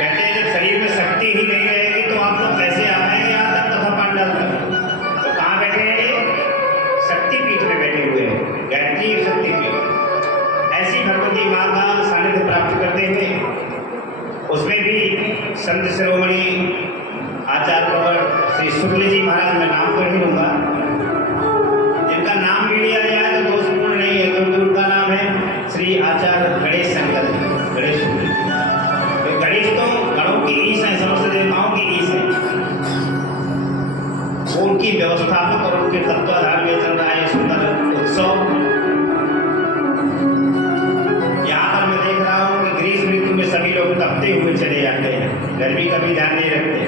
कहते हैं जब शरीर में शक्ति ही नहीं रहेगी तो आप लोग कैसे आ पाएंगे यहाँ तक तथा पांडव तक। तो कहाँ बैठे हैं ये? शक्तिपीठ में बैठे हुए हैं, गायत्री शक्तिपीठ। ऐसी भगवती माँ का सानिध्य प्राप्त करते हैं। उसमें भी संत शिरोमणि आचार्य प्रवर श्री शुक्ल जी महाराज, मैं नाम तो नहीं लूंगा, जिनका नाम भी लिया जाए तो दोषपूर्ण नहीं है, क्योंकि उनका नाम है श्री आचार्य गणेश शंकर गणेश। तो गणेश तो गणों की ईश है, समस्त देवताओं की ईश है। वो उनकी व्यवस्थापक और उनके तत्वाधार में चल रहा है सुंदर उत्सव। यहाँ पर मैं देख रहा हूँ कि ग्रीष्म ऋतु में सभी लोग तपते हुए चले जाते हैं, गर्मी का भी ध्यान नहीं रखते।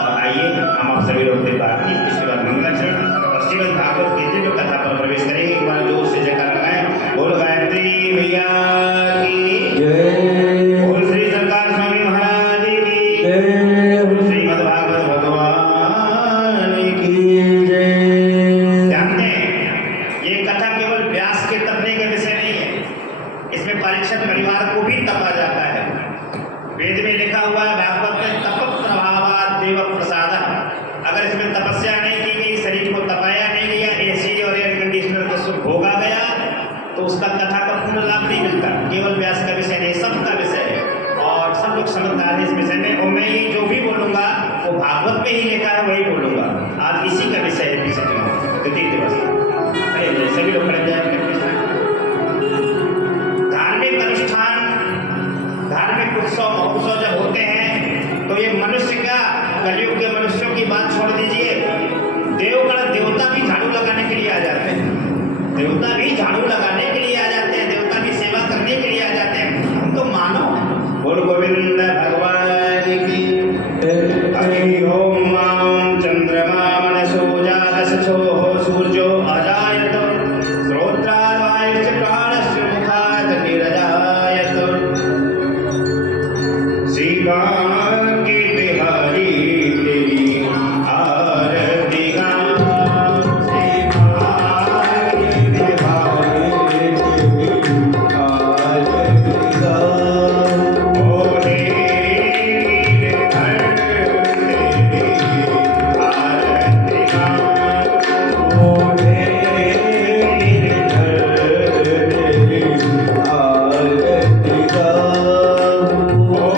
और आइए हम आप सभी लोग बात की, इसके बाद मंगलाचरण और श्रीमद् भागवत की दिव्य कथा पर प्रवेश करेंगे। एक बार जोर से जयकार लगाएं, बोल गायत्री मैया की जय, बोल श्री सरकार स्वामी महाराज की जय, बोल श्रीमद् भागवत भगवान की जय। जानते हैं ये कथा केवल व्यास के तपने के विषय नहीं है, इसमें परीक्षित परिवार को भी तपा जाता है। वेद में लिखा हुआ है भागवत में तप प्रभावात देव प्रसाद। अगर इसमें तपस्या नहीं की गई, शरीर को तपाया नहीं गया, एसी और एयर कंडीशनर का सुख भोगा गया, तो उसका कथा का पूर्ण लाभ नहीं मिलता। केवल व्यास का विषय नहीं, सबका विषय है और सब लोग समझदार हैं इस विषय में। और मैं ये जो भी बोलूंगा वो भागवत में ही लिखा है, वही बोलूंगा। आज इसी का विषय है द्वितीय दिवस। सभी लोग खड़े जाए। धार्मिक अनुष्ठान, धार्मिक उत्सव महोत्सव जब होते हैं तो ये मनुष्य का, कलयुग के मनुष्यों की बात छोड़ दीजिए, देवगण देवता भी झाड़ू लगाने के लिए आ जाते हैं। देवता भी झाड़ू लगाने के लिए आ जाते हैं, देवता भी सेवा करने के लिए आ जाते हैं। हम तो मानव हैं। बोल गोविंद भगवान की हरि ओम। चंद्रमा मनसो जातसो सूर्यो अजायत श्रोत्रावायुश्च प्राणस्य मुखात् गिरजायत। शिवा के बिहारी तेरी आरती गाऊं, शिवा के बिहारी तेरी आरती गाऊं। ओहे गिरधर तेरी आरती गाऊं, ओहे गिरधर तेरी आरती गाऊं। ओ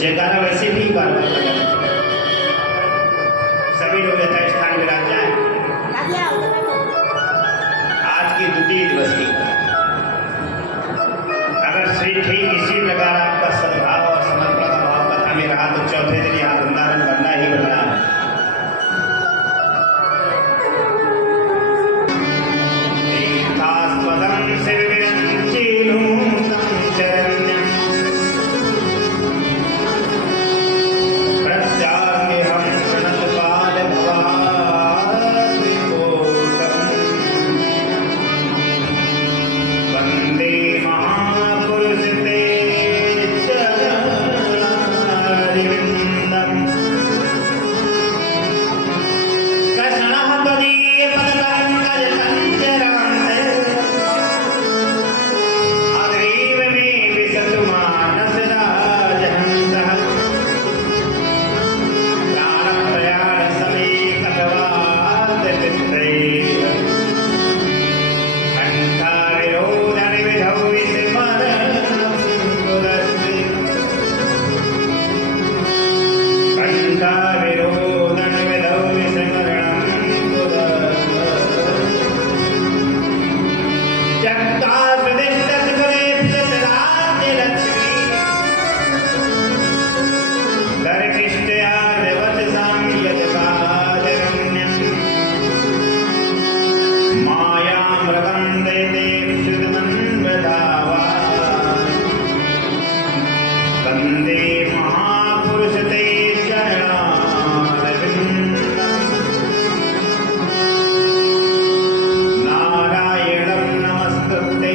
जयकारा वैसे भी बार बार सभी लोग यथास्थान विराज जाए। आज की द्वितीय दिवस की अगर श्री ठीक इसी प्रकार आपका सद्भाव और समर्पण का भाव कथा में रहा तो चौथे दिन यहाँ वृंदावन बनना ही बनना है। तीर्थास्पदं शिवविरञ्चिनूतं शरण्यं प्रत्याह्यहं प्रणतपालभवाद्विपोतम् वन्दे महापुरुषते चरणारविन्दम् कृष्णः त्वदीय पदपङ्कजपञ्जरान्ते अग्रीव मे विशतु मानसराजहंसः प्राणप्रयाणसमे कटवादचित्रैः कण्ठाविरोधनिविधौ विस्मरणं पुरस्ति कण्ठाविरोधनिविधौ विस्मरणं पुरस्ति जगत्तासुदिष्टसुरेप्सुतराज्यलक्ष्मी गर्भिष्ठयार्यवचसां यजपादरम्यम् मायामृगं दैतेप्सुतमन्वधावा वन्दे महापुरुषते चरणारविन्दम् नारायणं नमस्कृत्य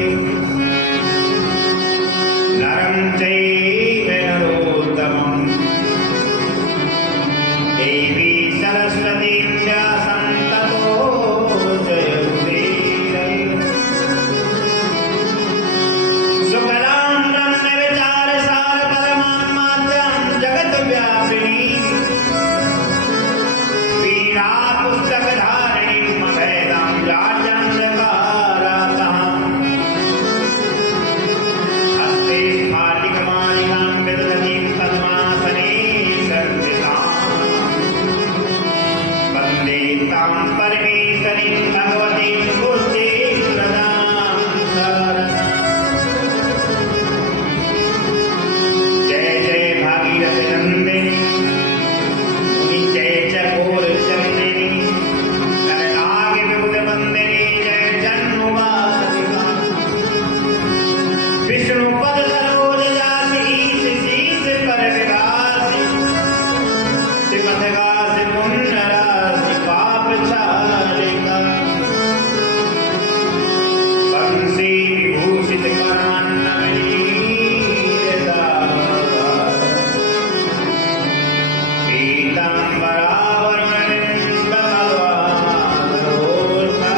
नरं चैव नरोत्तमं देवी सरस्वतीं व्यासं ततो जयमुदीरये। सुकलां ब्रह्मविचारसार परमात्माद्यं जगद्व्यापिनीं वीणापुस्तकधारिणीं अभेदां जाड्यन्धकारातहां हस्ते स्फाटिकमालिकां विदधतीं पद्मासने संस्थिताम् वन्दे तां परमेश्वरीं भगवतीं बुद्धिप्रदां शरणम्। जय जय भागीरथ नंदिनी मुनि जय चकोर चंदिनी नरनाग विबुध वंदिनी जय जन्मवासिका विष्णु पद सरोज जाति ईश शीश पर विवासी श्रीमद गास पुण्य राशि पाप चारिका बंसी विभूषित करान्नगरीरदा पीताम्बरावरणिम्बमलवाधरोर्धा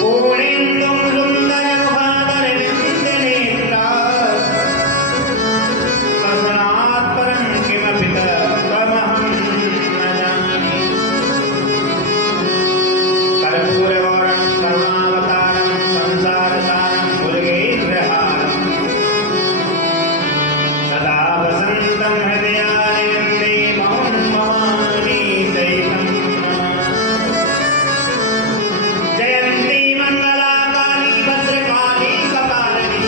पूर्णेन्दुं सुन्दरमुखादरविन्दनेत्रा दर्शनात् परं किमपि तत्त्वमहं न जाने। कर्पूरगौरं करुणावतारं संसारसारं मुरुगेन्द्रहारम् सदा वसन्तं हृदयारविन्दे मौनममानि सहितं नमामि। जयन्ती मङ्गला काली भद्रकाली कपालिनी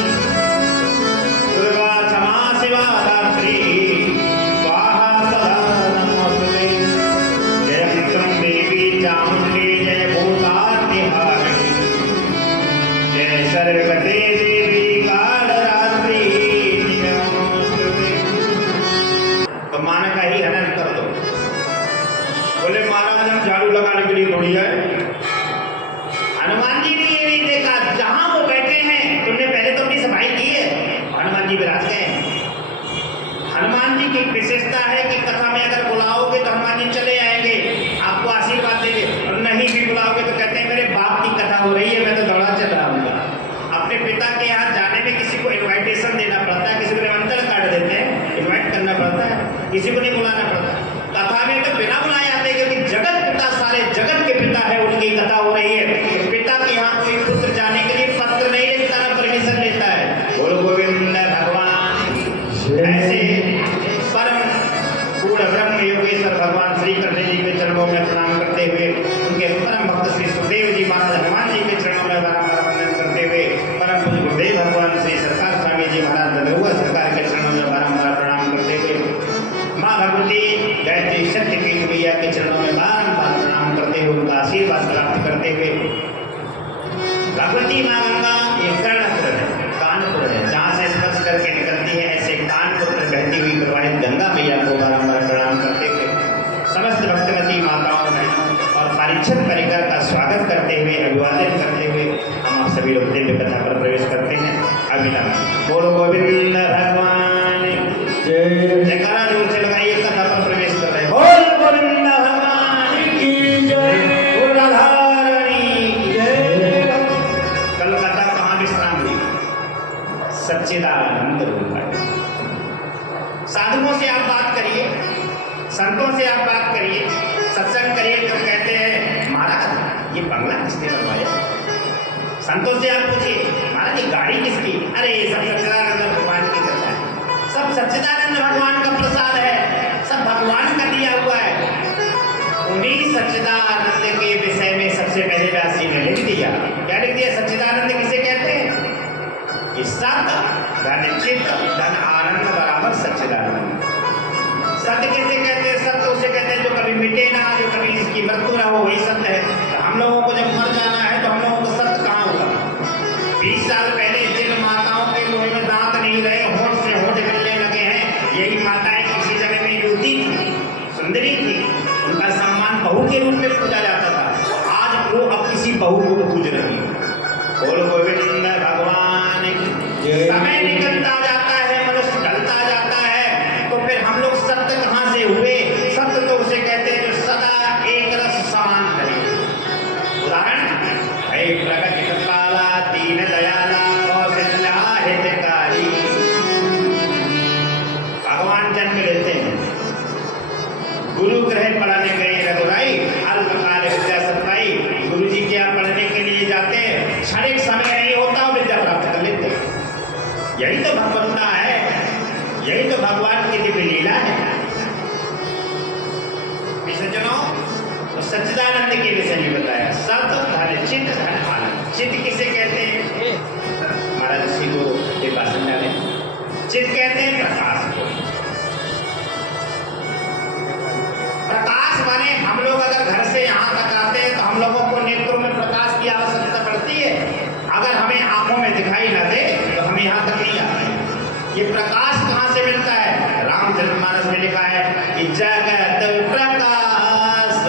दुर्गा क्षमा शिवा दात्री स्वाहा सदा नमोस्तुते। जयं त्वं देवी चामुण्डी जय भूतार्तिहारिणी जय सर्वगते देवी कालरात्रि नमोस्तुते। तो मान का ही हनन कर दो। बोले महाराज हम झाड़ू लगाने के लिए थोड़ी आए। हनुमान जी ने ये नहीं देखा, जहां वो बैठे हैं तुमने पहले तो अपनी सफाई की है, हनुमान जी विराज गए हैं। हनुमान जी की एक विशेषता है कि कथा में अगर बुलाओगे तो हनुमान जी चले आएंगे, आपको आशीर्वाद देंगे, और नहीं भी बुलाओगे तो कहते हैं मेरे बाप की कथा हो रही है, मैं तो दौड़ा चल रहा हूँ। अपने पिता के यहाँ जाने में किसी को इनविटेशन देना पड़ता है, किसी को निमंत्रण कार्ड देते हैं, इनवाइट करना पड़ता है, किसी को नहीं बुलाना पड़ता। कथा में तो बिना बुलाए आते, क्योंकि जगत पिता सारे जगत के पिता है, उनकी कथा हो रही है। पिता के यहाँ कोई श्री कृष्ण जी के चरणों में प्रणाम करते हुए, उनके परम भक्त श्री सुखदेव जी महाराज हनुमान जी के चरणों में बारंबार वंदन करते हुए, परम पूज्य गुरुदेव भगवान श्री सरकार स्वामी जी महाराज दंडोबा सरकार के चरणों में बारंबार प्रणाम करते हुए, माँ भगवती गायत्री शक्तिपीठ मैया के चरणों में बारंबार प्रणाम करते हुए, उनका आशीर्वाद प्राप्त करते हुए, भगवती माँ गंगा ये कर्णपुर है, कानपुर है, जहाँ से स्पर्श करके निकलती है, ऐसे कानपुर में बहती हुई प्रवाहित गंगा मैया को बारंबार प्रणाम करते हुए, समस्त भक्तवती माताओं बहनों और परीक्षित परिकर का स्वागत करते हुए, अभिवादन करते हुए हम आप सभी लोग दिव्य कथा पर प्रवेश करते हैं। अभिनव बोलो गोविंद भगवान जय। जयकारा जोर से लगाइए, कथा पर प्रवेश कर रहे हैं। बोल गोविंद भगवान की जय, बोल राधा रानी की जय। कल कथा कहाँ विश्राम ली? सच्चिदानंद रूप है। साधुओं से आप बात करिए, संतों से आप बात करिए, सत्संग करिए, तो कहते हैं महाराज ये बंगला किसने बनवाया? संतों से आप पूछिए महाराज ये गाड़ी किसकी? अरे सब सच्चिदानंद भगवान की कृपा है, सब सच्चिदानंद भगवान का प्रसाद है, सब भगवान का दिया हुआ है। उन्हीं सच्चिदानंद के विषय में सबसे पहले व्यास जी ने लिख दिया। क्या लिख दिया? सच्चिदानंद किसे कहते हैं? कि सत धन चित धन आनंद बराबर सच्चिदानंद। सत्य किसे कहते हैं? सत्य उसे कहते हैं जो कभी मिटे ना, जो कभी इसकी मृत्यु ना हो, वही सत्य है। तो हम लोगों को जब मर जाना है तो हम लोगों को सत्य कहाँ होगा? 20 साल पहले जिन माताओं के मुंह में दांत नहीं रहे, होठ से होठ मिलने लगे हैं, यही माताएं किसी जगह में युवती थी, सुंदरी थी, उनका सम्मान बहू के रूप में पूजा जाता था। आज वो अब किसी बहू को पूज रही है। बोल गोविंद भगवान की। समय निकलता जाता है, मनुष्य ढलता जाता है, तो फिर हम लोग सत्य कहाँ से हुए? सत्य तो उसे कहते हैं जो सदा एक रस समान रहे। उदाहरण है प्रगति कृपाला दीन दयाला कौशल्या हितकारी। भगवान जन्म लेते हैं, गुरु ग्रह पढ़ाने गए रघुराई, अल्पकाल विद्या सत्ताई। गुरु जी क्या पढ़ने के लिए जाते हैं, क्षणिक समय नहीं होता, विद्या प्राप्त कर लेते हैं। यही तो भगवत्ता है, यही तो भगवान की दिव्य लीला है। सज्जनों, तो सच्चिदानंद के विषय में बताया। सत धन चित धन आनंद। चित किसे कहते हैं? महाराज जी को ये बात समझा रहे। चित कहते हैं प्रकाश को। प्रकाश माने हम लोग अगर घर से यहाँ तक आते हैं तो हम लोगों को नेत्रों में प्रकाश की आवश्यकता पड़ती है। अगर हमें आंखों में दिखाई न दे तो हम यहाँ तक नहीं आते। ये प्रकाश कहाँ से मिलता है? रामचरितमानस में लिखा है कि जगत प्रकाश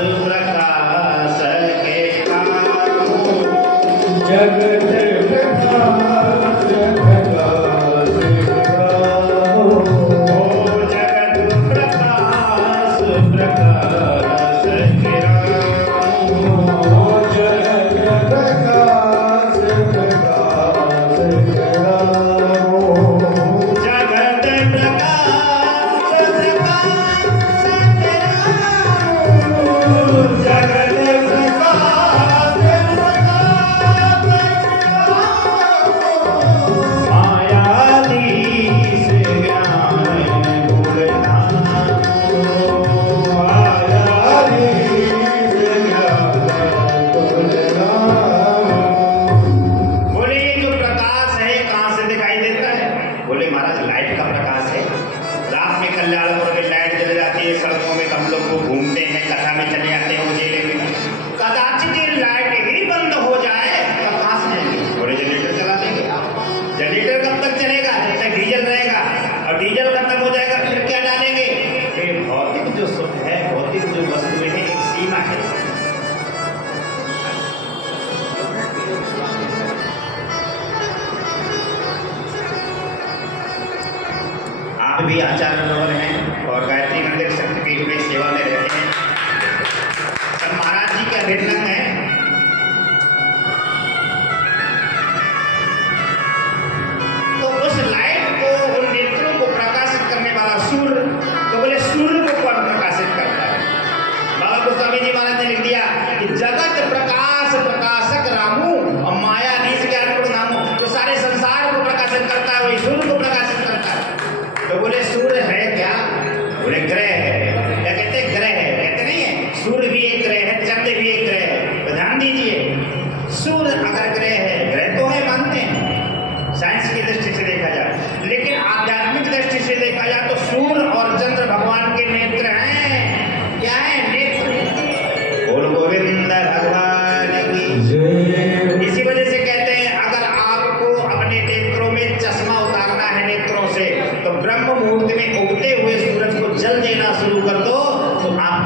प्रकाश के कामो। जगत प्रकाश प्रकाश के कामो। ओ जगत प्रकाश प्रकाश के कामो। जगत प्रकाश प्रकाश के कामो। जगत प्रकाश प्रकाश के कामो। जगत प्रकाश प्रकाश के कामो। मायाधीश ज्ञान गुणधामो। मायाधीश ज्ञान गुणधामो। बोले ये जो प्रकाश है कहाँ से दिखाई देता है? बोले महाराज लाइट का प्रकाश है। रात में कल्याणपुर में लाइट जल जाती है, सड़कों में हम लोग को घूमते हैं, कथा में चले जाते हैं उजेले में। कदाचित ये लाइट ही बंद हो जाए तो कहाँ से जाएंगे? बोले जनरेटर चला देंगे। जनरेटर कब तक चलेगा? जब तक डीजल रहेगा, और डीजल खत्म हो जाएगा फिर क्या डालेंगे? ये भौतिक जो सुख है, भौतिक जो वस्तुएं हैं, एक सीमा है। आप भी आचार्य नवर हैं और गायत्री मंदिर शक्तिपीठ में सेवा में रहते हैं। सब महाराज जी के अभिनंदन है। तो उस लाइट को, उन नेत्रों को प्रकाशित करने वाला सूर्य, तो बोले सूर्य को कौन प्रकाशित करता है? बाबा गोस्वामी जी महाराज ने लिख दिया कि जगत प्रकाश प्रकाशक रामू और मायाधीश ज्ञान गुणधामो। जो सारे संसार को प्रकाशित करता है वही सूर्य को प्रकाशित करता है। तो बोले सूर्य है क्या?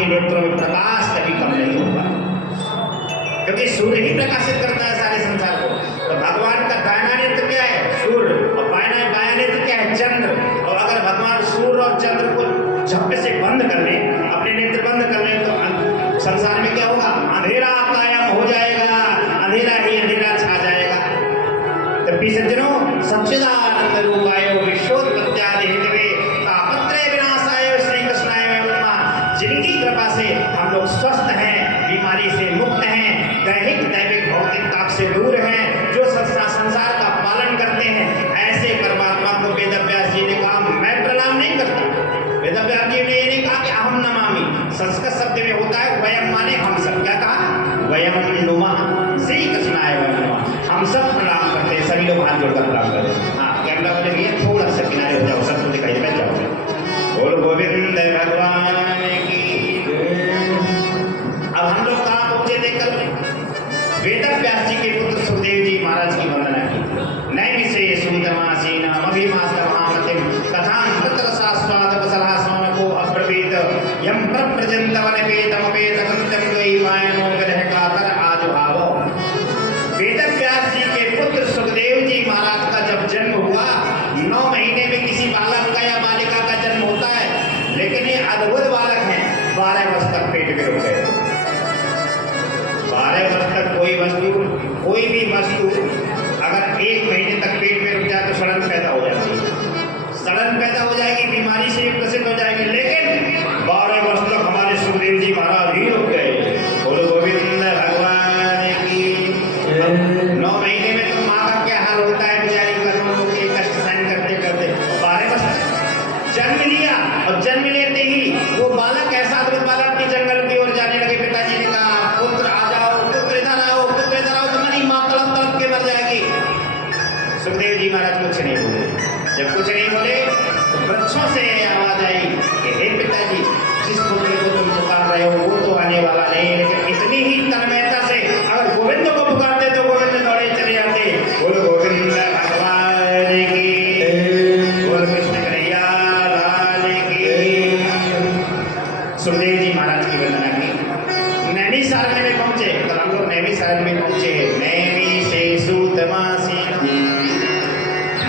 आपके नेत्रों में प्रकाश कभी कम नहीं होगा, क्योंकि सूर्य ही प्रकाशित करता है सारे संसार को। तो भगवान का दाहिना नेत्र क्या है? सूर्य, और बायां नेत्र क्या है? चंद्र। और अगर भगवान सूर्य और चंद्र को झपटे से बंद कर ले, अपने नेत्र बंद कर ले, तो संसार में क्या होगा? अंधेरा कायम हो जाएगा, अंधेरा ही अंधेरा छा जाएगा। तभी सज्जनों, सच्चिदानंद रूपाय विश्वोत्पत्त्यादि हेतवे तापत्रय विनाशाय श्री कृष्णाय नमः। जिनकी कृपा से हम लोग स्वस्थ हैं, बीमारी से मुक्त हैं, दैहिक दैविक भौतिक ताप से दूर हैं, जो संसार का पालन करते हैं, ऐसे परमात्मा को वेदव्यास जी ने कहा मैं प्रणाम नहीं करता। वेदव्यास जी ने ये नहीं कहा कि अहम नमामि, संस्कृत शब्द में होता है वयम माने हम सब। क्या कहा? वयम नुमः श्री कृष्णाय नमः। हम सब प्रणाम करते हैं, सभी लोग हाथ जोड़कर प्रणाम करते हैं। हाँ, कैमरा वाले भैया थोड़ा सा किनारे हो जाओ, सबको दिखाई दे जाओ। बोल गोविंद भगवान की। अब हम लोग कहाँ पहुंचे देखकर? वेदव्यास जी के पुत्र सुखदेव जी महाराज की वंदना की। नैमिषे सूतमासीन अभिमास्तमामतिम कथान पुत्र शास्त्राद वसला सोनको अब्रवीत यम प्रप्रजन्तवन वेदमवेद कंतम द्वै मायनो विरह कातर आजुभावो। वेदव्यास जी के पुत्र सुखदेव जी महाराज का जब जन्म हुआ, 9 महीने में किसी बालक का या बालिका का जन्म होता है, लेकिन ये अद्भुत बालक हैं। 12 वर्ष तक पेट में रुक गए। 12 वर्ष तक कोई भी वस्तु अगर 1 महीने तक पेट में रुक जाए तो सड़न पैदा हो जाती है, सड़न पैदा हो जाएगी, बीमारी से ग्रसित हो जाएगी। लेकिन 12 वर्ष तक हमारे सुखदेव जी महाराज ही रुक गए। बोलो गोविंद भगवान की। 9 महीने में तो माँ का क्या हाल होता है बेचारी का, दोनों के कष्ट सहन करते करते 12 वर्ष तक जन्म लिया, और जन्म लेते ही वो बालक ऐसा अद्भुत बालक की जंगल की ओर जाने लगे। पिताजी ने कहा पुत्र आ जाओ, पुत्र इधर आओ, पुत्र इधर आओ। तो मेरी माँ तड़प तड़प के मर जाएगी। सुखदेव जी महाराज कुछ नहीं बोले। जब कुछ नहीं बोले तो वृक्षों से आवाज आई कि हे पिताजी, जिस पुत्र को तुम पुकार रहे हो वो तो आने वाला नहीं, लेकिन इतनी ही तन्मयता से अगर गोविंद को पुकारते तो गोविंद दौड़े चले जाते। बोलो गोविंद भगवान की। बोलो कृष्ण कन्हैया लाल की। सुखदेव जी महाराज की वंदना की। नैमिषारण्य में पहुंचे, तो हम लोग नैमिषारण्य में पहुंचे। नैमिषे सूतमासीन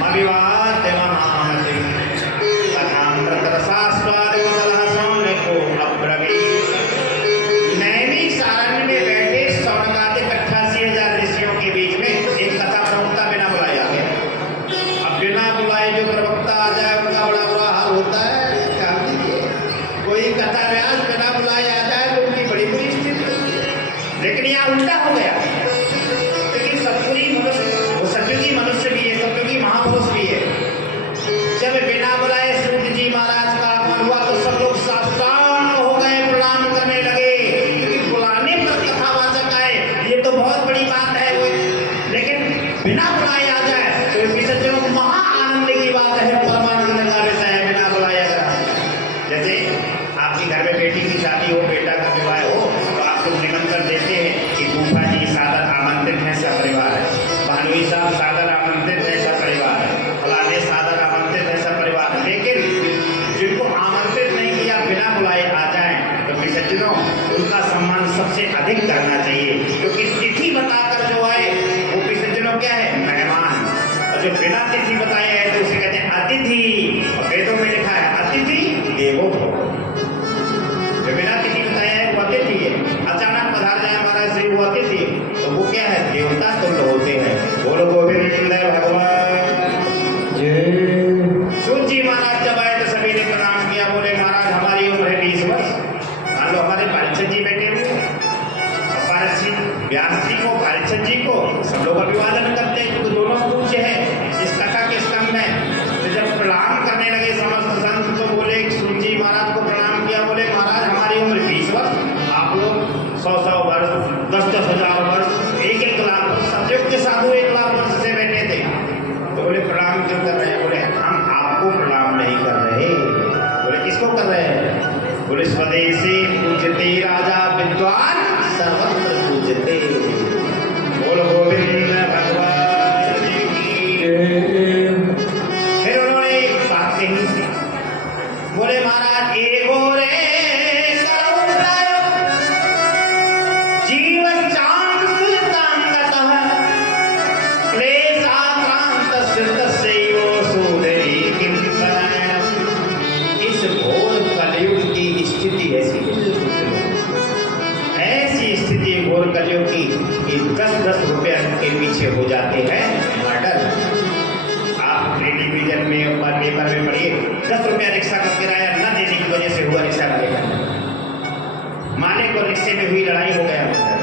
अभिवाद्य महामते कथामृत रसास्वाद वसलः सोनको अब्रवीत। नैमिषारण्य में बैठे शौनकादिक 88,000 ऋषियों के बीच में एक कथा प्रवक्ता बिना बुलाए आ गया। अब बिना बुलाए जो प्रवक्ता आ जाए उनका बड़ा बुरा हाल होता है। क्या कीजिए, कोई कथा व्यास बिना बुलाए आ जाए तो उनकी बड़ी बुरी स्थिति होती है। लेकिन यहाँ उल्टा हो गया, क्योंकि सतपुरी मनुष्य, वो सतयुगी मनुष्य भी है, सतयुगी महापुरुष भी है। जब बिना बुलाए सूत जी महाराज का आगमन हुआ तो सब लोग साष्टांग हो गए, प्रणाम करने लगे, क्योंकि बुलाने पर कथावाचक आए ये तो बहुत बड़ी बात है। लेकिन बिना बुलाए आ जाए तो सज्जनों महा आनंद की बात है, परमानंद का विषय है बिना बुलाए अगर। जैसे आपके घर में बेटी की शादी हो, बेटा का विवाह हो, तो आप लोग निमंत्रण देते हैं कि फूफा जी सादर आमंत्रित है, सब परिवार है, भानुई साहब सादर आमंत्रित है, सब परिवार है, फलाने सादर आमंत्रित है, सब परिवार है। लेकिन जिनको आमंत्रित नहीं किया बिना बुलाए आ जाए तो सज्जनों उनका सम्मान सबसे अधिक करना चाहिए, क्योंकि तिथि बताकर जो आए वो सज्जनों क्या है? मेहमान। और जो बिना तिथि बताए है तो उसे कहते हैं अतिथि। और वेदों में लिखा है अतिथि देवो भव। जो बिना तिथि बताया है वो अतिथि है। अचानक पधार जाए हमारा श्री वो अतिथि, तो वो क्या है? देवता तुल्य होते हैं। बोलो गोविंद भगवान जय। सूत जी महाराज जब आए तो सभी ने प्रणाम किया। बोले महाराज हमारी उम्र है 20 वर्ष। मान लो हमारे पारीक्षद जी बैठे हुए, व्यास जी को, पारीक्षद जी को सब लोग अभिवादन करते हैं, क्योंकि दोनों पूज्य है इस कथा के स्तंभ में। तो जब प्रणाम करने लगे समस्त संत तो बोले, सूत जी महाराज को प्रणाम किया। बोले महाराज हमारी उम्र 20 वर्ष, आप लोग 100 वर्ष, 10-10 हजार वर्ष, 1-1 लाख वर्ष, सतयुग के साधु 1 लाख वर्ष से बैठे थे। तो बोले प्रणाम क्यों कर रहे हैं? बोले हम आपको प्रणाम नहीं कर रहे। बोले किसको कर रहे हैं? बोले स्वदेशी पूजते राजा विद्वान सर्वत्र पूजते। बोलो गोविंद भगवान की। फिर उन्होंने एक बात कही। बोले महाराज एगो रे करुणा कि 10-10 रुपया के पीछे हो जाते हैं मर्डर। आप टेलीविजन में और पेपर में पढ़िए, 10 रुपया रिक्शा का किराया न देने की वजह से हुआ रिक्शा वाले का, मालिक और रिक्शे में हुई लड़ाई, हो गया मर्डर।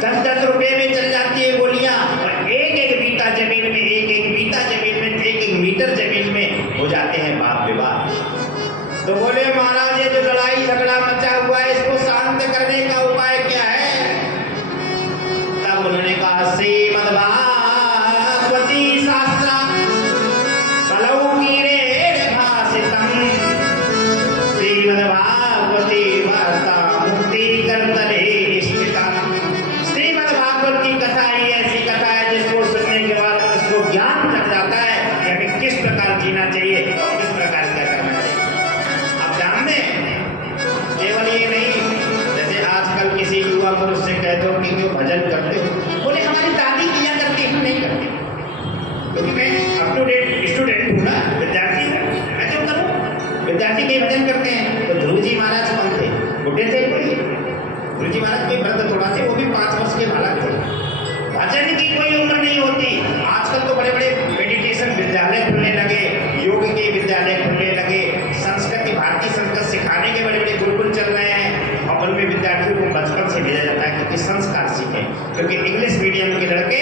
10-10 रुपये में चल जाती है गोलियां, और एक बीता जमीन में, एक बीता जमीन में, एक मीटर जमीन में हो जाते हैं बाप विवाद। तो बोले महाराज ये जो लड़ाई झगड़ा मचा हुआ है इसको शांत करने का उपाय क्या है? तब उन्होंने कहा श्रीमद्भागवती शास्त्र कलौकीरे भाषितम, श्रीमद्भागवती वार्ता मुक्ति कर्तरे निष्ठिता। श्रीमद्भागवत की कथा ही ऐसी कथा है जिसको सुनने के बाद उसको ज्ञान लग जाता है कि हमें किस प्रकार जीना चाहिए और किस प्रकार क्या करना चाहिए। आप जानते हैं केवल ये नहीं, जैसे आजकल किसी युवा पुरुष से कहते हो कि क्यों भजन करते हो, बोले हमारी दादी किया करती, हम नहीं करते, क्योंकि मैं अप टू डेट स्टूडेंट हूँ ना, विद्यार्थी हूँ, मैं क्यों करूँ? विद्यार्थी कई भजन करते हैं। तो ध्रुव जी महाराज कौन थे? बुढ़े थे कोई? ध्रुव जी महाराज कोई व्रत थोड़ा थे, वो भी 5 वर्ष के बालक थे। भजन की कोई उम्र नहीं होती। आजकल तो बड़े बड़े मेडिटेशन विद्यालय खुलने लगे, योग के विद्यालय खुलने लगे, संस्कृत भारतीय संस्कृत सिखाने के बड़े बड़े गुरुकुल चल रहे हैं, और उनमें विद्यार्थियों को बचपन से भेजा जाता है क्योंकि संस्कार सीखें। क्योंकि इंग्लिश मीडियम के लड़के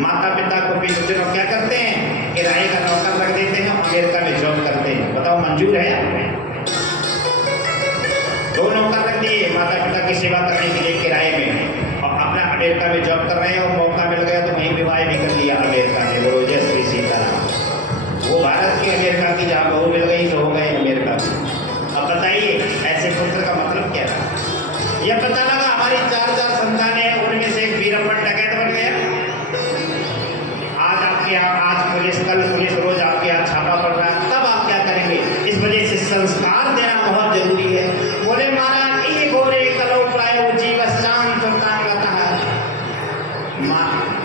माता पिता को भी दिनों क्या करते हैं, किराए का नौकर रख देते हैं, अमेरिका में जॉब करते हैं। बताओ मंजूर है? 2 नौकर रख दिए माता पिता की सेवा करने के लिए किराए में, और अपना अमेरिका में जॉब कर रहे हैं, और मौका मिल गया तो वहीं विवाह भी कर लिया अमेरिका में। बोलो जय श्री सीताराम। वो भारत की अमेरिका की जहाँ बहू मिल गई तो हो गए अमेरिका। अब बताइए ऐसे पुत्र का मतलब क्या था? यह पता लगा हमारी 4 संतानें हैं, उनमें से एक वीरप्पन डकैत बन गया। आज आपके यहाँ, आज पुलिस, कल पुलिस, रोज आपके यहाँ छापा पड़ रहा है, तब आप क्या करेंगे? इस वजह से संस्कार देना बहुत जरूरी है। बोले महाराज ये गोरे कलो प्रायो जीवश्चाम सुल्तानगतः।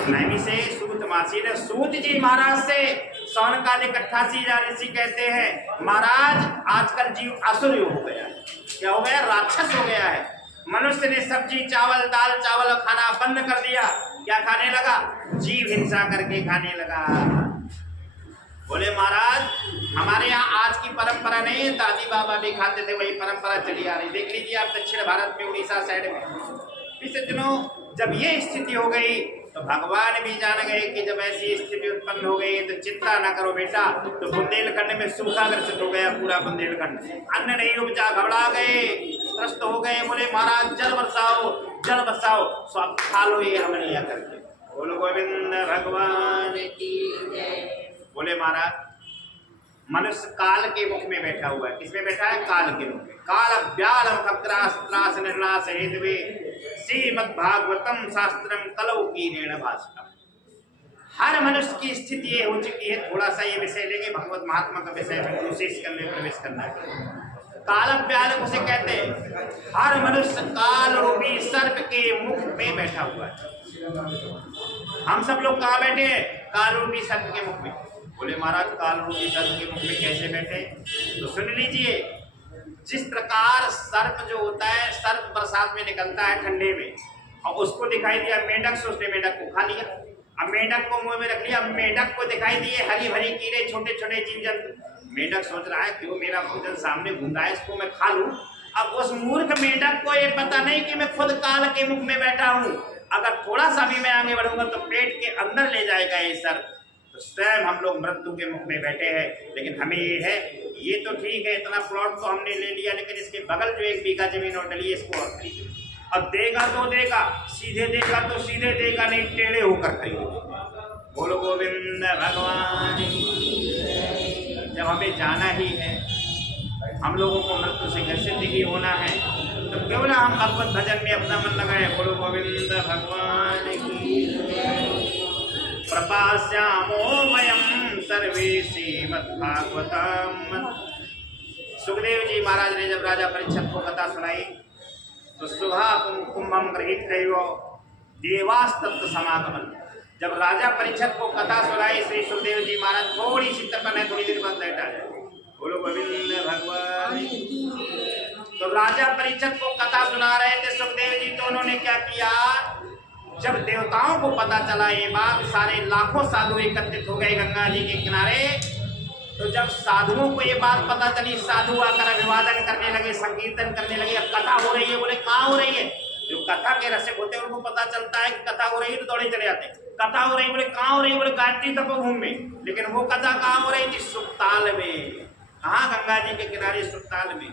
नैमी से सूत मासी ने सूत जी महाराज से सौनकालिक 88,000 ऋषि कहते हैं महाराज आजकल जीव असुर हो गया है। क्या हो गया? राक्षस हो गया है। मनुष्य ने सब्जी चावल दाल चावल खाना बंद कर दिया, क्या खाने लगा? जीव हिंसा करके खाने लगा। बोले महाराज हमारे यहाँ आज की परंपरा नहीं है, दादी बाबा भी खाते थे, वही परंपरा चली आ रही। देख लीजिए आप दक्षिण भारत में, उड़ीसा साइड में पिछले दिनों जब ये स्थिति हो गई तो भगवान भी जान गए कि जब ऐसी स्थिति उत्पन्न हो गई तो चिंता ना करो बेटा। तो बुंदेलखंड में सूखा ग्रसित हो गया पूरा बुंदेलखंड, अन्न नहीं उपजा, घबरा गए, त्रस्त हो गए। बोले महाराज जल बरसाओ, जल बरसाओ, सो आप खा लो ये हमनिया करके। बोलो गोविंद भगवान की जय। बोले महाराज मनुष्य काल के मुख में बैठा हुआ है। किसमें बैठा है? काल के मुख में। काल व्यालम खत्रास त्रास निर्नाश हेतवे श्रीमद्भागवतम शास्त्रम कलौकीरेण भाषितम। हर मनुष्य की स्थिति ये हो चुकी है। थोड़ा सा ये विषय लेंगे, भगवत महात्मा का विषय में कोशिश करने प्रवेश करना है। काल व्याल उसे कहते हैं, हर मनुष्य काल रूपी सर्प के मुख में बैठा हुआ है। हम सब लोग कहाँ बैठे हैं? काल रूपी सर्प के मुख में। बोले महाराज काल रूपी सर्प के मुख में कैसे बैठे? तो सुन लीजिए, जिस प्रकार सर्प जो होता है, सर्प बरसात में निकलता है ठंडे में, और उसको दिखाई दिया मेंढक से, उसने मेंढक को खा लिया। अब मेंढक को मुंह में रख लिया, मेंढक को दिखाई दिए हरी भरी कीड़े, छोटे छोटे जीव जंतु। मेंढक सोच रहा है क्यों मेरा भोजन सामने घूम रहा है, इसको मैं खा लूं। अब उस मूर्ख मेंढक को ये पता नहीं कि मैं खुद काल के मुख में बैठा हूं। अगर थोड़ा सा भी मैं आगे बढ़ूंगा तो पेट के अंदर ले जाएगा ये सर्प। तो स्वयं हम लोग मृत्यु के मुख में बैठे हैं। लेकिन हमें ये है, ये तो ठीक है, इतना प्लॉट तो हमने ले लिया, लेकिन इसके बगल जो 1 बीघा जमीन और डली है इसको और खरीदे। अब देगा तो देगा, सीधे देगा तो सीधे देगा, नहीं टेढ़े होकर खरीदेगा। बोलो गोविंद भगवान। जब हमें जाना ही है, हम लोगों को मृत्यु से ग्रसित ही होना है, तो क्यों ना हम भगवत भजन में अपना मन लगाए। बोलो गोविंद भगवान की। प्रपास्यामो वयम सर्वे श्रीमद्भागवतम। सुखदेव जी महाराज ने जब राजा परीक्षित को कथा सुनाई तो सुधा कुंभम गृहीत देवास्तत्व समागमन। जब राजा परीक्षित को कथा सुनाई श्री सुखदेव जी महाराज, थोड़ी सी तपन है, थोड़ी देर बाद लेट आ जाए। बोलो गोविंद भगवान। तो राजा परीक्षित को कथा सुना रहे थे सुखदेव जी, तो उन्होंने क्या किया, जब देवताओं को पता चला ये बात, सारे लाखों साधु एकत्रित हो गए गंगा जी के किनारे। तो जब साधुओं को ये बात पता चली, साधु आकर अभिवादन करने लगे, संकीर्तन करने लगे। अब कथा हो रही है, बोले कहाँ हो रही है? जो कथा के रसिक होते हैं उनको पता चलता है कि कथा हो रही है तो दौड़े चले जाते हैं। कथा हो रही है, बोले कहाँ हो रही है? बोले गायत्री तपोभूमि में। लेकिन वो कथा कहाँ हो रही थी? सुखताल में। कहाँ? गंगा जी के किनारे सुखताल में।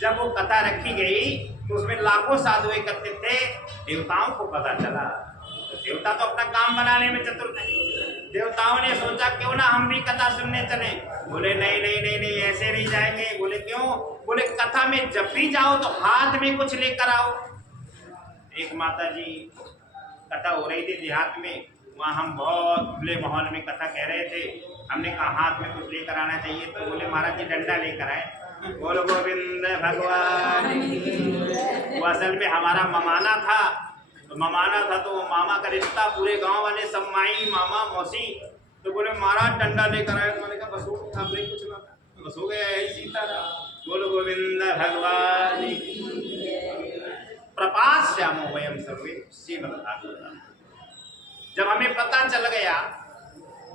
जब वो कथा रखी गई तो उसमें लाखों साधु एकत्रित थे। देवताओं को पता चला, तो देवता तो अपना काम बनाने में चतुर थे। देवताओं ने सोचा क्यों ना हम भी कथा सुनने चले। बोले नहीं नहीं नहीं नहीं, ऐसे नहीं जाएंगे। बोले क्यों? बोले कथा में जब भी जाओ तो हाथ में कुछ लेकर आओ। एक माता जी कथा हो रही थी देहात में, वहाँ हम बहुत खुले माहौल में कथा कह रहे थे। हमने कहा हाथ में कुछ लेकर आना चाहिए, तो बोले महाराज जी डंडा लेकर आए। बोलो गोविंद भगवान। वो असल में हमारा ममाना था, तो ममाना था तो मामा का रिश्ता, पूरे गांव वाले सब माई मामा मौसी। तो बोले महाराज डंडा लेकर आए। मैंने कहा बस हो था, कुछ ना था, बस हो गया ऐसी तरह। बोलो गोविंद भगवान। प्रपास्यामो वयम सर्वे श्रीमद्भागवतम्। जब हमें पता चल गया,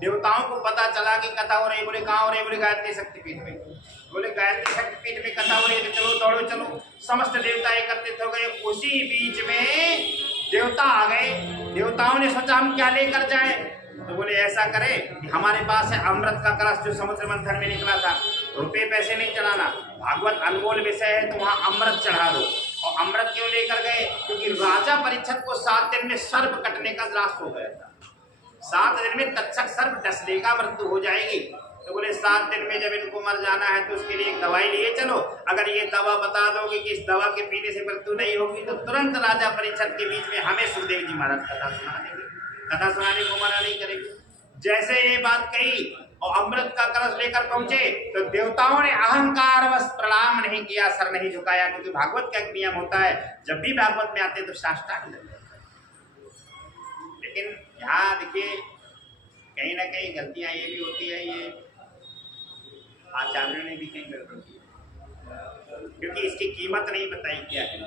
देवताओं को पता चला कि कथा हो रही, बोले कहाँ हो रही? बोले गायत्री शक्तिपीठ में। बोले गायत्री शक्तिपीठ में कथा हो रही है तो चलो दौड़ो चलो। समस्त देवता एकत्रित हो गए। उसी बीच में देवता आ गए। देवताओं ने सोचा हम क्या लेकर जाएं, तो बोले ऐसा करें कि हमारे पास है अमृत का कलश जो समुद्र मंथन में निकला था। रुपये पैसे नहीं चढ़ाना, भागवत अनमोल विषय है, तो वहाँ अमृत चढ़ा दो। और अमृत क्यों लेकर गए? क्योंकि राजा परीक्षित को 7 दिन में सर्प कटने का राष्ट्र हो गया था। 7 दिन में तक्षक सर्प डस लेगा, मृत्यु हो जाएगी। तो बोले 7 दिन में जब इनको मर जाना है तो उसके लिए एक दवाई लिए चलो। अगर ये दवा बता दोगे कि इस दवा के पीने से मृत्यु नहीं होगी, तो तुरंत राजा परीक्षित के बीच में हमें सुखदेव जी महाराज कथा सुना देंगे। कथा सुनाने को मना नहीं करेंगे। जैसे ये बात कही और अमृत का कलश लेकर पहुंचे, तो देवताओं ने अहंकार बस प्रणाम नहीं किया, सर नहीं झुकाया। क्योंकि भागवत का एक नियम होता है, जब भी भागवत में आते तो साष्टांग लगते। लेकिन यहाँ देखिए कहीं ना कहीं गलतियां ये भी होती है, ये आचार्यों ने भी कहीं गड़बड़ की, क्योंकि इसकी कीमत नहीं बताई क्या है,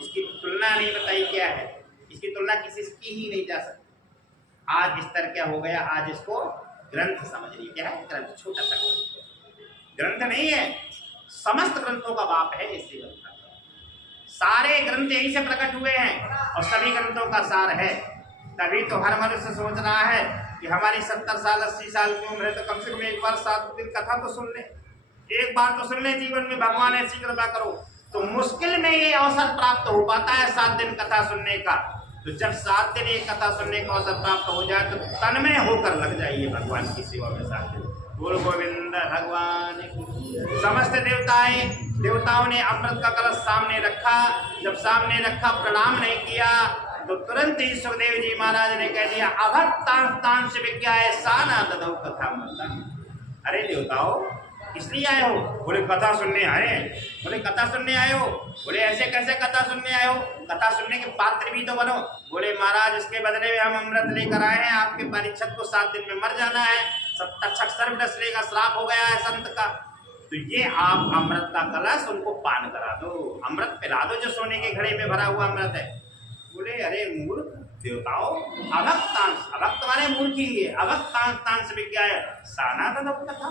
इसकी तुलना नहीं बताई क्या है। इसकी तुलना किसी से की ही नहीं जा सकती। आज स्तर क्या हो गया, आज इसको ग्रंथ समझ रही। क्या है ग्रंथ? छोटा सा ग्रंथ नहीं है, समस्त ग्रंथों का बाप है इसी ग्रंथ। सारे ग्रंथ यहीं से प्रकट हुए हैं और सभी ग्रंथों का सार है। तभी तो हर मनुष्य सोच रहा है कि हमारी 70 साल 80 साल की उम्र है तो कम से कम एक बार 7 दिन कथा तो सुन ले, एक बार तो सुन ले जीवन में। भगवान ऐसी कृपा करो तो मुश्किल में ये अवसर प्राप्त हो पाता है 7 दिन कथा सुनने का। तो जब 7 दिन एक कथा सुनने का अवसर प्राप्त हो जाए तो तन्मय होकर लग जाइए भगवान की सेवा में 7 दिन। बोलो गोविंद भगवान। समस्त देवताओं ने अमृत का कलश सामने रखा। जब सामने रखा, प्रणाम नहीं किया, तो तुरंत ही सुखदेव जी महाराज ने कह दिया अभक्तांश विज्ञाय साना ददौ कथा मत। अरे देवताओं इसलिए आए हो? बोले कथा सुनने आए। बोले कथा सुनने आए हो? बोले ऐसे कैसे कथा सुनने आए हो? कथा सुनने के पात्र भी तो बनो। बोले महाराज इसके बदले में हम अमृत लेकर आए हैं, आपके परीक्षित को 7 दिन में मर जाना है, सब तक्षक सर्प डस लेगा, श्राप हो गया है संत का। तो ये आप अमृत का कलश उनको पान करा दो, अमृत पिला दो जो सोने के घड़े में भरा हुआ अमृत है। बोले अरे मूर्ख देवताओं, अभक्त माने मूर्ख ही है। अभक्तांश विज्ञाय साना ददौ कथा।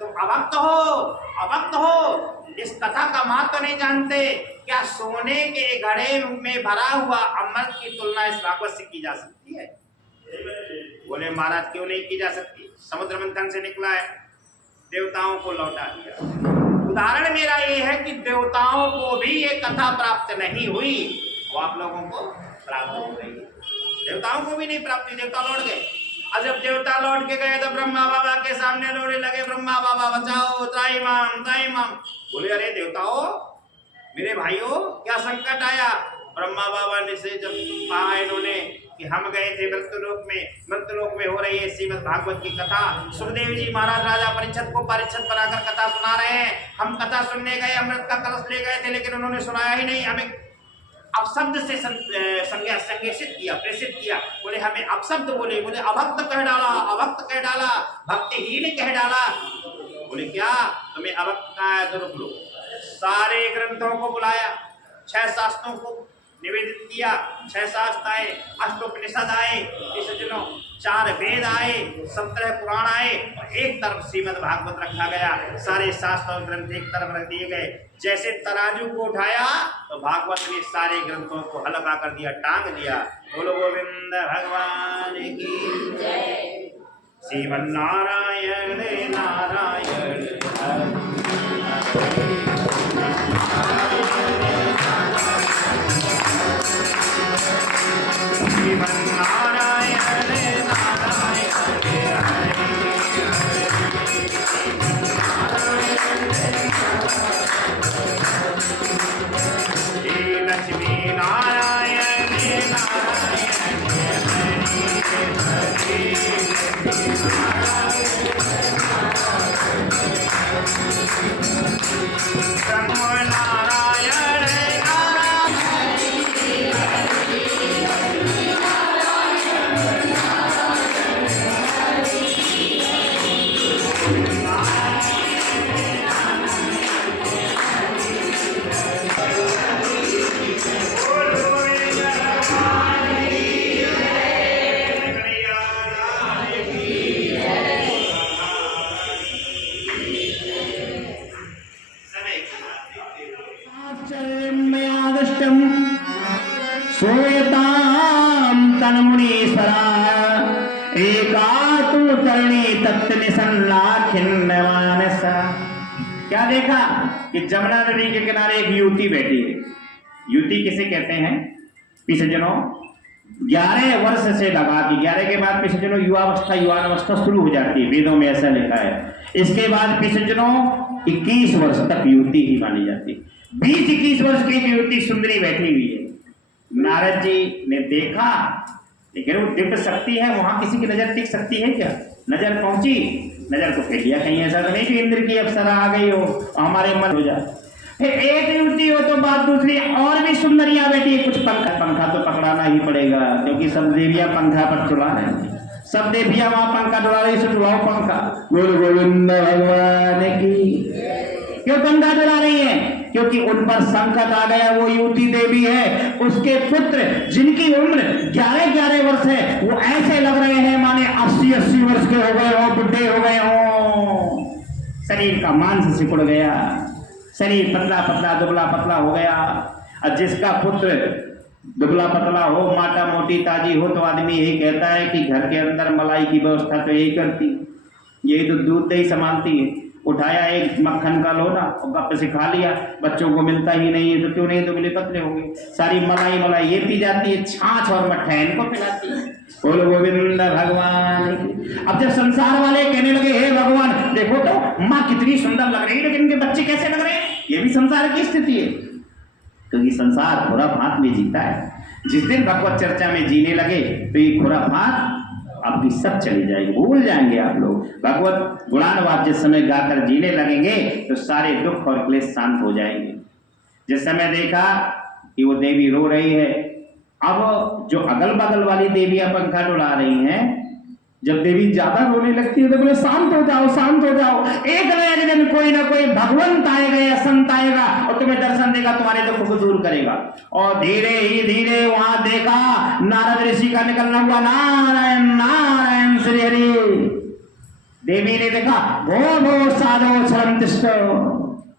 तुम अभक्त हो, इस कथा का महत्व तो नहीं जानते। क्या सोने के घड़े में भरा हुआ अमृत की तुलना इस भागवत से की जा सकती है? बोले महाराज क्यों नहीं की जा सकती? समुद्र मंथन से निकला है, देवताओं को लौटा दिया। उदाहरण मेरा ये है कि देवताओं को भी ये कथा प्राप्त नहीं हुई, वो आप लोगों को प्राप्त हो गई। देवताओं को भी नहीं प्राप्त हुई, देवता लौट गए। और जब देवता लौट के गए तो ब्रह्मा बाबा के सामने रोने लगे, ब्रह्मा बाबा बचाओ, त्राहिमाम त्राहिमाम। बोले अरे देवताओं, मेरे भाइयों क्या संकट आया? ब्रह्मा बाबा ने से जब कहा इन्होंने कि हम गए थे मृत्युलोक में हो रही है श्रीमद् भागवत की कथा। सुखदेव जी महाराज राजा परीक्षित को परीक्षित बनाकर कथा सुना रहे हैं। हम कथा सुनने गए, अमृत का कलश ले गए थे, लेकिन उन्होंने सुनाया ही नहीं, हमें अपशब्द से संज्ञासित किया, प्रेषित किया। बोले हमें अपशब्द बोले, बोले अभक्त कह डाला, भक्तिहीन कह डाला। बोले क्या तुम्हें अभक्त कहा है? तो रुक लो, सारे ग्रंथों को बुलाया, 6 शास्त्रों को निवेदित किया। 6 शास्त्र आए, अष्टोपनिषद आए, सज्जनों 4 वेद आए, 17 पुराण आए और एक तरफ श्रीमद् भागवत रखा गया। सारे शास्त्र और ग्रंथ एक तरफ रख दिए गए। जैसे तराजू को उठाया तो भागवत ने सारे ग्रंथों को हल्का कर दिया, टांग दिया। बोलो गोविंद भगवान की जय। श्रीमन्नारायण नारायण सोयताम तन्मुनीश्वरा एकातु तरणी तत्व निसन्नाखिन्नमानसा। क्या देखा कि जमुना नदी के किनारे एक युवती बैठी है। युवती किसे कहते हैं? पिछजनों 11 वर्ष से लगा कि 11 के बाद पिछजनों युवावस्था युवावस्था शुरू हो जाती है, वेदों में ऐसा लिखा है। इसके बाद पिछजनों 21 वर्ष तक युवती ही मानी जाती है। 20-21 वर्ष की युवती सुंदरी बैठी हुई है। नारद जी ने देखा, लेकिन वो दिव्य शक्ति है, वहां किसी की नजर टिक सकती है क्या? नजर पहुंची, नजर को फेर लिया। कहीं ऐसा तो नहीं कि इंद्र की अप्सरा आ गई हो हमारे मन हो जाए। फिर एक युवती हो तो बात दूसरी और भी सुंदरियां बैठी है। कुछ पंखा तो पकड़ाना ही पड़ेगा, क्योंकि सब देवियां पंखा पर चुला रहे हैं। सब देवियां वहां पंखा डुला रही, चुलाओ पंखा। बोल गोविंद भगवान की। क्यों पंखा डुला रही है? क्योंकि उन पर संकट आ गया। वो युवती देवी है, उसके पुत्र जिनकी उम्र 11-11 वर्ष है, वो ऐसे लग रहे हैं माने 80-80 वर्ष के हो गए हो, बुढ़े हो गए हो। शरीर का मांस सिकुड़ गया, शरीर पतला पतला दुबला पतला हो गया। और जिसका पुत्र दुबला पतला हो, माटा मोटी ताजी हो, तो आदमी यही कहता है कि घर के अंदर मलाई की व्यवस्था तो यही करती, यही तो दूध दही संभालती है। उठाया एक मक्खन का लोटा और गप से खा लिया। बच्चों को मिलता ही नहीं है तो क्यों नहीं, तो मिले पतले होंगे। सारी मलाई ये पी जाती है, छाछ और मट्ठा इनको पिलाती है। बोलो गोविंद भगवान। अब जब संसार वाले कहने लगे हे भगवान देखो तो माँ कितनी सुंदर लग रही है, लेकिन इनके बच्चे कैसे लग रहे हैं, ये भी संसार की स्थिति है। क्योंकि संसार खुराफात में जीता है। जिस दिन भगवत चर्चा में जीने लगे तो ये खुराफात आपकी सब चली जाएगी, भूल जाएंगे आप लोग। भगवत गुणानुवाद जिस समय गाकर जीने लगेंगे तो सारे दुख और क्लेश शांत हो जाएंगे। जिस समय देखा कि वो देवी रो रही है, अब जो अगल बगल वाली देवियां पंखा डुला रही हैं, जब देवी ज्यादा रोने लगती है तो बोले शांत हो जाओ, शांत हो जाओ। एक न एक दिन कोई ना कोई भगवंत आएगा या संत आएगा और तुम्हें दर्शन देगा, तुम्हारे दुख को दूर करेगा। और धीरे ही धीरे वहां देखा नारद ऋषि का निकलना हुआ, नारायण नारायण श्री हरि। देवी ने देखा भो भो साधो शरण तिष्ठो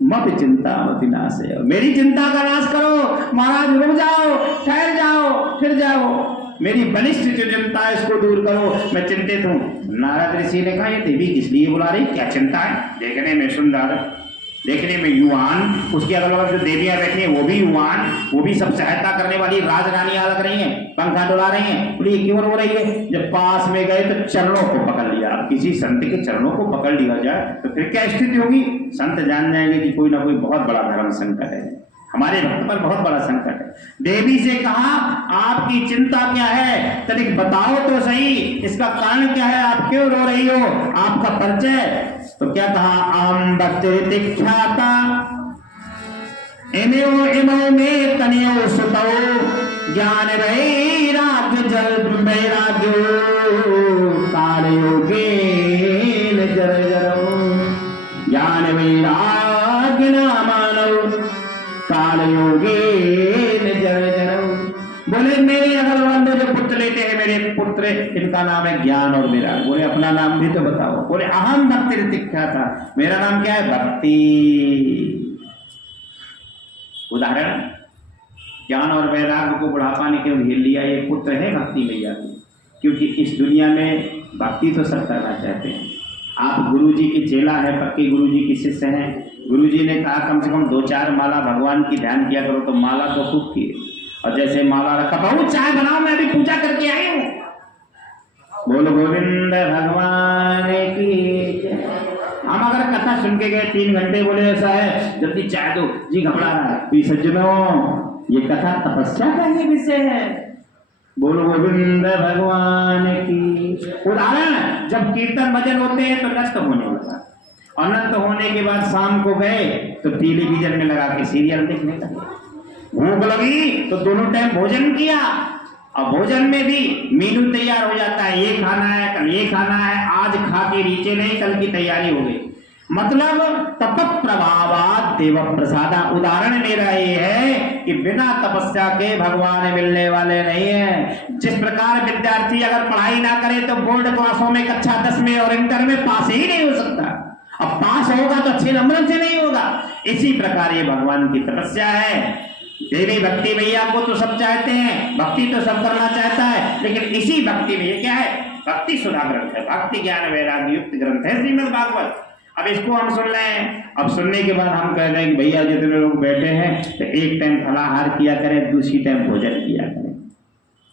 मत चिंता मत नाशय, मेरी चिंता का नाश करो। महाराज रुक जाओ, ठहर जाओ, फिर जाओ, मेरी बलिष्ठ जो चिंता है इसको दूर करो, मैं चिंतित हूँ। नारद ऋषि ने कहा ये देवी किस लिए बुला रही, क्या चिंता है? देखने में सुंदर, देखने में युवान, उसके अगल बगल जो देवियां बैठी हैं वो भी युवान, वो भी सब सहायता करने वाली राजरानियां लग रही हैं, पंखा डुला रही हैं। बोली क्यों रो रही है? जब पास में गए तो चरणों को पकड़ लिया। अब किसी संत के चरणों को पकड़ लिया जाए तो फिर क्या स्थिति होगी? संत जान जाएंगे कि कोई ना कोई बहुत बड़ा धर्म संकट है, हमारे भक्त पर बहुत बड़ा संकट है। देवी से कहा आपकी चिंता क्या है, तनिक बताओ तो सही, इसका कारण क्या है, आप क्यों रो रही हो, आपका परिचय। तो क्या कहा, आम भक्ति ख्याता इमो इमो में तनियो सुतौ ज्ञान वैराग्य जल वैराग्यो कार्योगे जर जरो ज्ञान वैराग्य न मानव बाल योगेन जर जरऊ। बोले मेरे अगल बगल जो पुत्र लेते हैं मेरे पुत्र, इनका नाम है ज्ञान और विराग। बोले अपना नाम भी तो बताओ। बोले अहम भक्ति तिख्या था, मेरा नाम क्या है? भक्ति। उदाहरण, ज्ञान और वैराग्य को बुढ़ापा ने क्यों घेर लिया? ये पुत्र है भक्ति मैया की, क्योंकि इस दुनिया में भक्ति तो सब करना चाहते हैं। आप गुरुजी की चेला है, पक्के गुरुजी की शिष्य हैं, गुरुजी ने कहा कम से कम 2-4 माला भगवान की ध्यान किया करो, तो माला तो खूब की, और जैसे माला रखा, बहू चाय बनाओ मैं अभी पूजा करके आई हूँ। बोलो गोविंद भगवान की। हम अगर कथा सुन के गए 3 घंटे, बोले ऐसा है जल्दी चाय दो, जी घबरा रहा है, तो सज्जनों ये कथा तपस्या का ही विषय है। बोलो गोविंद भगवान की। उदाहरण, जब कीर्तन भजन होते हैं तो नष्ट होने लगा, और नष्ट होने के बाद शाम को गए तो टेलीविजन में लगा के सीरियल देखने लगे। भूख लगी तो दोनों टाइम भोजन किया, और भोजन में भी मेनू तैयार हो जाता है, ये खाना है कल ये खाना है, आज खा के नीचे नहीं कल की तैयारी हो गई। मतलब तप प्रभावात देव प्रसादा। उदाहरण मेरा ये है कि बिना तपस्या के भगवान मिलने वाले नहीं है। जिस प्रकार विद्यार्थी अगर पढ़ाई ना करे तो बोर्ड क्लासों में कक्षा 10 में और इंटर में पास ही नहीं हो सकता, अब पास होगा तो अच्छे नंबर से नहीं होगा। इसी प्रकार ये भगवान की तपस्या है। देवी भक्ति मैया को तो सब चाहते हैं, भक्ति तो सब करना चाहता है, लेकिन इसी भक्ति में ये क्या है? भक्ति सुधा ग्रंथ है, भक्ति ज्ञान वैराग्य युक्त ग्रंथ है श्रीमद् भागवत। अब इसको हम सुन रहे हैं, अब सुनने के बाद हम कह रहे हैं कि भैया जितने लोग बैठे हैं तो एक टाइम फलाहार किया करें, दूसरी टाइम भोजन किया करें।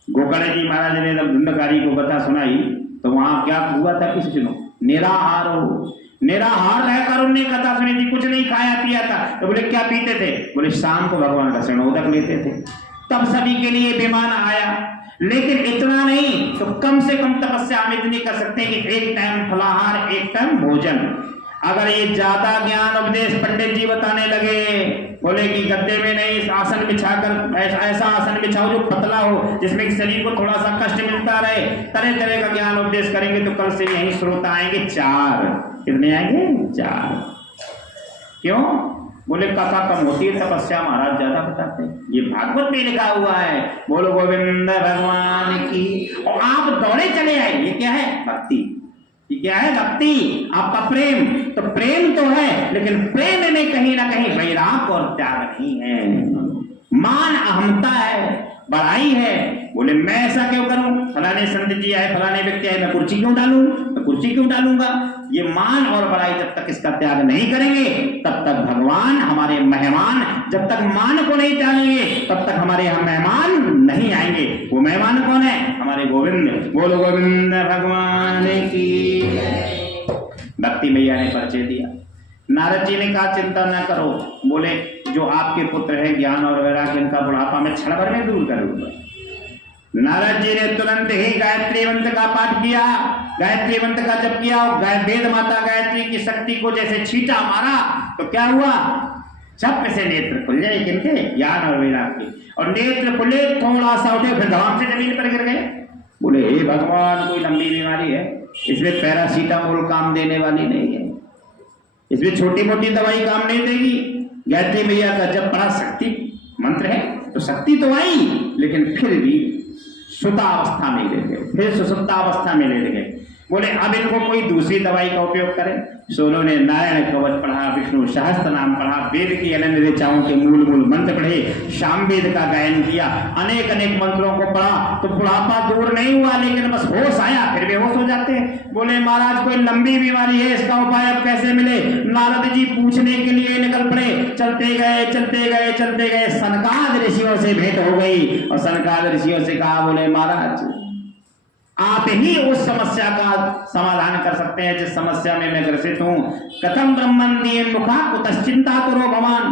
गोकर्ण जी महाराज ने जब धुंधकारी को कथा सुनाई तो वहां क्या हुआ था? किसी सुनो, निराहार हो, निराहार रहकर उनने कथा सुनी थी, कुछ नहीं खाया पिया था। तो बोले क्या पीते थे? बोले शाम को भगवान का शरणोदक लेते थे। तब सभी के लिए विमान आया, लेकिन इतना नहीं तो कम से कम तपस्या हम इतनी कर सकते हैं कि एक टाइम फलाहार एक टाइम भोजन। अगर ये ज्यादा ज्ञान उपदेश पंडित जी बताने लगे, बोले कि गद्दे में नहीं आसन बिछाकर ऐसा आसन बिछाओ जो पतला हो, जिसमें शरीर को थोड़ा सा कष्ट मिलता रहे, तरह तरह का ज्ञान उपदेश करेंगे तो कल से यही श्रोता आएंगे 4। कितने आएंगे? 4। क्यों? बोले कथा कम होती है, तपस्या महाराज ज्यादा बताते हैं। ये भागवत में लिखा हुआ है। बोलो गोविंद भगवान की। और आप दौड़े चले आए, ये क्या है? भक्ति। ये क्या है? भक्ति। आपका प्रेम, तो प्रेम तो है, लेकिन प्रेम में कहीं ना कहीं वैराग और त्याग नहीं है। मान अहमता है, बड़ाई है। बोले मैं ऐसा क्यों करूं? फलाने संत जी आए, फलाने व्यक्ति आए, मैं कुर्सी क्यों डालूं? मैं कुर्सी क्यों डालूंगा? ये मान और बड़ाई जब तक इसका त्याग नहीं करेंगे तब तक भगवान हमारे मेहमान, जब तक मान को नहीं त्यागेंगे तब तक हमारे यहाँ मेहमान नहीं आएंगे। वो मेहमान कौन है? हमारे गोविंद। बोलो गोविंद भगवान की। भक्ति मैया ने परिचय दिया। नारद जी ने कहा चिंता ना करो, बोले जो आपके पुत्र है ज्ञान और वैराग्य, इनका बुढ़ापा मैं क्षण भर में दूर करूंगा। नारद जी ने तुरंत ही गायत्री मंत्र का पाठ किया, गायत्री मंत्र का जप किया, और वेद माता गायत्री की शक्ति को जैसे छींटा मारा तो क्या हुआ? चप से नेत्र खुल जाए किनके? ज्ञान और वैराग्य के। और नेत्र खुले, थोड़ा सा उठे, फिर धड़ाम से जमीन पर गिर गए। बोले हे भगवान, कोई लंबी बीमारी है? इसमें पैरासीटामोल काम देने वाली नहीं है, इसमें छोटी मोटी दवाई काम नहीं देगी। गायत्री मैया का जब बड़ा शक्ति मंत्र है तो शक्ति तो आई, लेकिन फिर भी सुतावस्था में ले गए, फिर सुसुप्तावस्था में ले गए। बोले अब इनको कोई दूसरी दवाई का उपयोग करें। सोनों ने नारायण कवच पढ़ा, विष्णु सहस्त्र नाम पढ़ा, वेद की अनन्य ऋचाओं के मूल मंत्र पढ़े, शाम वेद का गायन किया, अनेक अनेक मंत्रों को पढ़ा, तो बुढ़ापा दूर नहीं हुआ, लेकिन बस होश आया, फिर बेहोश हो जाते हैं। बोले महाराज कोई लंबी बीमारी है, इसका उपाय अब कैसे मिले? नारद जी पूछने के लिए निकल पड़े। चलते गए चलते गए चलते गए, सनकाद ऋषियों से भेंट हो गई, और सनकाद ऋषियों से कहा बोले महाराज आप ही उस समस्या का समाधान कर सकते हैं जिस समस्या में मैं ग्रसित हूं। कथम ब्रह्मन दिए मुखा कुतश्चिंता करो भगवान,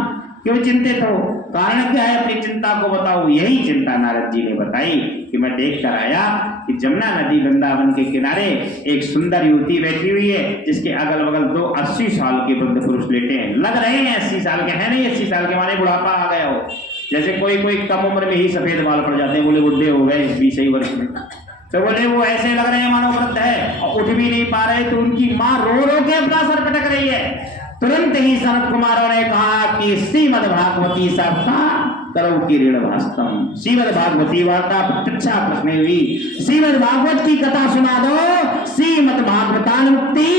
क्यों चिंतित हो? कारण क्या है? अपनी चिंता को बताओ। यही चिंता नारद जी ने बताई कि मैं देख कर आया कि जमुना नदी वृंदावन के किनारे एक सुंदर युवती बैठी हुई है, जिसके अगल बगल 2 80 साल के वृद्ध पुरुष लेटे हैं। लग रहे हैं 80 साल के, है नहीं 80 साल के, माने बुढ़ापा आ गया हो। जैसे कोई कम उम्र में ही सफेद बाल पड़ जाते हैं, बोले बुढ़े हो गए 20 वर्ष में, तो बोले वो ऐसे लग रहे हैं मानो वृद्ध है, और उठ भी नहीं पा रहे। तो उनकी माँ रो रो के अपना सर पटक रही है। तुरंत ही सनत कुमारों ने कहा कि श्रीमद भागवती सप्ता करो की ऋण भास्तम। श्रीमद भागवती वार्ता प्रत्यक्षा प्रश्न हुई, श्रीमद भागवत की कथा सुना दो, श्रीमद भागवतानुक्ति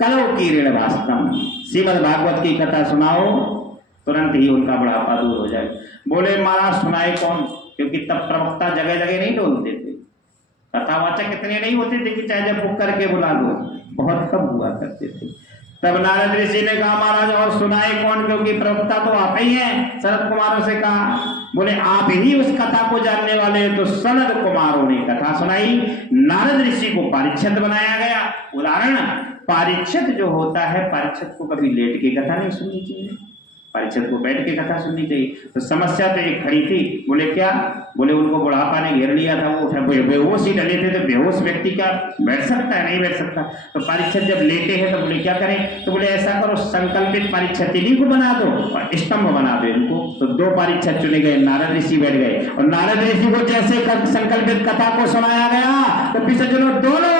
करो की ऋण भास्तम। श्रीमद भागवत की कथा सुनाओ, तुरंत ही उनका बुढ़ापा दूर हो जाए। बोले महाराज सुनाए कौन, क्योंकि तब प्रवक्ता जगह जगह नहीं डोलते थे, कथावाचक इतने नहीं होते थे कि चाहे जब बुक करके बुला लो, बहुत कम हुआ करते थे। तब नारद ऋषि ने कहा महाराज और सुनाए कौन, क्योंकि प्रवक्ता तो आप ही हैं। सनत कुमारों से कहा, बोले आप ही उस कथा को जानने वाले हैं। तो सनत कुमारों ने कथा सुनाई, नारद ऋषि को पारिच्छद बनाया गया। उदाहरण, पारिच्छद जो होता है, पारिच्छद को कभी लेट के कथा नहीं सुननी चाहिए, पारिच्छद को बैठ के कथा सुननी चाहिए। तो समस्या तो एक खड़ी थी। बोले क्या, बोले उनको बुढ़ापा ने घेर लिया था, वो उठा बेहोश ही डले थे। तो बेहोश व्यक्ति क्या बैठ सकता है, नहीं बैठ सकता। तो पारिच्छद जब लेटे हैं तो बोले क्या करें, तो बोले ऐसा करो संकल्पित पारिच्छद इन्हीं को बना दो और स्तंभ बना दो इनको। तो दो पारिच्छद चुने गए, नारद ऋषि बैठ गए और नारद ऋषि को जैसे संकल्पित कथा को सुनाया गया तो पिछले दोनों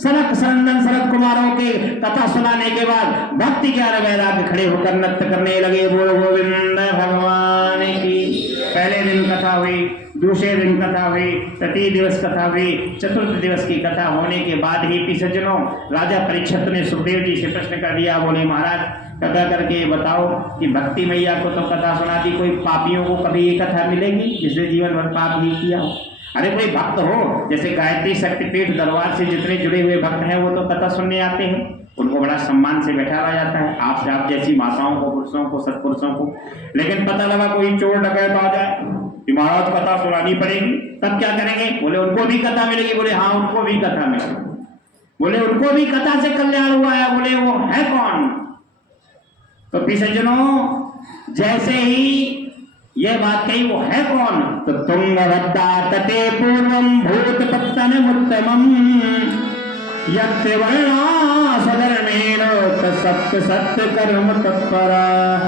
सनक सनंदन सनत कुमारों के कथा सुनाने के बाद भक्ति के वैराग्य खड़े होकर नृत्य करने लगे। बोल गोविंद भगवान की। पहले दिन कथा हुई, दूसरे दिन कथा हुई, तृतीय दिवस कथा हुई, चतुर्थ दिवस की कथा होने के बाद ही पिछजनों राजा परीक्षित ने सुखदेव जी से प्रश्न कर दिया। बोले महाराज कथा करके बताओ कि भक्ति मैया को तो कथा सुना दी, कोई पापियों को कभी ये कथा मिलेगी जिसने जीवन भर पाप ही किया हो? अरे कोई भक्त हो, जैसे गायत्री शक्तिपीठ दरबार से जितने जुड़े हुए भक्त हैं वो तो कथा सुनने आते हैं, उनको बड़ा सम्मान से बैठाया जाता है, आप जैसी माताओं को, पुरुषों को, सत्पुरुषों को। लेकिन पता लगा कोई चोर डकैत आ जाए कि महाराज कथा सुनानी पड़ेगी, तब क्या करेंगे? बोले उनको भी कथा मिलेगी। बोले हाँ उनको भी कथा मिलेगी। बोले उनको भी कथा से कल्याण हुआ है। बोले वो है कौन? तो पिछजनों जैसे ही यह बात कही वो है कौन, तो तुंगभद्रा तटे पूर्वम भूतपत्तनमुत्तमम् यस्य वर्णा सधर्मेण तत्सत्य सत्य कर्म तत्परः।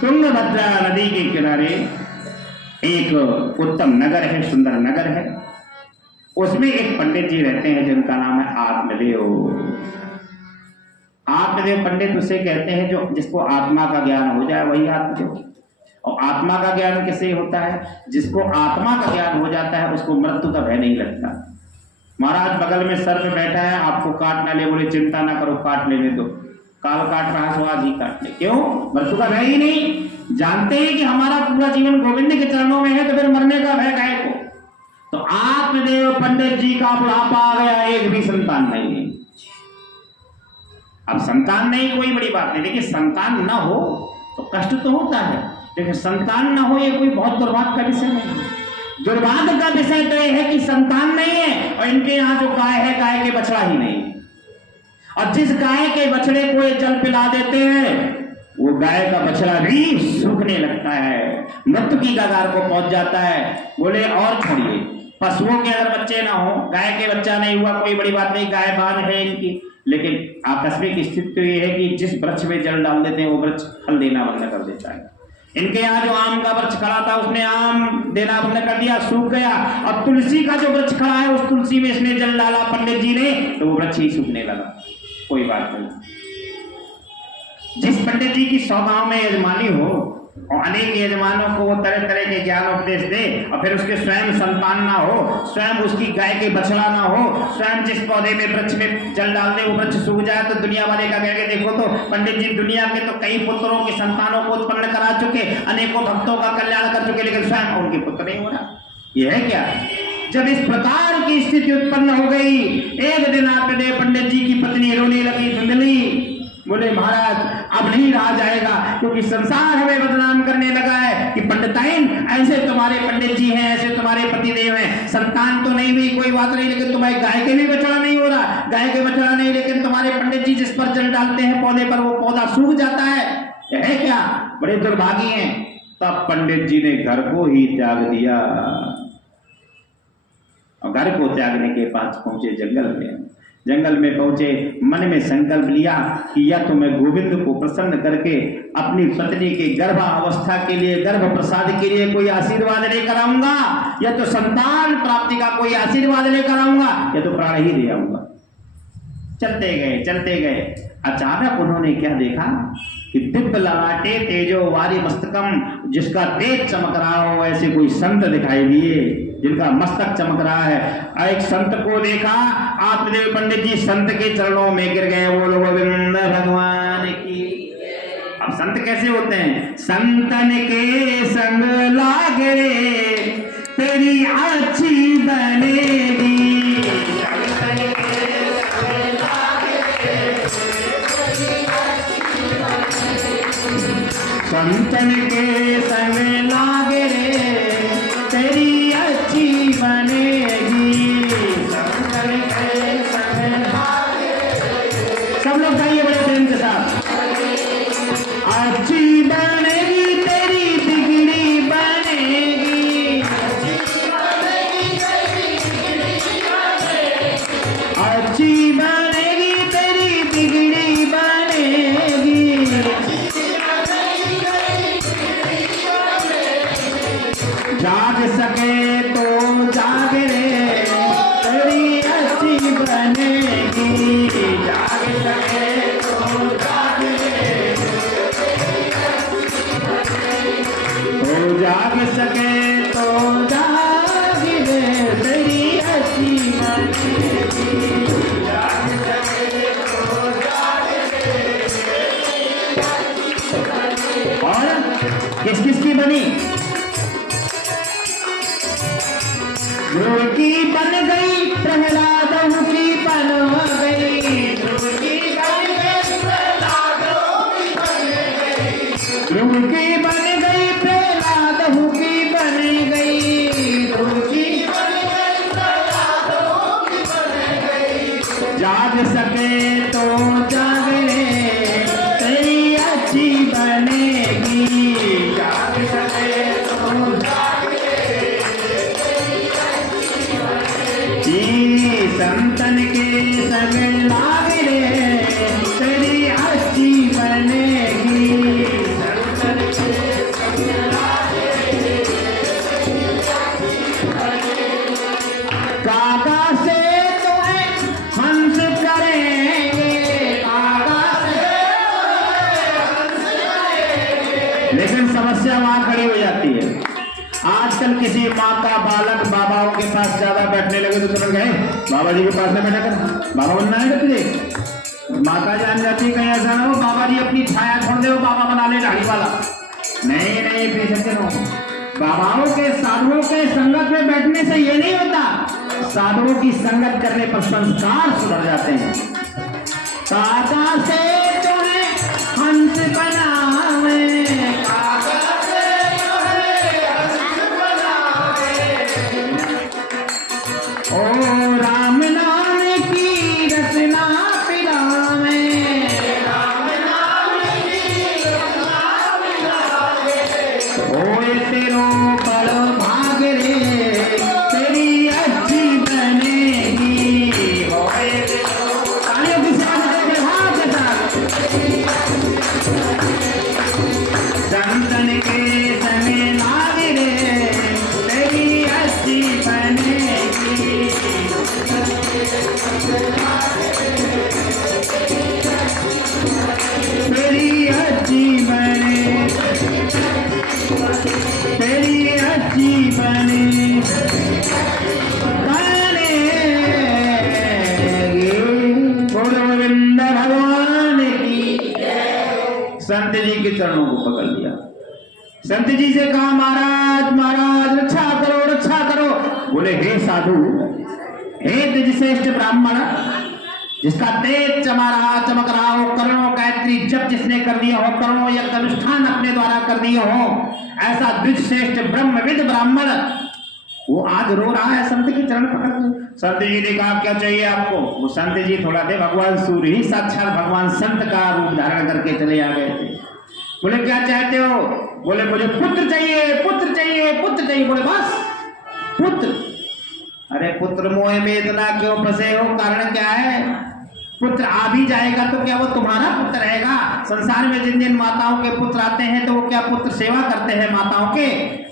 तुंगभद्रा नदी के किनारे एक उत्तम नगर है, सुंदर नगर है। उसमें एक पंडित जी रहते हैं जिनका नाम है आत्मदेव। आत्मदेव पंडित उसे कहते हैं जो जिसको आत्मा का ज्ञान हो जाए वही आत्मदेव। और आत्मा का ज्ञान किसे होता है? जिसको आत्मा का ज्ञान हो जाता है उसको मृत्यु का भय नहीं लगता। महाराज बगल में सर्प बैठा है, आपको काट ना ले, बोले चिंता ना करो काट लेने दो, काल काट रहा सो आज ही काट ले। क्यों? मृत्यु का भय ही नहीं। जानते हैं कि हमारा पूरा जीवन गोविंद के चरणों में है, तो फिर मरने का भय काहे को? तो आत्मदेव पंडित जी का बुढ़ापा आ गया, एक भी संतान नहीं है। अब संतान नहीं कोई बड़ी बात नहीं, लेकिन संतान ना हो तो कष्ट तो होता है, लेकिन संतान ना हो ये कोई बहुत दुर्भाग्य का विषय नहीं है। दुर्भाग्य का विषय तो यह है कि संतान नहीं है और इनके यहाँ जो गाय है, गाय के बछड़ा ही नहीं है। और जिस गाय के बछड़े को ये जल पिला देते हैं वो गाय का बछड़ा भी सूखने लगता है, मृत्यु की कगार को पहुंच जाता है। बोले और छोड़िए, पशुओं के अगर बच्चे ना हो, गाय के बच्चा नहीं हुआ कोई बड़ी बात नहीं, गाय बांध है इनकी, लेकिन आकस्मिक स्थिति तो ये है कि जिस वृक्ष में जल डाल देते हैं वो वृक्ष फल देना बंद कर देता है। इनके यहाँ जो आम का वृक्ष खड़ा था उसने आम देना बंद कर दिया, सूख गया। अब तुलसी का जो वृक्ष खड़ा है उस तुलसी में इसने जल डाला पंडित जी ने, तो वो वृक्ष ही सूखने लगा। कोई बात नहीं। जिस पंडित जी की 100 गांव में यजमानी हो और अनेक यजमानों को वो तरह तरह के ज्ञान उपदेश दे और फिर उसके स्वयं संतान ना हो, स्वयं उसकी गाय के बछड़ा ना हो, स्वयं जिस पौधे में वृक्ष में जल डाल दे वो वृक्ष सूख जाए, तो दुनिया वाले का कहेंगे देखो तो पंडित जी दुनिया के तो कई पुत्रों की संतानों को उत्पन्न करा चुके, अनेकों भक्तों का कल्याण कर चुके, लेकिन स्वयं उनके पुत्र नहीं हो रहा। यह है क्या? जब इस प्रकार की स्थिति उत्पन्न हो गई, एक दिन आपने पंडित जी की पत्नी रोने लगी, धुंधली। बोले महाराज अब नहीं रहा जाएगा, क्योंकि संसार हमें बदनाम करने लगा है कि पंडिताइन ऐसे तुम्हारे पंडित जी हैं, ऐसे तुम्हारे पतिदेव हैं, संतान तो नहीं हुई कोई बात नहीं, लेकिन तुम्हारे गाय के भी बछड़ा नहीं हो रहा, गाय के बछड़ा नहीं, लेकिन तुम्हारे पंडित जी जिस पर जल डालते हैं पौधे पर वो पौधा सूख जाता है क्या? बड़े दुर्भागी हैं। तब पंडित जी ने घर को ही त्याग दिया और घर को त्यागने के पास पहुंचे जंगल में पहुंचे, मन में संकल्प लिया कि या तो मैं गोविंद को प्रसन्न करके अपनी पत्नी के गर्भावस्था के लिए, गर्भ प्रसाद के लिए कोई आशीर्वाद लेकर आऊंगा, या तो संतान प्राप्ति का कोई आशीर्वाद लेकर आऊंगा, या तो प्राण ही दे आऊंगा। चलते गए। अचानक उन्होंने क्या देखा कि दिव्य ललाटे तेजो वारी मस्तकम, जिसका तेज चमक रहा हो ऐसे कोई संत दिखाई दिए जिनका मस्तक चमक रहा है। एक संत को देखा, आत्मदेव पंडित जी संत के चरणों में गिर गए। बोलो गोविंद भगवान की। अब संत कैसे होते हैं? संतन के संग लागे रे तेरी अच्छी बनेगी, संतन के संग लागे रे तेरी अच्छी बनेगी, संतन के संग लागे रे। सब लोग गाइए बड़े प्रेम के साथ। अच्छी बनेगी तेरी बिगड़ी बनेगी, अच्छी बनेगी तेरी बिगड़ी बनेगी, जाग सके तो जाग रे तेरी अच्छी बनेगी, जाग सके तो जाग रे, तो जाग सके तो जाग रे तेरी अच्छी बनेगी, जाग सके तो जाग रे। और किस किस की बनी? ध्रुव की बन गई, प्रहलाद की बन गई, ध्रुव की बन गई, प्रहलाद की बन गई, ध्रुव की बन गई, प्रहलाद की बन गई, ध्रुव की बन गई, प्रहलाद की बन गई, जाग सके तो जाग रे तेरी अच्छी बनेगी, जाग सके तो जाग रे संतन के संग लाग रे तेरी अच्छी बनेगी, संतन के संग लाग रे तेरी अच्छी बनेगी। काका से तो है हंस करेंगे, काका से हंस करेंगे, लेकिन समस्या वहां खड़ी हो जाती है। आजकल किसी माँ का बालक बाबाओं के पास ज्यादा बैठने लगे तो तुरंत गए बाबा जी के पास में बैठा कर बाबा बनना है तुझे। माता जान जाती कहीं ऐसा ना हो बाबा जी अपनी छाया छोड़ दे बाबा बना ले दाढ़ी वाला। नहीं नहीं प्रिय हो, बाबाओं के साधुओं के संगत में बैठने से ये नहीं होता, साधुओं की संगत करने पर संस्कार सुधर जाते हैं। काका से जो है हंस बनावे, ओ राम नाम की रचना पिलावे, राम नाम की रचना पिलावे, ओए तेरो बड़ भाग रे तेरी अच्छी बनेगी, ओए तेरो तालियों की साथ के भाग के साथ। संतन के संग लाग रे तेरी अच्छी बनेगी, तेरी अच्छी बने, तेरी अच्छी बने गोविंद भगवान की। संत जी के चरणों को पकड़ लिया, संत जी से कहा महाराज महाराज रक्षा करो रक्षा करो। बोले हे साधु, हे द्विजश्रेष्ठ ब्राह्मण, जिसका तेज चमक रहा हो, करोड़ों गायत्री जप जिसने कर दिया हो, करोड़ों यज्ञ अनुष्ठान अपने द्वारा कर दिए हो, ऐसा द्विजश्रेष्ठ ब्रह्मविद ब्राह्मण वो आज रो रहा है संत के चरण पकड़ के। संत जी ने कहा क्या चाहिए आपको? वो संत जी थोड़ा थे भगवान सूर्य ही साक्षात भगवान संत का रूप धारण करके चले आ गए थे। बोले क्या चाहते हो? बोले मुझे पुत्र चाहिए पुत्र चाहिए पुत्र चाहिए। बोले बस पुत्र? अरे पुत्र मोह में इतना क्यों फंसे हो? कारण क्या है? पुत्र आ भी जाएगा तो क्या वो तुम्हारा पुत्र रहेगा? संसार में जिन जिन माताओं के पुत्र आते हैं तो वो क्या पुत्र सेवा करते हैं माताओं के?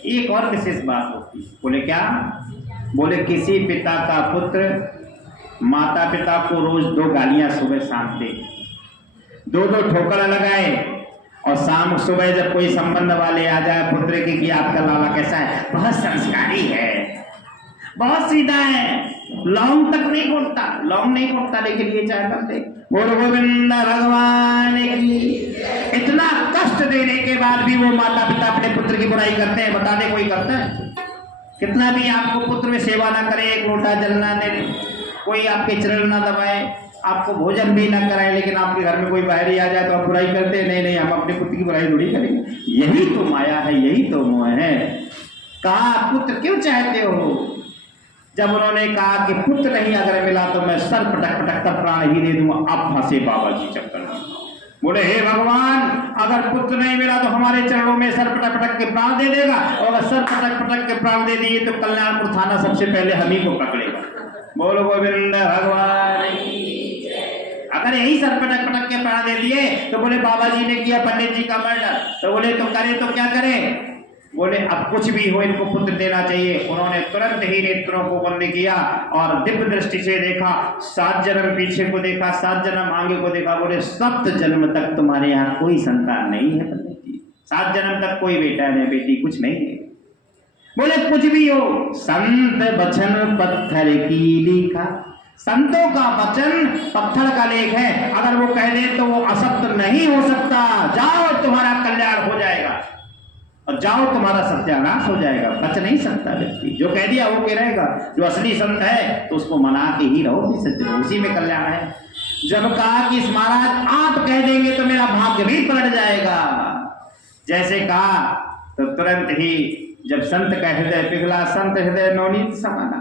एक और विशेष बात होती है। बोले क्या? बोले किसी पिता का पुत्र माता पिता को रोज 2 गालियां सुबह शाम दे, 2 ठोकर लगाए, और शाम सुबह जब कोई संबंध वाले आ जाए पुत्र की कि आपका लाला कैसा है, बहुत संस्कारी है, बहुत सीधा है, लौंग तक नहीं घोटता, लौंग नहीं घोटता, लेकिन ये चाय करते। बोलो गोविंद भगवान की। इतना कष्ट देने के बाद भी वो माता पिता अपने पुत्र की बुराई करते हैं। बता दे कोई करता है? कितना भी आपको पुत्र में सेवा ना करे, एक लोटा जल ना दे, कोई आपके चरण ना दबाए, आपको भोजन भी ना कराए, लेकिन आपके घर में कोई बाहरी आ जाए तो आप बुराई करते हैं, नहीं नहीं हम अपने पुत्र की बुराई थोड़ी करेंगे। यही तो माया है, यही तो मोह है। कहा पुत्र क्यों चाहते हो? जब उन्होंने कहा कि पुत्र नहीं अगर मिला तो मैं सर पटक पटक कर प्राण ही दे दूंगा, अब फंसे बाबा जी चक्कर में। बोले हे भगवान, अगर पुत्र नहीं मिला तो हमारे चरणों में सर पटक पटक के प्राण दे देगा, और अगर सर पटक पटक के प्राण दे दिए तो कल्याणपुर थाना सबसे पहले हम ही को पकड़ेगा। बोलो गोविंद भगवान। अगर यही सर पटक पटक के प्राण दे दिए तो बोले बाबा जी ने किया पंडित जी का मर्डर, तो बोले तो करे तो क्या करें? बोले अब कुछ भी हो इनको पुत्र देना चाहिए। उन्होंने तुरंत ही नेत्रों को बंद किया और दिव्य दृष्टि से देखा, 7 जन्म पीछे को देखा, 7 जन्म आगे को देखा। बोले 7 जन्म तक तुम्हारे यहाँ कोई संतान नहीं है पंडित जी, 7 जन्म तक कोई बेटा नहीं बेटी कुछ नहीं है। बोले कुछ भी हो, संत वचन पत्थर की लिखा। संतों का वचन पत्थर का लेख है, अगर वो कह दे तो वो असत्य नहीं हो सकता। जाओ तुम्हारा कल्याण हो जाएगा और जाओ तुम्हारा सत्यानाश हो जाएगा। बच नहीं सकता व्यक्ति, जो कह दिया वो कह रहेगा। जो असली संत है तो उसको मना के ही रहो कि सत्य, उसी में कल्याण है। जब कहा कि महाराज आप कह देंगे तो मेरा भाग्य भी पलट जाएगा, जैसे कहा तो तुरंत ही जब संत का हृदय पिघला, संत हृदय नवनीत समाना,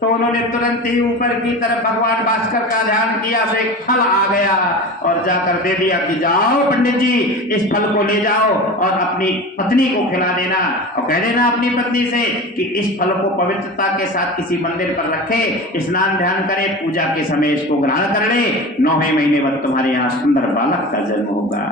तो उन्होंने तुरंत ही ऊपर की तरफ भगवान भास्कर का ध्यान किया, तो एक फल आ गया और जाकर दे दिया कि जाओ पंडित जी इस फल को ले जाओ और अपनी पत्नी को खिला देना, और कह देना अपनी पत्नी से कि इस फल को पवित्रता के साथ किसी मंदिर पर रखे, स्नान ध्यान करे, पूजा के समय इसको ग्रहण कर ले, 9वें महीने बाद तुम्हारे यहाँ सुंदर बालक का जन्म होगा।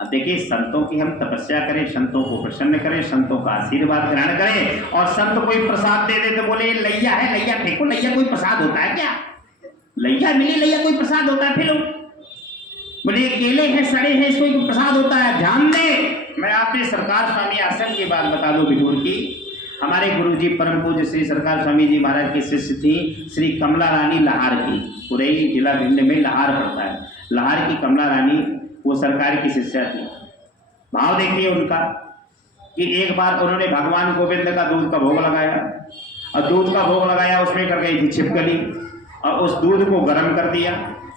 अब देखिए, संतों की हम तपस्या करें, संतों को प्रसन्न करें, संतों का आशीर्वाद ग्रहण करें, और संत कोई प्रसाद दे दे तो बोले लैया है, लैया फेंको, लैया कोई प्रसाद होता है क्या? लैया मिली, लैया कोई प्रसाद होता है? फिर बोले ये केले हैं सड़े हैं, इसको कोई प्रसाद होता है? ध्यान दे, मैं आपने सरकार स्वामी आश्रम की बात बता दूं बिठूर की। हमारे गुरु जी परम पूज्य श्री सरकार स्वामी जी महाराज की शिष्य थी श्री कमला रानी लाहार की, पुरई जिला भिंड में लाहार पड़ता है। लाहार की कमला रानी वो सरकार की शिष्या थी। भाव देखिए उनका कि एक बार उन्होंने भगवान गोविंद का दूध का भोग लगाया, और दूध का भोग लगाया उसमें कर गई थी छिपकली, और उस दूध को गर्म कर दिया।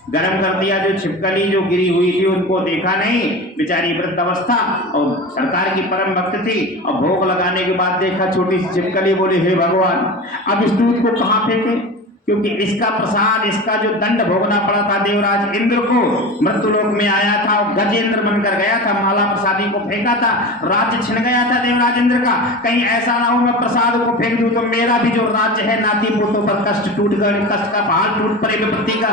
जो छिपकली जो गिरी हुई थी उनको देखा नहीं, बेचारी वृद्ध अवस्था और सरकार की परम भक्त थी, और भोग लगाने के बाद देखा छोटी सी छिपकली। बोले हे भगवान, अब इस दूध को कहाँ फेंके, क्योंकि इसका प्रसाद, इसका जो दंड भोगना पड़ा था देवराज इंद्र को, मृत्युलोक में आया था और गजेंद्र बनकर गया था, माला प्रसादी को फेंका था, राज्य छिन गया था देवराज इंद्र का। कहीं ऐसा ना हो मैं प्रसाद को फेंक दूं तो मेरा भी जो राज्य है नाती पोतों पर कष्ट टूट गए, कष्ट का पहाड़ टूट पड़े विपत्ति का,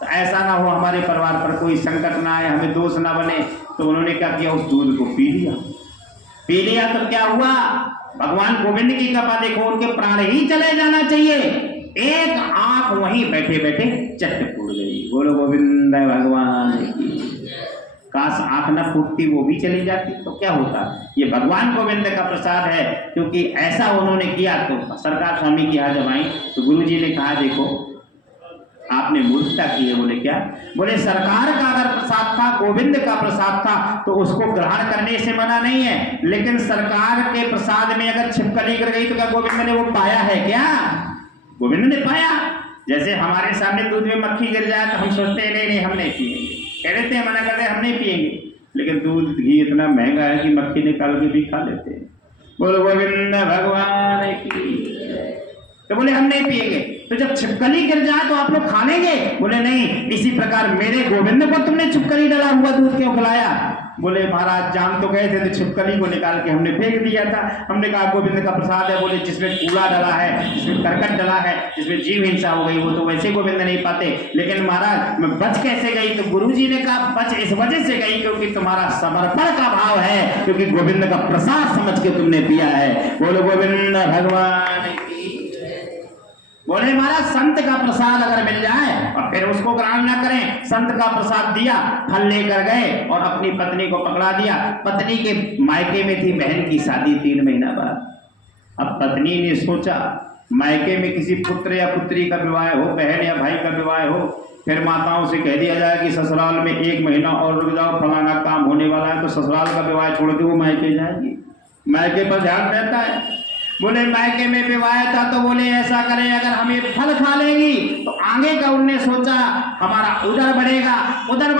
तो ऐसा ना हो हमारे परिवार पर कोई संकट ना आए, हमें दोष ना बने। तो उन्होंने क्या किया, उस दूध को पी लिया। तो क्या हुआ, भगवान गोविंद की कृपा देखो, उनके प्राण ही चले जाना चाहिए, एक आंख वहीं बैठे बैठे चट फूट गई। बोलो गोविंद भगवान की। काश आंख न फूटती, वो भी चली जाती तो क्या होता। ये भगवान गोविंद का प्रसाद है, क्योंकि ऐसा उन्होंने किया। तो सरकार स्वामी की यहाँ जब आई तो गुरुजी ने कहा देखो आपने मूर्खता की है। बोले क्या? बोले सरकार का अगर प्रसाद था, गोविंद का प्रसाद था, तो उसको ग्रहण करने से मना नहीं है, लेकिन सरकार के प्रसाद में अगर छिपकली गिर गई तो क्या गोविंद ने वो पाया है क्या? गोविंद ने पाया। जैसे हमारे सामने दूध में मक्खी गिर जाए तो हम सोचते हैं नहीं हम नहीं पिएंगे, कह देते हैं, मना करते हैं हम नहीं पिएंगे, लेकिन दूध घी इतना महंगा है कि मक्खी निकाल के भी खा लेते हैं। बोलो गोविंद भगवान की। तो बोले हम नहीं पिएंगे। तो जब छिपकली गिर जाए तो आप लोग खा लेंगे? बोले नहीं। इसी प्रकार मेरे गोविंद को तुमने छिपकली डला हुआ दूध क्यों खिलाया? बोले महाराज जान तो गए थे तो छिपकली को निकाल के हमने फेंक दिया था। हमने कहा गोविंद का प्रसाद है। बोले जिसमें कूड़ा डला है, जिसमें करकट डला है, जिसमें जीव हिंसा हो गई, वो तो वैसे गोविंद नहीं पाते। लेकिन महाराज मैं बच कैसे गई? तो गुरुजी ने कहा बच इस वजह से गई क्योंकि तुम्हारा समर्पण का भाव है, क्योंकि गोविंद का प्रसाद समझ के तुमने पिया है। बोलो गोविंद भगवान की। बोले महाराज संत का प्रसाद अगर मिल जाए और फिर उसको ग्रहण ना करें, संत का प्रसाद दिया, फल लेकर गए और अपनी पत्नी को पकड़ा दिया। पत्नी के मायके में थी बहन की शादी 3 महीना बाद। अब पत्नी ने सोचा मायके में किसी पुत्र या पुत्री का विवाह हो, बहन या भाई का विवाह हो, फिर माताओं से कह दिया जाए कि ससुराल में 1 महीना और रुक जाओ, फलाना काम होने वाला है, तो ससुराल का विवाह छोड़ के वो मायके जाएगी। मायके पर ध्यान रहता है। बोले मायके में विवाह था तो बोले ऐसा करें अगर हम ये फल खा लेंगी तो आगे का उनने सोचा हमारा उधर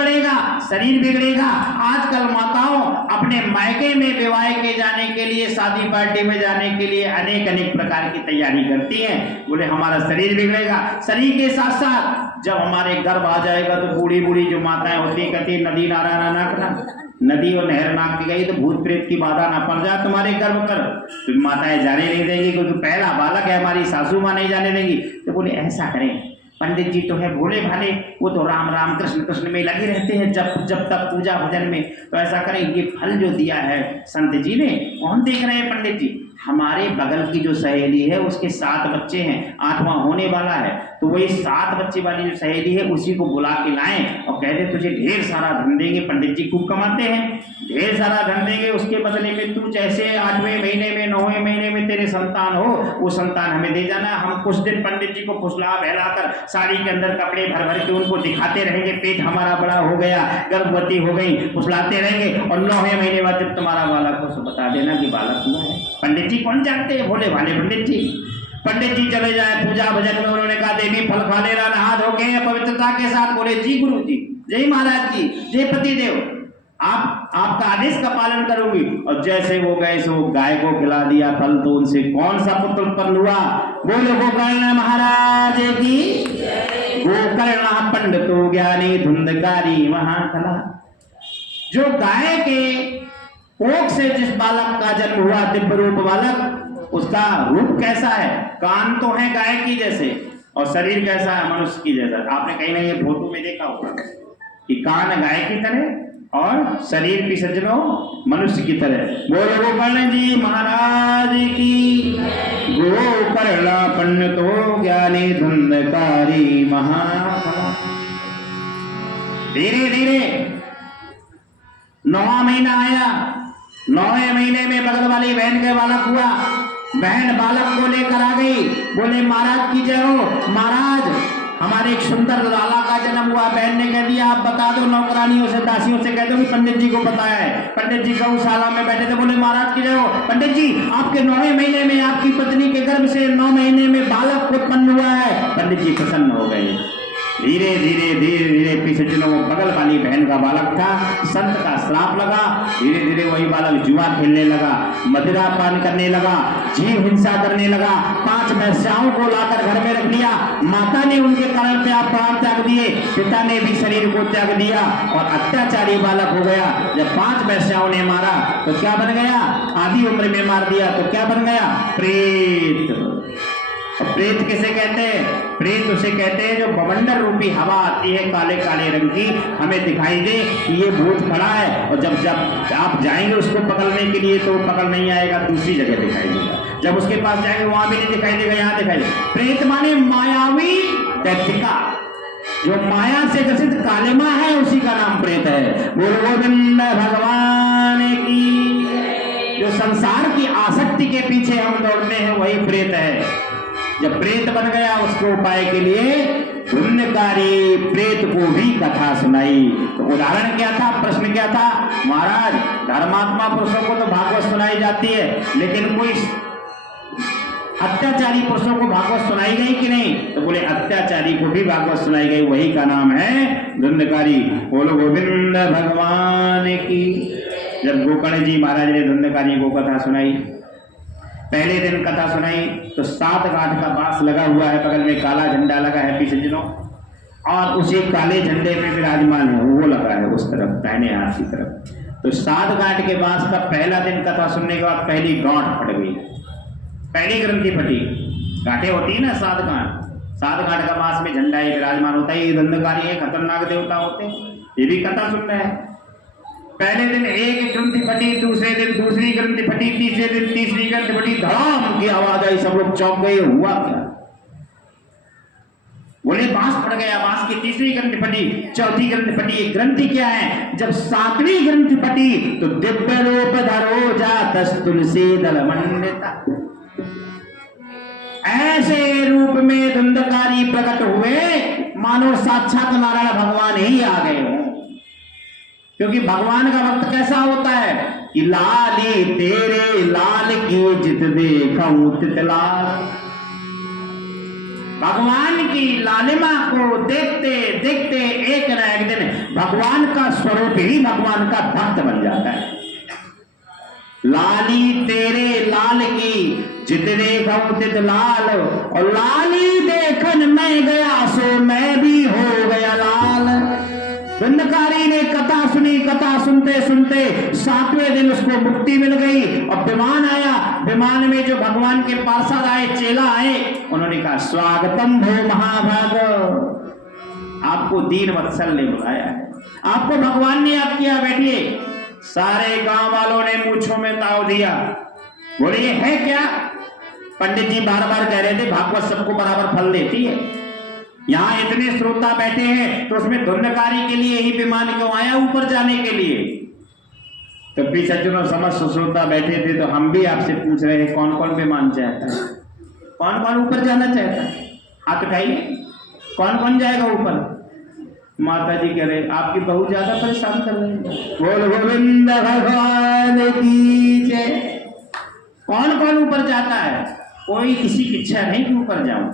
बढ़ेगा, शरीर बिगड़ेगा। आजकल माताओं अपने मायके में विवाह के जाने के लिए, शादी पार्टी में जाने के लिए अनेक प्रकार की तैयारी करती हैं। बोले हमारा शरीर बिगड़ेगा, शरीर के साथ साथ जब हमारे गर्भ आ जाएगा तो बूढ़ी जो माताएं होती कहती नदी नारा ना करना, नदी और नहर नाप की गई तो भूत प्रेत की बाधा ना पड़ जाए तुम्हारे गर्भ पर, तो माताएं जाने नहीं देंगी क्योंकि पहला बालक है, हमारी सासू माँ नहीं जाने देंगी। तो बोले ऐसा करें, पंडित जी तो है भोले भाले, वो तो राम राम कृष्ण कृष्ण में लगे रहते हैं जब तक पूजा भजन में, तो ऐसा करें ये फल जो दिया है संत जी ने, कौन देख रहे हैं पंडित जी, हमारे बगल की जो सहेली है उसके 7 बच्चे हैं, 8वां होने वाला है, तो वही 7 बच्चे वाली जो सहेली है उसी को बुला के लाएं और कहते तुझे ढेर सारा धन देंगे, पंडित जी खूब कमाते हैं, ढेर सारा धन देंगे, उसके बदले में तू जैसे 8वें महीने में 9वें महीने में तेरे संतान हो वो संतान हमें दे जाना। हम कुछ दिन पंडित जी को फुसला बहलाकर साड़ी के अंदर कपड़े भर के उनको दिखाते रहेंगे, पेट हमारा बड़ा हो गया, गर्भवती हो गई, फुसलाते रहेंगे और 9वें महीने बाद जब तुम्हारा बालक हो तो बता देना कि बालक हुआ है। पंडित जी कौन जानते हैं, भोले भाले पंडित जी। पंडित जी चले जाए पूजा भजन में, उन्होंने कहा देवी फल खा लेना, नहा धो के पवित्रता के साथ बोले जी गुरु जी, जय महाराज जी, जय पति देव, आपका आदेश का पालन करूंगी। और जैसे वो गए सो गाय को खिला दिया फल, तो उनसे कौन सा पुत्र उत्पन्न हुआ, बोले गोकर्ण महाराज की, गोकर्ण पंडितो ज्ञानी धुंधकारी महाकला। जो गाय के कोख से जिस बालक का जन्म हुआ दिव्य रूप बालक, उसका रूप कैसा है, कान तो है गाय की जैसे और शरीर कैसा है मनुष्य की जैसा। आपने कहीं ना ये फोटो में देखा होगा कि कान गाय की तरह और शरीर भी सज्जनों मनुष्य की तरह। बोलो गोकर्ण जी महाराज की, गोकर्ण पंडितो ज्ञानी धुंधकारी महाकला। धीरे धीरे 9वां महीना आया, 9वें महीने में बगल वाली बहन के बालक हुआ। बहन बालक को लेकर आ गई, बोले महाराज की जय हो, महाराज हमारे एक सुंदर लाला का जन्म हुआ। बहन ने कह दिया आप बता दो, नौकरानियों से दासियों से कह दो कि पंडित जी को बताया है। पंडित जी गौशाला में बैठे थे, बोले महाराज की जय हो, पंडित जी आपके 9वें महीने में आपकी पत्नी के गर्भ से 9 महीने में बालक उत्पन्न हुआ है। पंडित जी प्रसन्न हो गए। धीरे धीरे पीछे चलो, वो बगल वाली बहन का बालक था, संत का श्राप लगा। धीरे धीरे वही बालक जुआ खेलने लगा, मदिरा पान करने लगा, जीव हिंसा करने लगा, 5 वेश्याओं को लाकर घर में रख लिया। माता ने उनके कारण पे आप प्राण त्याग दिए, पिता ने भी शरीर को त्याग दिया और अत्याचारी बालक हो गया। जब 5 वेश्याओं ने मारा तो क्या बन गया, आधी उम्र में मार दिया तो क्या बन गया, प्रेत। प्रेत किसे कहते हैं, प्रेत उसे कहते हैं जो बवंडर रूपी हवा आती है काले काले रंग की, हमें दिखाई दे कि ये भूत खड़ा है, और जब आप जाएंगे उसको पकड़ने के लिए तो पकड़ नहीं आएगा, दूसरी जगह दिखाई देगा। जब उसके पास जाएंगे वहां भी नहीं दिखाई देगा, यहाँ दिखाई देगा। प्रेत माने मायावी दैत्यिका, जो माया से ग्रसित कालिमा है उसी का नाम प्रेत है। बोलो गोविंद भगवान की। जो संसार की आसक्ति के पीछे हम दौड़ते हैं वही प्रेत है। जब प्रेत बन गया उसको उपाय के लिए धुंधकारी प्रेत को भी कथा सुनाई। तो उदाहरण क्या था, प्रश्न क्या था, महाराज धर्मात्मा पुरुषों को तो भागवत सुनाई जाती है, लेकिन कोई अत्याचारी पुरुषों को भागवत सुनाई गई कि नहीं, तो बोले अत्याचारी को भी भागवत सुनाई गई, वही का नाम है धुंधकारी। बोलो गोविंद भगवान की। जब गोकर्ण जी महाराज ने धुंधकारी को कथा सुनाई, पहले दिन कथा सुनाई तो 7 गांठ का बांस लगा हुआ है, बगल में काला झंडा लगा है पीछे जिनों, और उसी काले झंडे पे विराजमान है, वो लगा है उस तरफ दाहिने हाथ की तरफ। तो 7 गांठ के बांस का पहला दिन कथा सुनने के बाद पहली गांठ फट गई, पहली ग्रंथि फटी। गांठें होती है ना 7 गांठ, 7 गांठ का बांस में झंडा ही विराजमान होता है। ये धुंधकारी है, खतरनाक देवता होते हैं, ये भी कथा सुन रहे हैं। पहले दिन एक ग्रंथि फटी, दूसरे दिन दूसरी ग्रंथि फटी, तीसरे दिन तीसरी ग्रंथि फटी, धड़ाम की आवाज आई, सब लोग चौंक गए, हुआ क्या। बोले बांस फट गया, बांस की तीसरी ग्रंथि फटी, चौथी ग्रंथि फटी। ये ग्रंथि क्या है? जब सातवीं ग्रंथि फटी तो दिव्य रूप धरो जातस तुलसी दल मंडिता, ऐसे रूप में धुंधकारी प्रकट हुए मानो साक्षात नारायण भगवान ही आ गए हो। क्योंकि भगवान का भक्त कैसा होता है कि लाली तेरे लाल की जित देखूं तित लाल। भगवान की लालिमा को देखते देखते एक न एक दिन भगवान का स्वरूप ही भगवान का भक्त बन जाता है। लाली तेरे लाल की जित देखूं तित लाल, और लाली देखन मैं गया सो मैं भी हो गया लाल। धुंधकारी ने कथा सुनी, कथा सुनते सुनते सातवें दिन उसको मुक्ति मिल गई और विमान आया। विमान में जो भगवान के पार्षद आए, चेला आए, उन्होंने कहा स्वागतम भो महाभागो, आपको दीन वत्सल ने बुलाया है, आपको भगवान ने याद किया, बैठिए। सारे गांव वालों ने मूंछों में ताव दिया, बोले ये है क्या? पंडित जी बार बार कह रहे थे भागवत सबको बराबर फल देती है, यहाँ इतने श्रोता बैठे हैं तो उसमें धुंधकारी के लिए ही विमान क्यों आया ऊपर जाने के लिए? तो भी सज्जनों समस्त श्रोता बैठे थे, तो हम भी आपसे पूछ रहे हैं कौन कौन विमान चाहता है, कौन कौन ऊपर जाना चाहता है? हाथ उठाइए, कौन कौन जाएगा ऊपर? माता जी कह रहे आपकी बहू ज्यादा परेशान कर रही है। बोल गोविंद भगवान की जय। कौन कौन ऊपर जाता है? कोई किसी की इच्छा नहीं कि ऊपर जाऊं,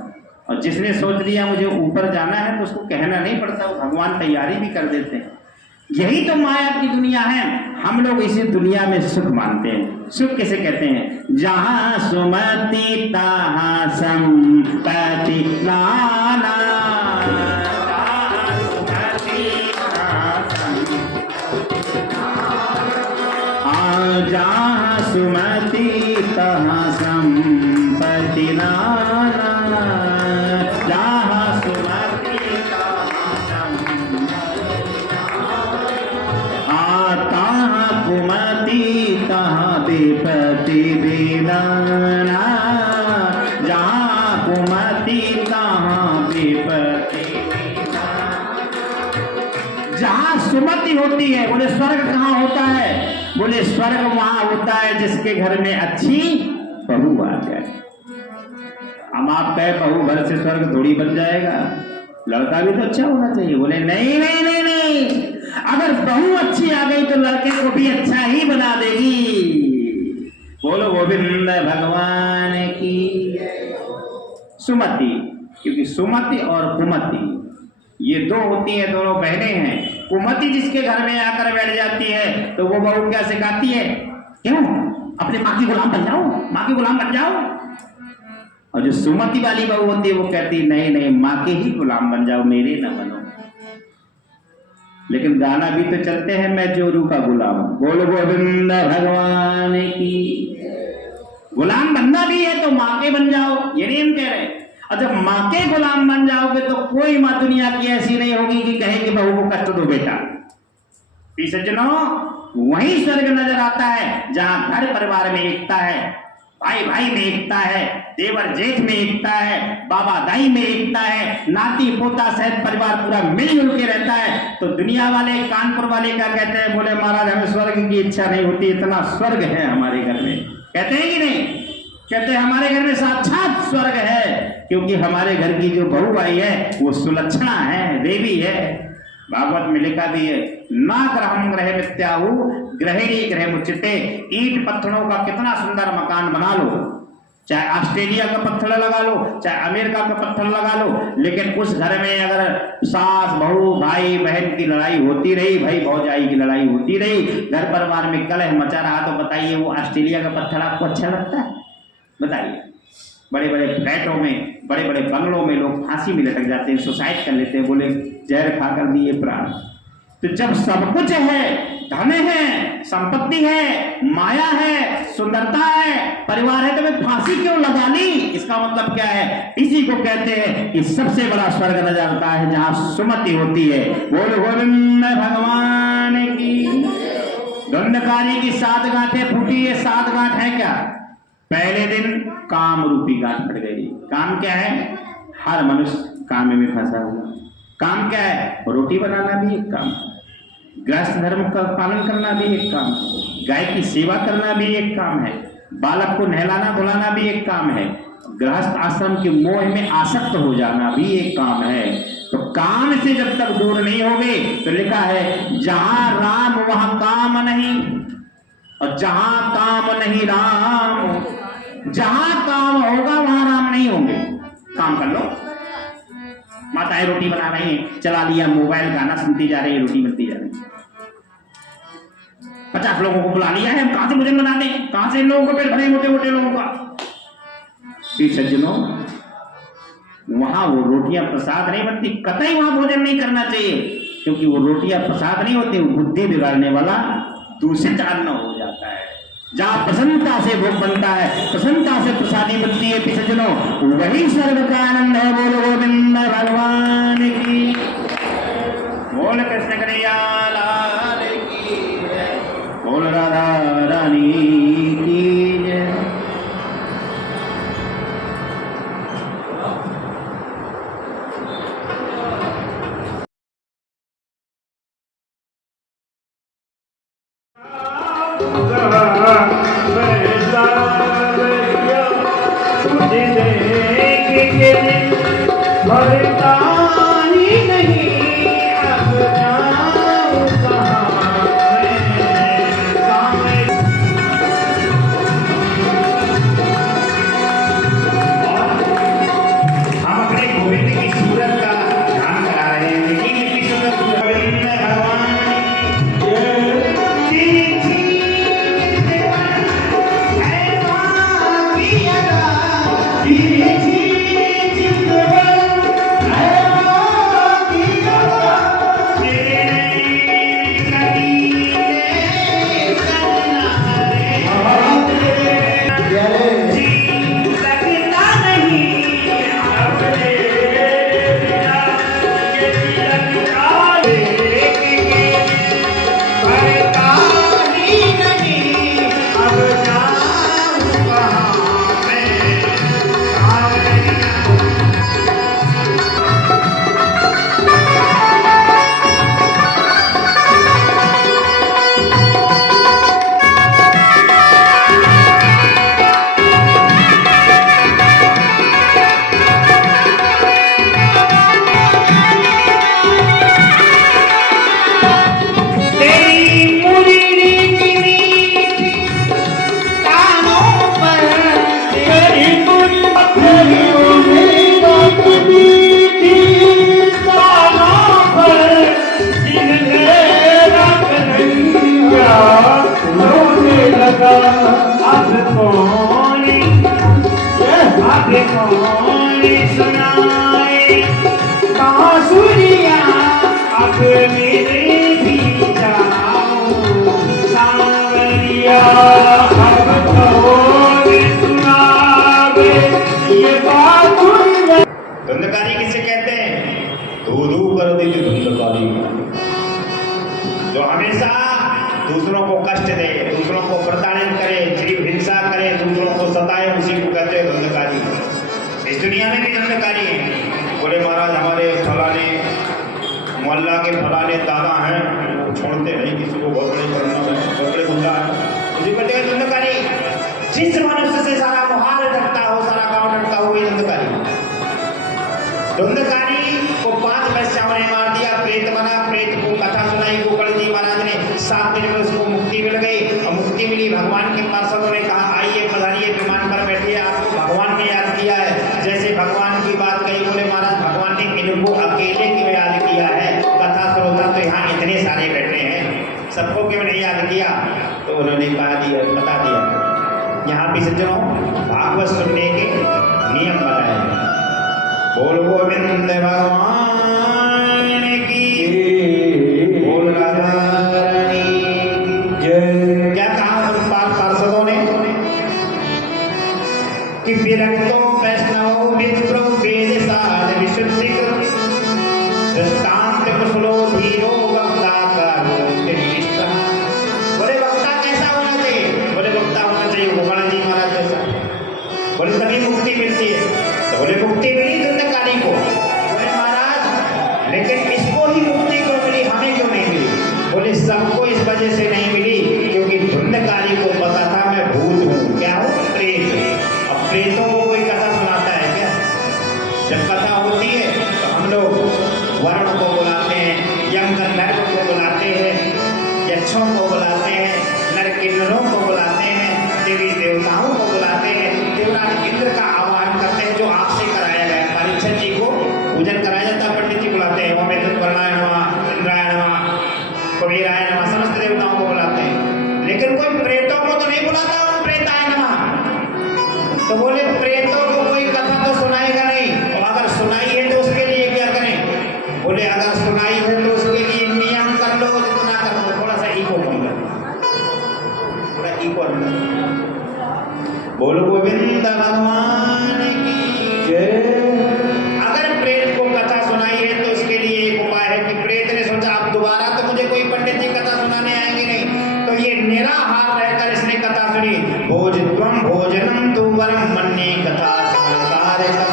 और जिसने सोच लिया मुझे ऊपर जाना है तो उसको कहना नहीं पड़ता, वो भगवान तैयारी भी कर देते हैं। यही तो माया की दुनिया है। हम लोग इसी दुनिया में सुख मानते हैं। सुख किसे कहते हैं? जहां सुमति तहां संपत्ति नाना, जहां सुमति तहां संपत्ति नाना, जहां सुमति तहां कुमति तहां विपत्ति विनाना, जहां कुमति तहां विपत्ति। जहां सुमति होती है, बोले स्वर्ग कहाँ होता है? बोले स्वर्ग वहां होता है जिसके घर में अच्छी बहू आ जाए। हम आप कहे बहू घर से स्वर्ग थोड़ी बन जाएगा, लड़का भी तो अच्छा होना चाहिए। बोले नहीं नहीं नहीं नहीं, अगर बहू अच्छी आ गई तो लड़के को भी अच्छा ही बना देगी। बोलो गोविंद भगवान की। सुमति, क्योंकि सुमति और कुमति ये दो होती है, दोनों बहनें हैं। कुमति जिसके घर में आकर बैठ जाती है तो वो बहू क्या सिखाती है? क्यों? अपनी माँ की गुलाम बन जाओ, माँ की गुलाम बन जाओ। और जो सुमति वाली बहू होती है वो कहती नहीं नहीं, माँ के ही गुलाम बन जाओ, मेरे न बनो। लेकिन गाना भी तो चलते हैं मैं जोरू का गुलाम। बोलो गोविंद भगवान की। गुलाम बनना भी है तो माँ के बन जाओ, ये नहीं हम कह रहे। और जब माँ के गुलाम बन जाओगे तो कोई माँ दुनिया की ऐसी नहीं होगी कि कहे कि बहू को कष्ट दो बेटा। सज्जनों, वही स्वर्ग नजर आता है जहां घर परिवार में एकता है, भाई भाई में एकता है, देवर जेठ में एकता है, बाबा दाई में एकता है, नाती पोता सहित परिवार पूरा मिलजुल के रहता है। तो दुनिया वाले कानपुर वाले क्या कहते हैं? बोले महाराज हमें स्वर्ग की इच्छा नहीं होती, इतना स्वर्ग है हमारे घर में। कहते हैं कि नहीं? कहते हैं हमारे घर में साक्षात स्वर्ग है, क्योंकि हमारे घर की जो बहू आई है वो सुलक्षणा है, देवी है। भागवत में लिखा भी है ना ग्रहम ग्रह मित्याहु ग्रहिणी ग्रह मुचिते। ईंट पत्थरों का कितना सुंदर मकान बना लो, चाहे ऑस्ट्रेलिया का पत्थर लगा लो, चाहे अमेरिका का पत्थर लगा लो, लेकिन उस घर में अगर सास बहू भाई बहन की लड़ाई होती रही, भाई भौजाई की लड़ाई होती रही, घर परिवार में कलह मचा रहा, तो बताइए वो ऑस्ट्रेलिया का पत्थर आपको अच्छा लगता है? बताइए। बड़े बड़े फ्लैटों में, बड़े बड़े बंगलों में लोग फांसी में लटक जाते हैं, सुसाइड कर लेते हैं, बोले जहर खाकर दिए प्राण। तो जब सब कुछ है, धन है, संपत्ति है, माया है, सुंदरता है, परिवार है, तो मैं फांसी क्यों लगा ली? इसका मतलब क्या है? इसी को कहते हैं कि सबसे बड़ा स्वर्ग नजर आता है जहां सुमति होती है। बोल गोविंद भगवान की। धुंधकारी की 7 गांठें फूटी। ये 7 गांठ है क्या? पहले दिन काम रूपी गांठ फट गई। काम क्या है? हर मनुष्य काम में फंसा हुआ। काम क्या है? रोटी बनाना भी एक काम है, गृहस्थ धर्म का पालन करना भी एक काम है, गाय की सेवा करना भी एक काम है, बालक को नहलाना धुलाना भी एक काम है, गृहस्थ आश्रम के मोह में आसक्त हो जाना भी एक काम है। तो काम से जब तक दूर नहीं होगे, तो लिखा है जहां राम वहां काम नहीं, और जहां काम नहीं राम, जहां काम होगा वहां राम नहीं होंगे। काम कर लो, माताएं रोटी बना रही हैं, चला लिया मोबाइल, गाना सुनती जा रही है, रोटी बनती जा रही है। 50 लोगों को बुला लिया है, हम कहां से भोजन बना दें, कहां से लोगों को पेट भरे, मोटे मोटे लोगों का। सज्जनों, वहां वो रोटियां प्रसाद नहीं बनती, कतई वहां भोजन नहीं करना चाहिए, क्योंकि वो रोटियां प्रसाद नहीं होती, वो बुद्धि बिगाड़ने वाला दूषित अन्न हो जाता है। जहां प्रसन्नता से भोग बनता है, प्रसन्नता से प्रसादी बनती है सज्जनों, वही सर्व का आनंद है। बोलो गोविंद भगवान की, बोल कृष्ण कन्हैया लाल की जय, बोल राधा रानी की जय। धुंधकारी किसे कहते हैं? धू कर देती धुंधकारी, जो हमेशा दूसरों को कष्ट दे, दूसरों को प्रताड़ित करे, जीव हिंसा करे, दूसरों को सताए, उसी को कहते हैं धुंधकारी। इस दुनिया में भी धुंधकारी है। बोले महाराज हमारे फलाने मोहल्ला के फलाने दादा हैं, वो छोड़ते नहीं किसी को, बहुत बड़े गुंडा है, उसी कहते हैं धुंधकारी। जिस मनुष्य से सारा मुहाल डरता हो, सारा गांव डरता हो, ये धुंधकारी। धुंधकारी को 5 वैश्याओं ने मार दिया, प्रेत बना, प्रेत को कथा सुनाई गोकर्ण जी महाराज ने, 7 दिन में उसको मुक्ति मिल गई। और मुक्ति मिली, भगवान के पार्षदों ने कहा आइए पधारिए, विमान पर बैठिए, आपको भगवान ने याद किया है। जैसे भगवान की बात कही, बोले महाराज भगवान ने इनको अकेले क्यों याद किया है? कथा श्रोता तो यहाँ इतने सारे बैठे हैं, सबको क्यों नहीं याद किया? तो उन्होंने बता दिया। यहाँ भी सज्जनों, भागवत सुनने के नियम बताए। बोल गोविंद भगवान की, बोल राधा रानी की जय। क्या कहा पार्षदों ने कि विरक्तो वैष्णव विप्रो वेद साध विशुद्धि दृष्टांत कुशलो धीरो वक्ता का निष्ठा। बोले वक्ता कैसा होना चाहिए? बोले वक्ता होना चाहिए गोकर्ण जी महाराज जैसा। बोले तभी मुक्ति मिलती है। तो बोले मुक्ति मिली धुंधकारी को। बोले देवराज इंद्र का आह्वान करते हैं, जो आपसे कराया गया। परीक्षित जी को पूजन कराया जाता है, पंडित जी बुलाते हैं, ओम वर्णाय नमः, इंद्राय नमः, कुबेराय नमः, समस्त देवताओं को बुलाते हैं। लेकिन कोई प्रेतों को तो नहीं बुलाता, ओम प्रेताय नमः। तो बोले प्रेतों को कोई कथा तो सुनाएगा नहीं, और अगर सुनाई है तो उसके लिए क्या करें? बोले अगर सुनाई है तो उसके लिए नियम कर लो, जितना कर लो, थोड़ा सा ईगो कम कर, थोड़ा ईगो अंदर। बोलो गोविंद भगवान की जय। अगर प्रेत को कथा सुनाई है तो उसके लिए एक उपाय है कि प्रेत ने सोचा अब दोबारा तो मुझे कोई पंडित जी कथा सुनाने आएंगे नहीं, तो ये निराहार रहकर इसने कथा सुनी। भोजत्वम भोजनम तु वरम मन्ये कथा श्रवणकारकम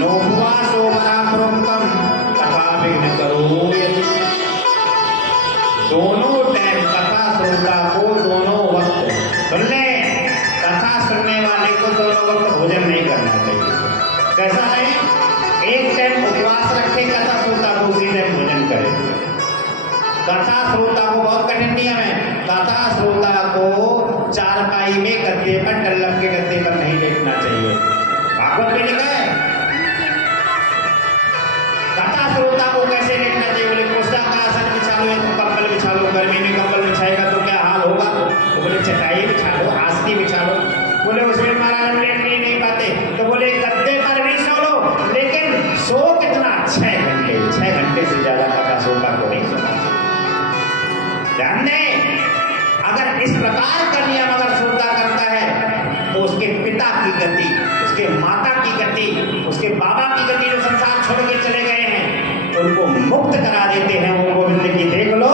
नोपवासो वराप्रोक्तम कथा विघ्न करो यदि। दोनों टाइम कथा श्रोता को दोनों वक्त सुन ले, कथा सुनने वाले को दोनों वक्त भोजन नहीं करना चाहिए। कैसा है? एक टाइम उपवास रखे कथा श्रोता को, उसी टाइम भोजन करे। कथा श्रोता को बहुत कठिन नियम है, कथा श्रोता को चारपाई में गद्दे पर, डल्लभ के गद्दे पर नहीं लेटना चाहिए। भागवत में लिखा है कथा श्रोता को कैसे लेटना चाहिए। बोले कोसा का आसन बिछा लो, कंबल बिछा लो, गर्मी में कंबल बिछाएगा तो क्या हाल होगा? तो बोले चटाई बिछा लो, आसनी बिछा लो। बोले उसमें महाराज लेट नहीं पाते, तो बोले गद्दे पर भी सो लो, लेकिन सो कितना? 6 घंटे, 6 घंटे से ज्यादा कथा श्रोता को नहीं सोना। ध्यान दें, अगर इस प्रकार का नियम अगर श्रोता करता है तो उसके पिता की गति, उसके माता की गति, उसके बाबा की गति जो संसार छोड़ के चले गए हैं, उनको मुक्त करा देते हैं। वो गोविंद की देख लो,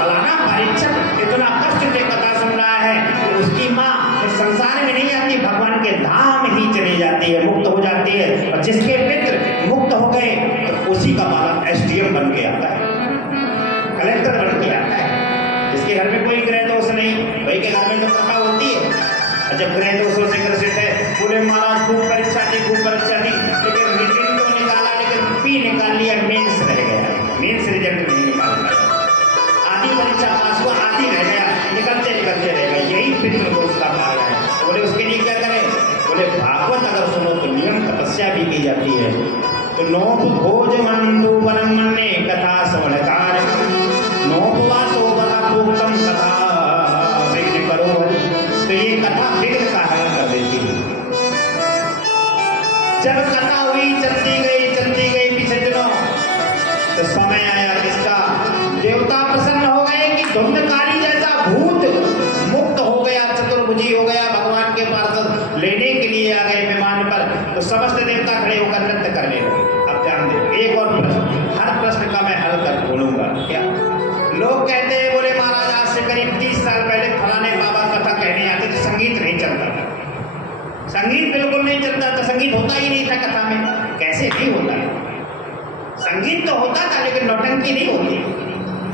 फलाना परीक्षित इतना कष्ट से कथा सुन रहा है कि उसकी माँ इस संसार में नहीं आती, भगवान के धाम ही चली जाती है, मुक्त हो जाती है। और जिसके पितृ मुक्त हो गए तो उसी का बालक SDM बन के आता है, कलेक्टर बन के आता है। जिसके घर में कोई ग्रह दोष नहीं, वही के घर में तो कथा होती है। और जब ग्रह दोषों से ग्रसित है, बोले महाराज खूब परीक्षा दी, खूब परीक्षा दी, लेकिन रिजल्ट तो निकाला, लेकिन पी निकाल लिया, मेंस रह गया, मेंस रिजल्ट नहीं निकाल पाया। आधी परीक्षा पास हुआ, आधी रह गया, निकलते निकलते रह गया। यही पितृ दोष का कारण है। बोले उसके लिए क्या करें? बोले भागवत अगर सुनो तो नियम तपस्या भी की जाती है। तो नोप भोज मंदु वरम मन्ये कथा श्रवणकारकम नोपवासो वराप्रोक्तम कथा विघ्न करो। तो ये कथा विघ्न का हल कर देती है। जब कथा हुई, चलती गई पीछे दिनों, तो समय आया किसका? देवता प्रसन्न हो गए कि धुंधकारी जैसा भूत मुक्त हो गया, चतुर्भुजी हो गया, भगवान के पार्षद लेने के लिए आ गए विमान पर। तो समस्त देवता खड़े होकर नृत्य करने लगे। अब ध्यान दे, एक और प्रश्न, हर प्रश्न का मैं हल कर बोलूंगा। क्या लोग कहते हैं? बोले महाराज आज से करीब 30 साल पहले फलाने बाबा कथा कहने आते थे, संगीत नहीं चलता था, संगीत बिल्कुल नहीं चलता था, संगीत होता ही नहीं था कथा में। कैसे नहीं होता है? संगीत तो होता था लेकिन नौटंकी नहीं होती।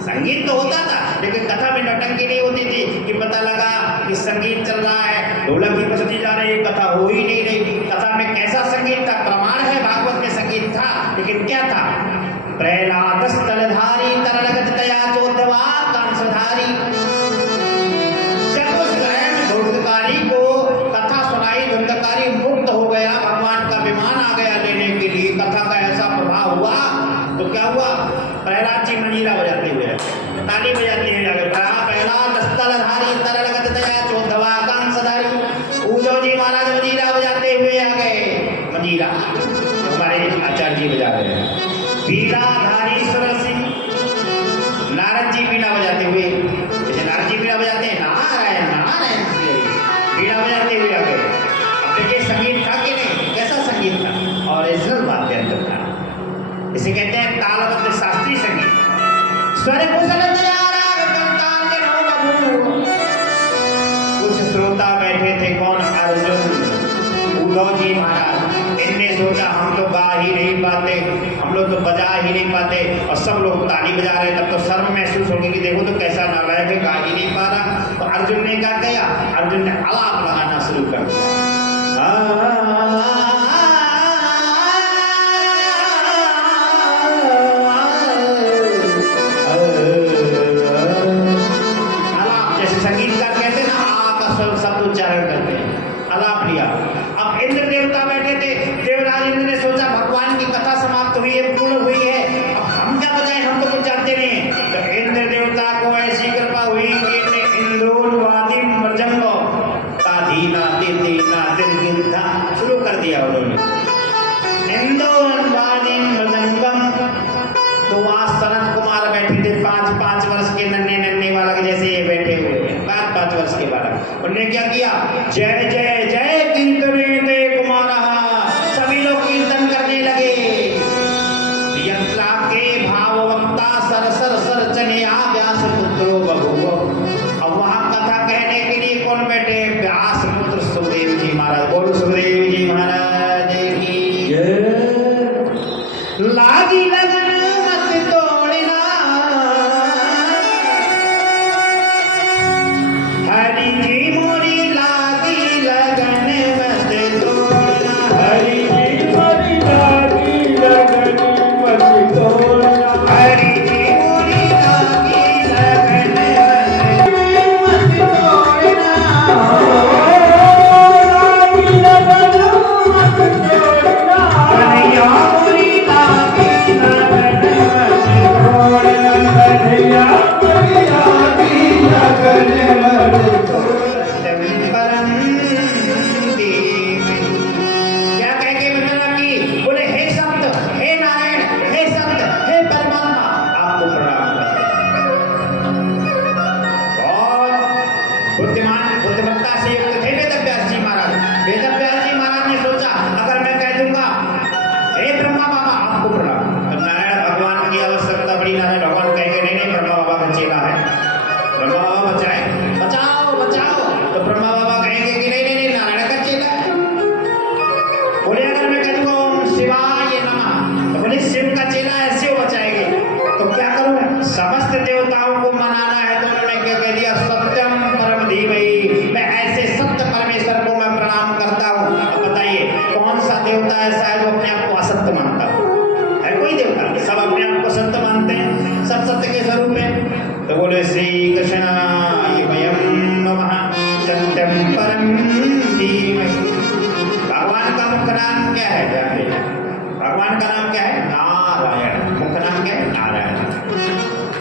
संगीत तो होता था लेकिन कथा में नौटंकी नहीं होती थी कि पता लगा कि संगीत चल रहा है, ढोलक की बजती जा रही है, कथा हो ही नहीं रही। कथा में कैसा संगीत था? प्रमाण है, भागवत में संगीत था, लेकिन क्या था? प्रहलाद स्थलधारी तरलगत तया चोद्धवा कांसधारी। जब उस धुंधकारी को कथा सुनाई, धुंधकारी मुक्त हो गया, भगवान का विमान आ गया लेने के लिए, कथा का ऐसा प्रभाव हुआ, तो क्या हुआ? प्रहलाद जी मंजीरा बजाते हुए, ताली बजाते हुए आगे, प्रहलाद स्थलधारी तरलगत तया चोद्धवा कांसधारी। उद्धव जी महाराज मंजीरा बजाते हुए आ गए। मंजीरा हमारे आचार्य जी बजा रहे हैं। वीणाधारी सरसी, नारद जी वीणा बजाते हुए, जैसे नारद जी वीणा बजाते हैं, नारायण नारायण वीणा बजाते हुए आ गए। अब देखिए संगीत था कि नहीं? कैसा संगीत था? ओरिजिनल वाद्य यंत्र था। इसे कहते हैं तालबद्ध शास्त्रीय संगीत। स्वर कुशल कुछ श्रोता बैठे थे, कौन? अर्जुन, उद्धव जी महाराज। इनने सोचा हम तो गा ही नहीं पाते, हम लोग तो बजा ही नहीं पाते, और सब लोग ताली बजा रहे, तब तो शर्म महसूस होगी कि देखो तो कैसा नालायक है, गा ही नहीं पा रहा। तो अर्जुन ने क्या किया? अर्जुन ने आलाप लगाना शुरू कर दिया। आलाप, जैसे संगीतकार कहते हैं ना, आ का शब्द उच्चारण करते हैं, आलाप लिया। अब इंद्र देवता बैठे थे, देवराज इंद्र ने सोचा भगवान की कथा समाप्त हुई है, पूर्ण हुई है, अब हम क्या बताएं, हम तो कुछ जानते नहीं है। तो इंद्र देवता को ऐसी कृपा हुई कि इंद्रोन्वादी मृजंगो ताधीना तीना तिरगिंधा शुरू कर दिया उन्होंने। इंद्रोन्वादी मृदंगम। तो वहां सनत कुमार बैठे थे, 5-5 वर्ष के नन्हे नन्हे बालक जैसे ये बैठे हुए हैं, 5-5 वर्ष के बालक। उन्होंने क्या किया, जय जय जय कीर्तने ते कुमारा, सभी लोग कीर्तन करने लगे। यत्रा के भाववक्ता सर सर सर चनिया व्यास पुत्रो बभूव। अब वहां कथा कहने के लिए कौन बैठे, व्यास पुत्र सुखदेव जी महाराज। बोलो सुखदेव जी महाराज की जय। लागी लगन बुद्धिमत्ता से युक्त थे वेदव्यास जी महाराज। वेदव्यास जी महाराज ने सोचा अगर मैं कह दूंगा हे ब्रह्मा बाबा आपको प्रणाम, तो नारायण भगवान की आवश्यकता बड़ी, नारायण भगवान कहेंगे नहीं नहीं ब्रह्मा बाबा का चेला है, ब्रह्मा बाबा बचाए बचाओ बचाओ। तो ब्रह्मा बाबा कहेंगे कि नहीं नहीं नहीं नारायण का चेला है। बोले अगर मैं कह दूंगा ओम शिवाय नमः, तो बोले शिव का चेला ऐसे हो बचाएंगे, तो क्या करूं, समस्त देवताओं को मनाना है। तो उन्होंने क्या कह दिया, सत्यम परम धीमहि, मैं ऐसे सत्य परमेश्वर को मैं प्रणाम करता हूँ। अब बताइए कौन सा देवता ऐसा है जो अपने आप को असत्य मानता है कोई देवता? सब अपने आप को सत्य मानते हैं, सब सत्य के स्वरूप है। तो बोले श्री कृष्णाय वयं नमः सत्यम परम धीमहि। भगवान का मुख्य नाम क्या है? भगवान का नाम क्या है? नारायण। मुख्य नाम क्या है? नारायण।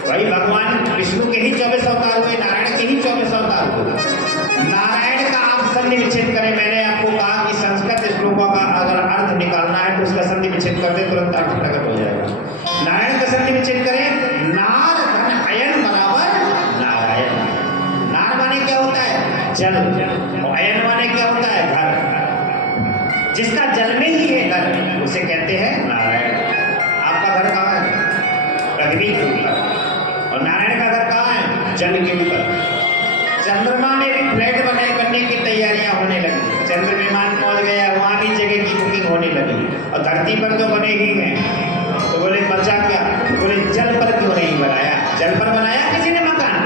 वही भगवान विष्णु के ही 24 अवतार हुए, नारायण के ही 24 अवतार हुए। नारायण का आप संधि विच्छेद करें, मैंने आपको कहा कि संस्कृत श्लोकों का अगर अर्थ निकालना है तो उसका संधि विच्छेद कर दे, तुरंत अर्थ प्रकट हो जाएगा। नारायण का संधि विच्छेद करें, नार धन अयन बराबर नारायण। नार माने क्या होता है? जल, और अयन माने क्या होता है? घर। जिसका जल में ही है घर उसे कहते हैं नारायण। आपका घर कहाँ है? पृथ्वी के ऊपर, और नारायण का घर कहाँ है? जल के ऊपर। चंद्रमा में भी फ्लैट बनने की तैयारियां होने लगी, चंद्र विमान पहुंच गया, वहां भी जगह की बुकिंग होने लगी, और धरती पर तो बने ही हैं। तो बोले बचा क्या? बोले जल पर क्यों नहीं बनाया? जल पर बनाया किसी ने मकान?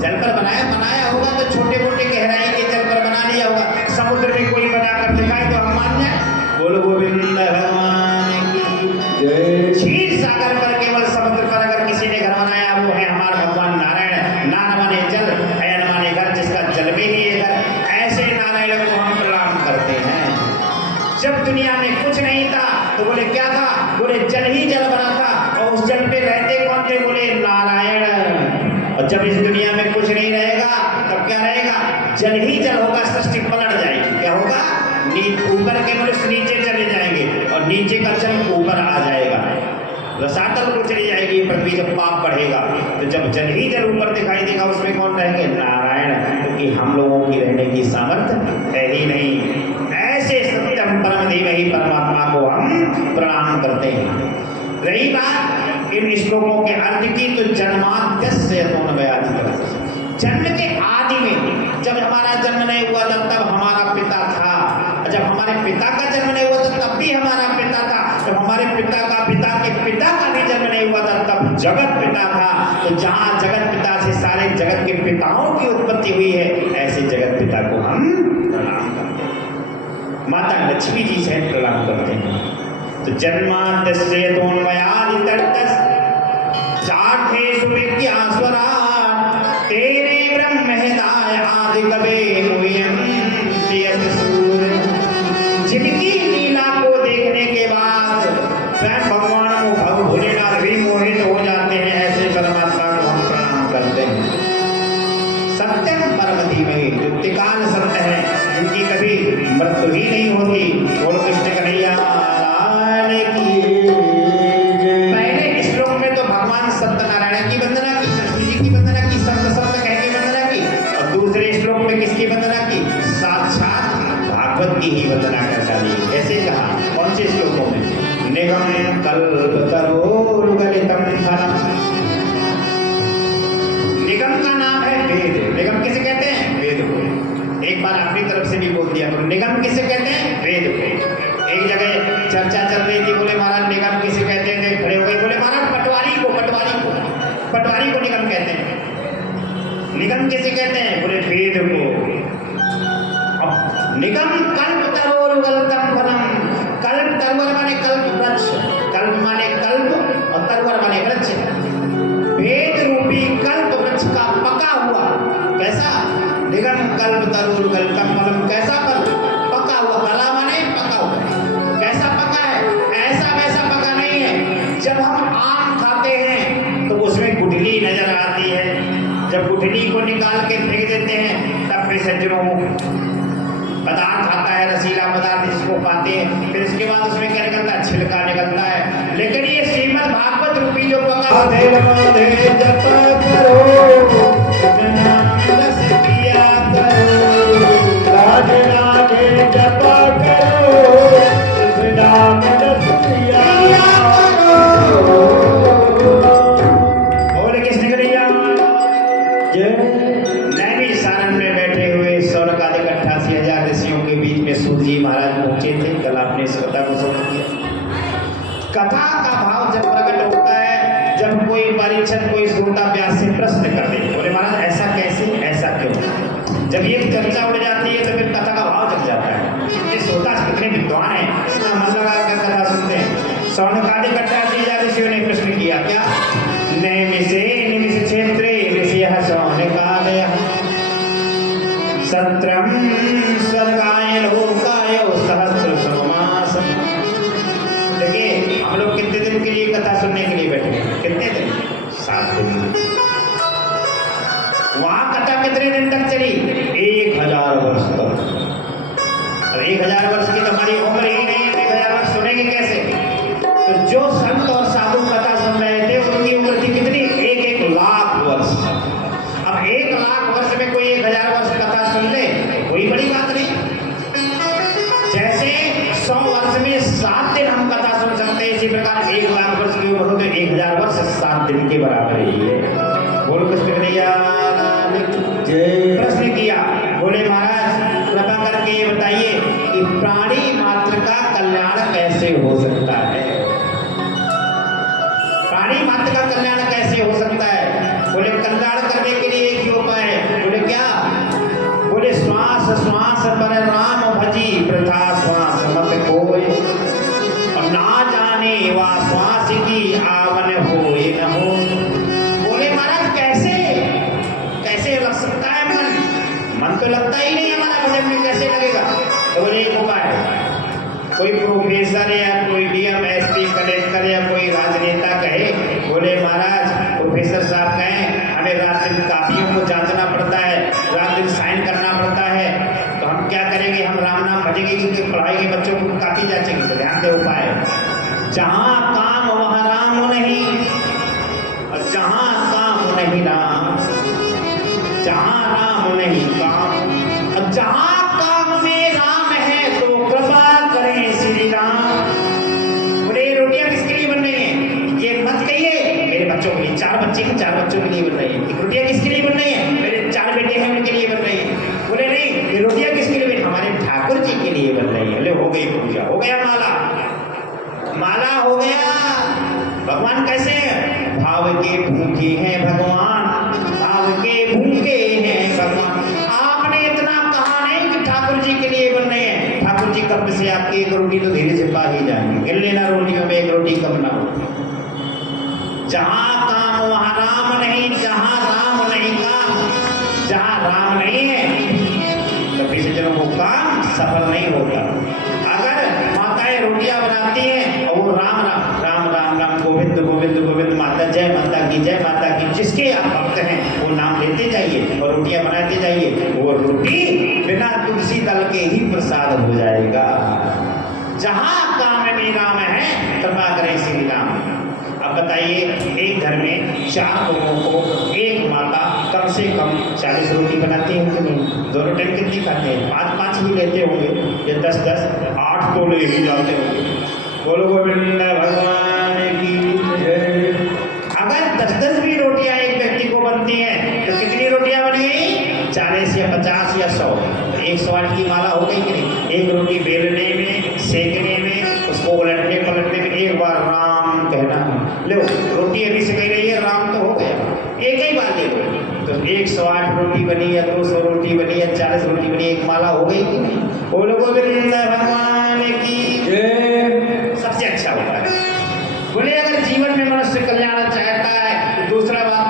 जल पर बनाया होगा तो छोटे मोटे गहराई के जल पर बना लिया होगा। समुद्र में कोई बनाकर दिखाए तो हम मान जाए। बोलो गोविंद भगवान की जय। क्षीर सागर पर, केवल समुद्र पर अगर किसी ने घर बनाया वो है हमारा भगवान नारायण। नार माने जल, अयन माने घर, जिसका जल में ही है घर। ऐसे नारायण को हम प्रणाम करते हैं। जब दुनिया में कुछ नहीं था तो बोले क्या था? बोले जल ही जल बना था, और उस जल पे रहते कौन थे? बोले नारायण। और जब इस दुनिया में कुछ नहीं रहेगा तब क्या रहेगा? जल ही जल होगा, सृष्टि पलट जाएगी। क्या होगा? ऊपर के मनुष्य नीचे चले जाएंगे, और नीचे का जल ऊपर आ जाएगा, रसातल को चली जाएगी पृथ्वी। जब पाप बढ़ेगा तो जब जल ही जल ऊपर दिखाई देगा, उसमें कौन रहेंगे? नारायण। क्योंकि हम लोगों की रहने की सामर्थ्य है ही नहीं। ऐसे सत्यम परम धीमहि परमात्मा को हम प्रणाम करते हैं। रही बात इन श्लोकों के अर्थ की, तो जन्माद्यस्य जन्म के आदि में, जब हमारा जन्म नहीं हुआ था तब हमारा पिता था, जब हमारे पिता का जन्म नहीं हुआ था तब भी हमारा पिता था, जब हमारे पिता का पिता के पिता का भी जन्म नहीं हुआ था तब जगत पिता था। तो जहाँ जगत पिता से सारे जगत के पिताओं की उत्पत्ति हुई है, ऐसे जगत पिता को हम प्रणाम करते हैं। माता लक्ष्मी जी से प्रणाम करते हैं। तो जन्माद्यस्य तोन्मयादितरतस् साठेषु विद्यास्वरा तेरे ब्रह्म हृदय आदि कवे मुह्यन्ति संपत्ति ही नहीं होती। बोलो कृष्ण कन्हैया लाल की। पहले श्लोक में तो भगवान सत्यनारायण की वंदना की, कृष्ण जी की वंदना की, सत्य सत्य कह के वंदना की, और दूसरे श्लोक में किसकी वंदना की? साक्षात भागवत की ही वंदना कर डाली। ऐसे कहा कौन से श्लोकों में? निगम कल्पतरोर्गलितम फलम। निगम का नाम है वेद। निगम किसे कहते हैं? वेद को। एक बार अपनी तरफ से भी बोल दिया करो, निगम किसे कहते हैं? वेद को। एक जगह चर्चा चल रही थी, बोले महाराज निगम किसे कहते हैं? खड़े हो गए, बोले महाराज पटवारी को, पटवारी को, पटवारी को निगम कहते हैं। निगम किसे कहते हैं? बोले वेद को। अब निगम कल्पतरोर्गलितम फलम। कल्प तरुवर माने कल्प वृक्ष, कल्प माने कल्प और तरुवर माने वृक्ष। वेद रूपी कल्प वृक्ष का पका हुआ, कैसा? निगम कल्प तरुर्गलितम फलम। कैसा फल? पका हुआ। गला माने पका हुआ। कैसा पका है? ऐसा वैसा पका नहीं है। जब हम आम खाते हैं तो उसमें गुठली नजर आती है। जब गुठली को निकाल के फेंक देते हैं तब फिर सज्जनों पदार्थ आता है, रसीला पदार्थ इसको पाते हैं, फिर इसके बाद उसमें क्या निकलता है? छिलका निकलता है। लेकिन ये श्रीमद् भागवत रूपी जो पका जप करो, रस पिया करो, राधे राधे जप करो, राम रस पिया करो। बोले कृष्ण कन्हैया जय। नैनी सारन में बैठे हुए 188,000 ऋषियों के बीच में सूत जी महाराज पहुंचे थे। कल आपने इस कथा को सुना। कथा का भाव जब प्रकट होता है, जब कोई परीक्षक कोई श्रोता व्यास से प्रश्न कर दे, बोले महाराज ऐसा कैसे, ऐसा क्यों? जब ये चर्चा उड़ जाती है तो फिर कथा का भाव जग जाता है। ये श्रोता कितने विद्वान है, इतना मन लगा कर कथा सुनते हैं। 188,000 ऋषियों ने प्रश्न किया, क्या? नैमिषे निमिष क्षेत्रे ऋषियः सौनकादयः सत्रम स्वर्गाय लोकाय सहस्र समासम। देखिए हम लोग कितने दिन के लिए कथा सुनने के लिए बैठे हैं? कितने दिन? 7 दिन। वहां कथा कितने दिन तक चली? 1000 वर्ष तक। और 1000 वर्ष की तो हमारी उम्र ही नहीं है, 1000 वर्ष सुनेंगे कैसे? तो जो संत और साधु कथा सुन रहे थे उनकी उम्र थी कितनी? 1 लाख वर्ष। अब 1 लाख वर्ष में कोई 1000 वर्ष कथा सुन ले, कोई बड़ी बात नहीं। जैसे 100 वर्ष में 7 दिन हम कथा सुन सकते हैं, इसी प्रकार 1 लाख वर्ष की उम्र हो तो 1000 वर्ष 7 दिन के बराबर ही है। बोल कृष्ण कन्हैया जय। प्रश्न किया, बोले महाराज कृपा करके ये बताइए कि प्राणी मात्र का कल्याण कैसे हो सकता है? प्राणी मात्र का कल्याण कैसे हो सकता है? बोले कल्याण करने के लिए एक ही उपाय है। बोले क्या? बोले श्वास श्वास पर राम भजी, प्रथा श्वास मत कोय, और ना जाने वा श्वास की आवन होए न हो। बोले महाराज कैसे कैसे लग सकता है मन? मन तो लगता ही नहीं हमारा भजन में, कैसे लगेगा? तो बोले एक उपाय है। कोई प्रोफेसर या कोई डीएम एसपी कलेक्टर या कोई राजनेता कहे, बोले महाराज प्रोफेसर साहब कहें हमें रात दिन कापियों को जांचना पड़ता है, रात दिन साइन करना पड़ता है, तो हम क्या करेंगे? हम राम नाम भजेंगे क्योंकि पढ़ाई के बच्चों को काफी जांचेंगे। तो ध्यान दे उपाय, जहाँ काम वहाँ राम नहीं, और जहाँ काम नहीं राम, जहाँ राम नहीं काम, और जहाँ काम में राम है तो कृपा करें श्री राम। बोले रोटियां किसके लिए बन रही हैं? ये मत कहिए मेरे बच्चों के लिए, 4 बच्चे हैं, 4 बच्चों के लिए बन रही है। रोटियां किसके लिए बन रही है? मेरे 4 बेटे हैं उनके लिए बन रही है। बोले नहीं, ये रोटियां किसके लिए बन? हमारे ठाकुर जी के लिए बन रही है। बोले हो गई पूजा, हो गया माला, माला हो गया। भगवान कैसे हैं? भाव के भूखे हैं भगवान, भाव के भूखे हैं भगवान। आपने इतना कहा नहीं कि ठाकुर जी के लिए बन रहे हैं। ठाकुर जी कब से आपकी एक रोटी तो धीरे से पा ही जाएंगे, गिन लेना रोटियों में एक रोटी कम ना हो। जहाँ काम वहाँ राम नहीं, जहाँ राम नहीं काम, जहाँ राम नहीं है तो किसी जन वो काम सफल नहीं होगा। अगर माताएं रोटियां बनाती हैं और वो राम राम राम राम राम गोविंद गोविंद गोविंद माता जय माता की जिसके आप भक्त हैं वो नाम लेते जाइए और रोटियां बनाते जाइए। वो रोटी बिना तुलसी दल के ही प्रसाद हो जाएगा। जहां काम में राम है कृपा करें श्री राम। अब बताइए, एक घर में 4 लोगों को एक माता कम से कम 40 रोटी बनाती है कि नहीं? दोनों टाइम कितनी खाते हैं? 5-5 ही लेते होंगे या 10-10, 8 तो ले ही जाते होंगे। बोलो गोविंद भगवान की जय। अगर 10-10 भी रोटियां एक व्यक्ति को बनती हैं तो कितनी रोटियां बन गई? 40 या 50 या 100, 108 की माला हो गई कि नहीं? एक रोटी बेलने में, सेकने में, उसको उलटने पलटने में एक बार राम कहना। लो रोटी अभी से कह रही है राम तो हो गया, एक ही बात है। तो 108 रोटी बनी या 200 रोटी बनी या 40 रोटी बनी, एक माला हो गई कि नहीं? बोलो गोविंद भगवान की जय। सबसे अच्छा होता है। बोले अगर जीवन में मनुष्य कल्याण चाहता है तो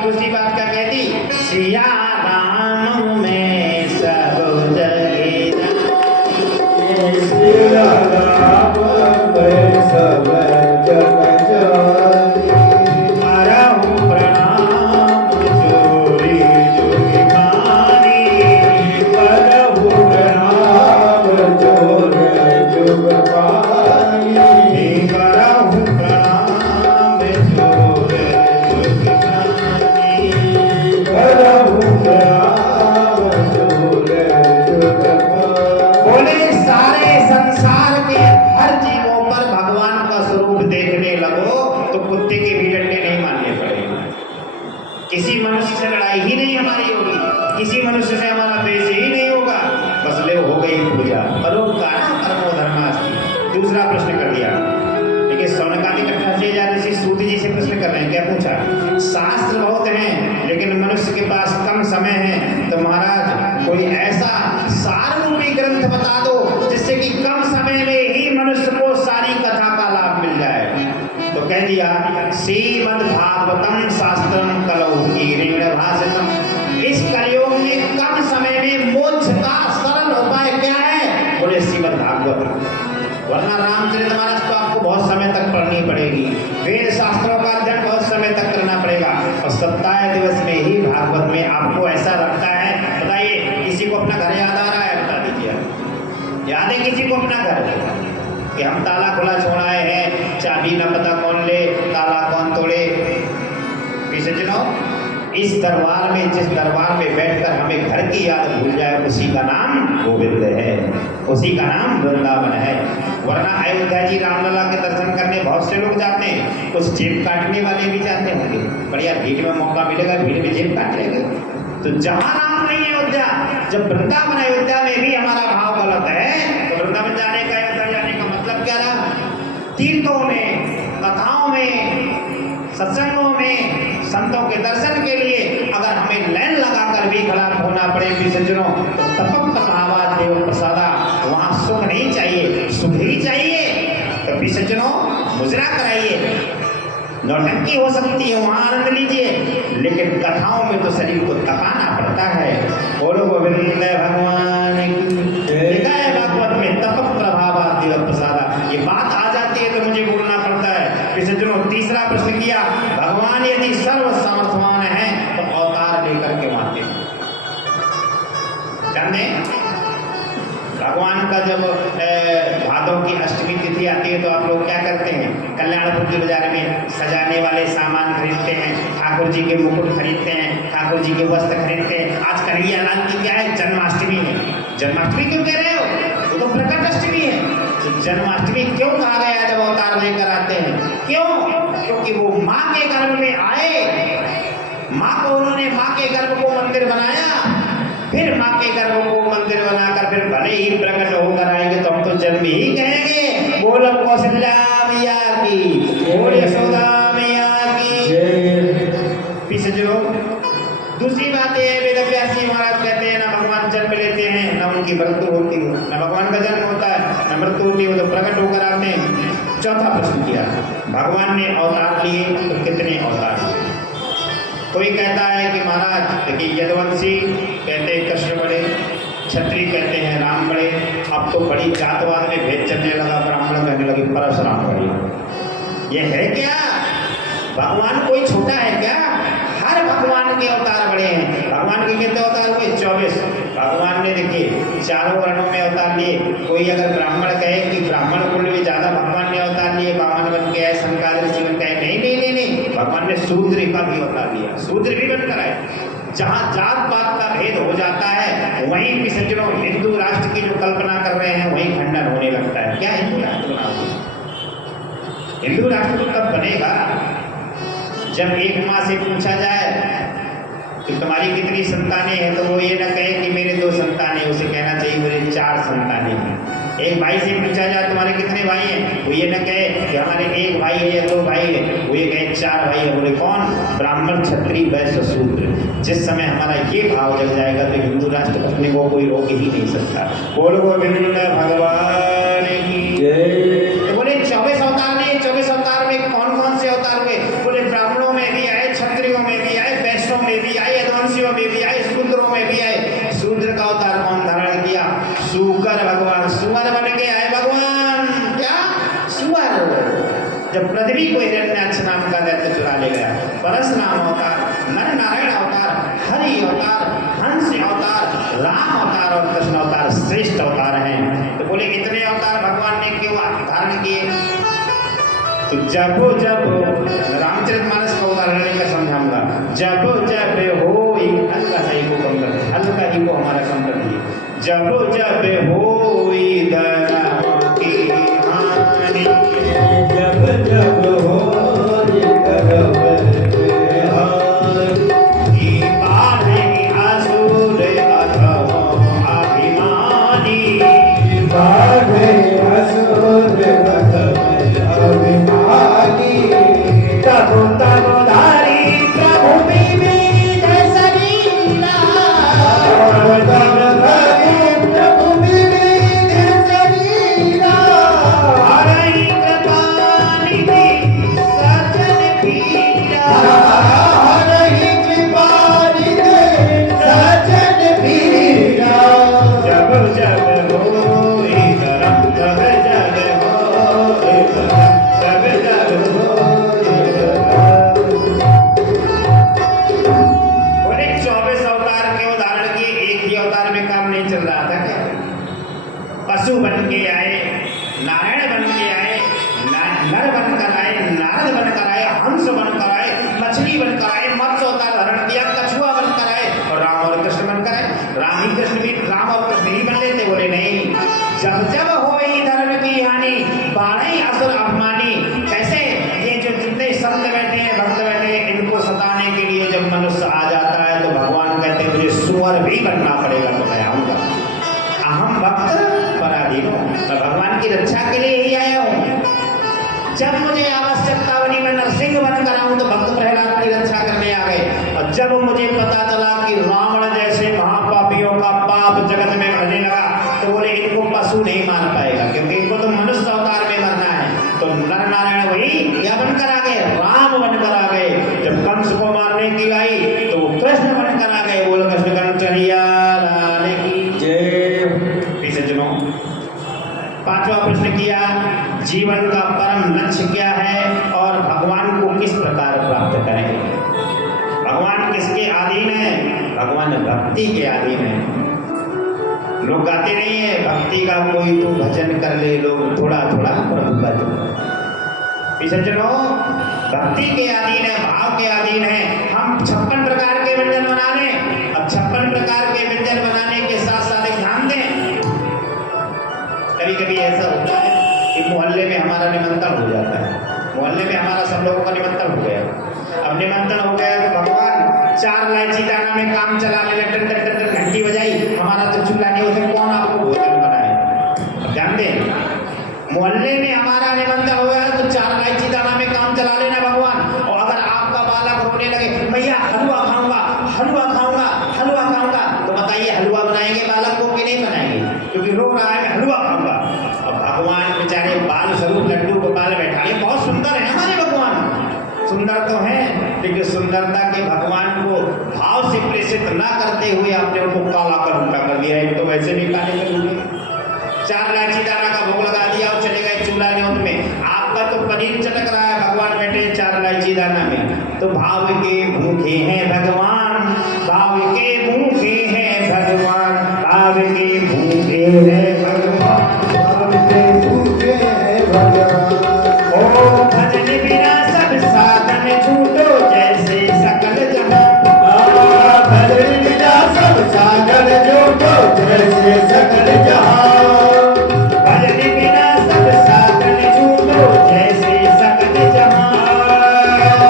दूसरी बात क्या कहती? सिया राम में सब जगे, सिया राम में सब जग जाए, मारहु प्रणाम जोरी जोगी मानी, मारहु प्रणाम जोर जुग पानी, मारहु प्रणाम जोर जुग पानी, मारहु प्रणाम जोर जुग पानी। बोले सारे संसार के हर जीवों पर भगवान का स्वरूप देखने लगो तो कुत्ते के भी डंडे नहीं मानने पड़ेंगे। किसी मनुष्य से लड़ाई ही नहीं हमारी होगी, किसी मनुष्य से हमारा द्वेष ही नहीं होगा। बस ले हो गई पूजा, परोपकार परमो धर्मास्ति। दूसरा प्रश्न कर दिया, देखिए सौनकादि कट्ठाचार्य ऋषि सूत जी से प्रश्न कर रहे हैं। क्या पूछा? शास्त्र बहुत हैं लेकिन मनुष्य के पास कम समय है, तो महाराज कोई ऐसा साररूपी ग्रंथ बता दो जिससे कि कम समय में ही मनुष्य को सारी कथा का लाभ मिल जाए। तो कह दिया श्रीमद् भागवतम शास्त्रम कलौ कीरेण भाषितम। इस कलयुग में कम समय में मोक्ष का सरल उपाय क्या है? बोले श्रीमद् भागवत। वरना रामचरितमानस तो आपको बहुत समय तक पढ़नी पड़ेगी, वेद शास्त्रों का अध्ययन बहुत समय तक करना पड़ेगा, और 27 दिवस में ही भागवत में आपको ऐसा लगता है। बताइए किसी को अपना घर याद आ रहा है? बता दीजिए, याद है किसी को अपना घर कि हम ताला खुला छोड़ाए हैं, चाबी न पता कौन ले, ताला कौन तोड़े? सज्जनों, इस दरबार में जिस दरबार में बैठकर हमें घर की याद भूल जाए उसी का नाम गोविंद है, उसी का नाम वृंदावन है। वरना अयोध्या जी रामलला के दर्शन करने बहुत से लोग जाते हैं, कुछ जेब काटने वाले भी जाते होंगे। बढ़िया भीड़ में मौका मिलेगा, भीड़ में जेब काट लेंगे। तो जहां राम नहीं है अयोध्या, जब वृंदावन अयोध्या में भी हमारा भाव गलत है तो वृंदावन जाने का, अयोध्या जाने का मतलब क्या रहा? तीर्थों में, कथाओं में, सत्संगों में, संतों के दर्शन के लिए अगर हमें लाइन लगाकर भी खड़ा होना पड़े सज्जनों, तो तपक प्रभावात देव प्रसादा, वहां सुख नहीं चाहिए, सुख ही चाहिए। तो सज्जनों मुजरा कराइए, नौटंकी हो सकती है, वहां आनंद लीजिए, लेकिन कथाओं में तो शरीर को तपाना पड़ता है। बोलो गोविंद भगवान की जय। लिखा है भागवत में तपक प्रभावात देव प्रसादा। ये बात आ जाती है तो मुझे बोलना पड़ता है। सज्जनों तीसरा प्रश्न किया, भगवान यदि सर्व समर्थवान है तो अवतार लेकर के आते हैं। जानते भगवान का जब भादव की अष्टमी तिथि आती है तो आप लोग क्या करते हैं? कल्याणपुर के बाजार में सजाने वाले सामान खरीदते हैं, ठाकुर जी के मुकुट खरीदते हैं, ठाकुर जी के वस्त्र खरीदते हैं। आज कन्हैया लाल की क्या है? जन्माष्टमी है। जन्माष्टमी क्यों कह रहे हो? वो तो प्रकट अष्टमी है। तो जन्माष्टमी क्यों कहा गया जब अवतार लेकर आते हैं? क्यों? क्योंकि वो माँ के गर्भ में आए, माँ को उन्होंने माँ के गर्भ को मंदिर बनाया, फिर माँ के गर्भ को मंदिर बनाकर फिर भले ही प्रकट होकर आएंगे तो हम तो जन्म ही कहेंगे। बोल कौशल्या मैया की, बोल यशोदा मैया की जय। सज्जनों दूसरी बात है, वेद व्यासी महाराज कहते हैं ना भगवान जन्म लेते हैं ना उनकी मृत्यु होती है, ना भगवान का जन्म होता है ना मृत्यु होती है, तो प्रकट होकर आते हैं। चौथा प्रश्न किया, भगवान ने अवतार लिए तो कितने अवतार? कोई कहता है कि महाराज देखिए यदुवंशी कहते हैं कृष्ण बड़े, क्षत्रिय कहते हैं राम बड़े, अब तो बड़ी जातवाद में भेद चलने लगा, ब्राह्मण कहने लगे परशुराम बड़ी। ये है क्या? भगवान कोई छोटा है क्या? हर भगवान के अवतार बड़े हैं। भगवान के कितने अवतार हुए? 24। भगवान ने देखिए चारों वर्णों में अवतार लिए। कोई अगर ब्राह्मण कहे कि ब्राह्मण कुल में ज्यादा भगवान ने अवतार लिए, बामन बन के आए, संकाल ऋषि बन के आए, नहीं नहीं नहीं नहीं, भगवान ने शूद्र का भी अवतार लिया, शूद्र भी बनकर आए। जहाँ जात पात का भेद हो जाता है वहीं भी सज्जनों हिंदू राष्ट्र की जो कल्पना कर रहे हैं वहीं खंडन होने लगता है। क्या हिंदू राष्ट्र बनाओगे? हिंदू राष्ट्र तो तब बनेगा जब एक माँ से पूछा जाए कि तुम्हारी कितनी संतानें हैं, तो वो ये ना कहे कि मेरे 2 संतानें, उसे कहना चाहिए मेरे 4 संतानें हैं। एक भाई से पूछा जाए तुम्हारे कितने भाई हैं, वो ये ना कहे कि हमारे 1 भाई है या 2 भाई है, वो ये कहे 4 भाई है। बोले कौन? ब्राह्मण, क्षत्रिय, वैश्य, शूद्र। जिस समय हमारा ये भाव जग जाएगा तो हिंदू राष्ट्र अपने को कोई रोक ही नहीं सकता। बोलो गोविंद भगवान की जय। तो बोले 24 अवतार नहीं, 24 अवतार में कौन कौन से अवतार हुए? बोले ब्राह्मणों में भी आए, क्षत्रियों में भी आए, वैश्यों में भी आए, यदुवंशियों में भी आए, शूद्रों में भी आए। शूद्र का अवतार कौन धारण किया? सूकर भगवान, सुअर बन के आए भगवान। क्या? सुअर। जब पृथ्वी को हिरण्याक्ष नाम का दैत्य चुरा ले गया, परशुराम अवतार, नर नारायण अवतार, हरि अवतार, हंस अवतार, राम अवतार और कृष्ण अवतार श्रेष्ठ अवतार हैं। तो बोले इतने अवतार भगवान ने क्यों धारण किए? तो जब रामचरितमानस का उदाहरण लेकर समझाऊंगा। जब जब हो हल्का सा ही को कम कर, हल्का ही को हमारा कम कर दिए। जब जब हो धर्म की हानि, जब जब हो पशु बन के आए, नारायण बन के आए, नर बनकर आए, नारद बनकर आए, हंस बनकर आए, मछली बनकर आए, मत्स्य अवतार धारण किया, कछुआ बनकर आए और राम और कृष्ण बनकर आए। राम ही कृष्ण भी, राम और कृष्ण ही बन लेते? बोले नहीं। जब जब होई धर्म की हानि, बाढ़ई असुर अभिमानी। कैसे? ये जो जितने संत बैठे हैं, भक्त बैठे हैं, इनको सताने के लिए जब मनुष्य आ जाता है तो भगवान कहते हैं मुझे सुअर भी बनना पड़ेगा तो मैं आऊंगा। अहम भक्त पराधीन हूं, मैं भगवान की रक्षा के लिए ही आया हूं। जब मुझे आवश्यकता बनी मैं नरसिंह बनकर आऊं तो भक्त प्रहलाद की रक्षा करने आ गए। और जब मुझे पता चला कि रावण जैसे महापापियों का पाप जगत में बढ़ने लगा तो बोले इनको पशु नहीं मार पाएगा, क्योंकि इनको तो मनुष्य अवतार में मरना है। तो नर नारायण वही क्या बनकर आ गए? राम बनकर आ गए। जब कंस को मारने की आई तो कृष्ण बनकर आ गए। बोल कृष्ण कन्हैया लाल की जय। सज्जनों, 5वां प्रश्न किया, जीवन का परम लक्ष्य क्या है और भगवान को किस प्रकार प्राप्त करेंगे? भगवान किसके अधीन है? भगवान भक्ति के अधीन है। लोग गाते नहीं है भक्ति का कोई तो भजन कर ले, लोग थोड़ा थोड़ा प्रभु का जो। सज्जनों, भक्ति के अधीन है, भाव के अधीन है। हम 56 प्रकार के व्यंजन बना लें। अब 56 प्रकार के व्यंजन बनाने के साथ साथ एक ध्यान दें, कभी कभी ऐसा होता है कि मोहल्ले में हमारा निमंत्रण हो जाता है। मोहल्ले में हमारा सब लोगों का निमंत्रण हो गया। अब निमंत्रण हो गया तो भगवान 4 इलायची दाना में काम चला लेना, टन टन टन टन घंटी बजाई, हमारा तो चूल्हा नहीं होता, कौन आपको भोजन बनाए? ध्यान दें, मोहल्ले में हमारा निमंत्रण हो गया तो 4 इलायची दाना में काम चला लेना भगवान। और अगर आपका बालक रोने लगे भैया हलवा खाऊंगा, हलवा खाऊंगा, हलवा खाऊंगा, तो बताइए हलवा बनाएंगे बालक को कि नहीं बनाएंगे? क्योंकि रो रहा है मैं हलवा खाऊंगा। और भगवान बेचारे बाल स्वरूप लड्डू गोपाल बैठाए, बहुत सुंदर है हमारे भगवान, सुंदर तो है, लेकिन सुंदरता के भगवान को भाव से प्रेषित न करते हुए आपने उनको काला कर उल्टा कर दिया है। तो वैसे भी काले कर 4 इलायची दाना का भोग लगा दिया और चले गए चूल्हा न्योत में। आपका तो पनीर चटक रहा है, भगवान बैठे 4 इलायची दाना में। तो भाव के भूखे हैं भगवान, भाव के भूखे हैं भगवान, भाव के भूखे हैं भगवान, भाव के भूखे हैं भगवान। ओ भजन बिना सब साधन छूटो जैसे सकल जहां, भजन बिना सब साधन छूटो जैसे सकल जहां, भजन बिना सब साधन छूटो जैसे सकल जहां,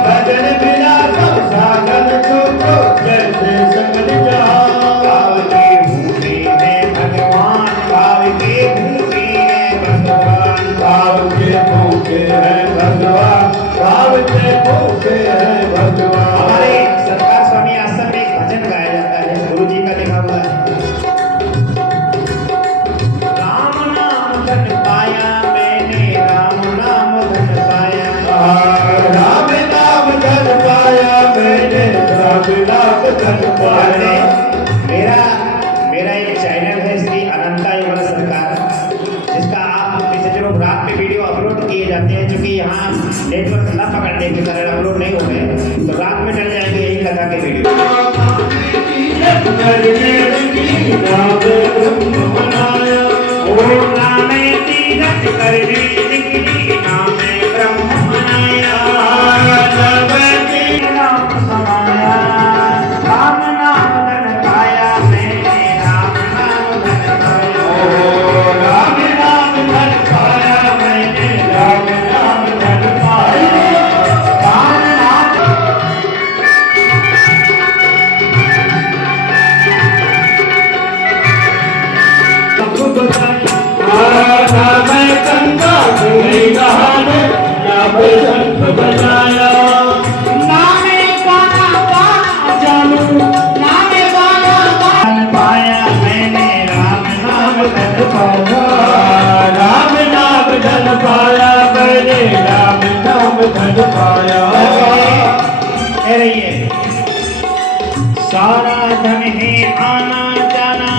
भजन बिना सब साधन छूटो जैसे सकल जहां। भाव के भूखे हैं भगवान, भाव के भूखे हैं भगवान, भाव के भूखे हैं भगवान, भाव के भूखे हैं भगवान। हमारे सरकार स्वामी आश्रम में एक भजन गाया जाता है, गुरु जी का लिखा हुआ है। राम नाम धन पाया मैंने, राम नाम धन पाया, राम नाम धन पाया मैंने, राम नाम धन पाया। मेरा एक चैनल है श्री अनंता युगल सरकार, जिसका आप मैसेजरों रात में वीडियो अपलोड किए जाते हैं, जो कि यहाँ नेटवर्क न पकड़ने के कारण अपलोड नहीं हो रहे, तो रात में डल जाएंगे यही कथा के वीडियो। सारा धन है आना जाना,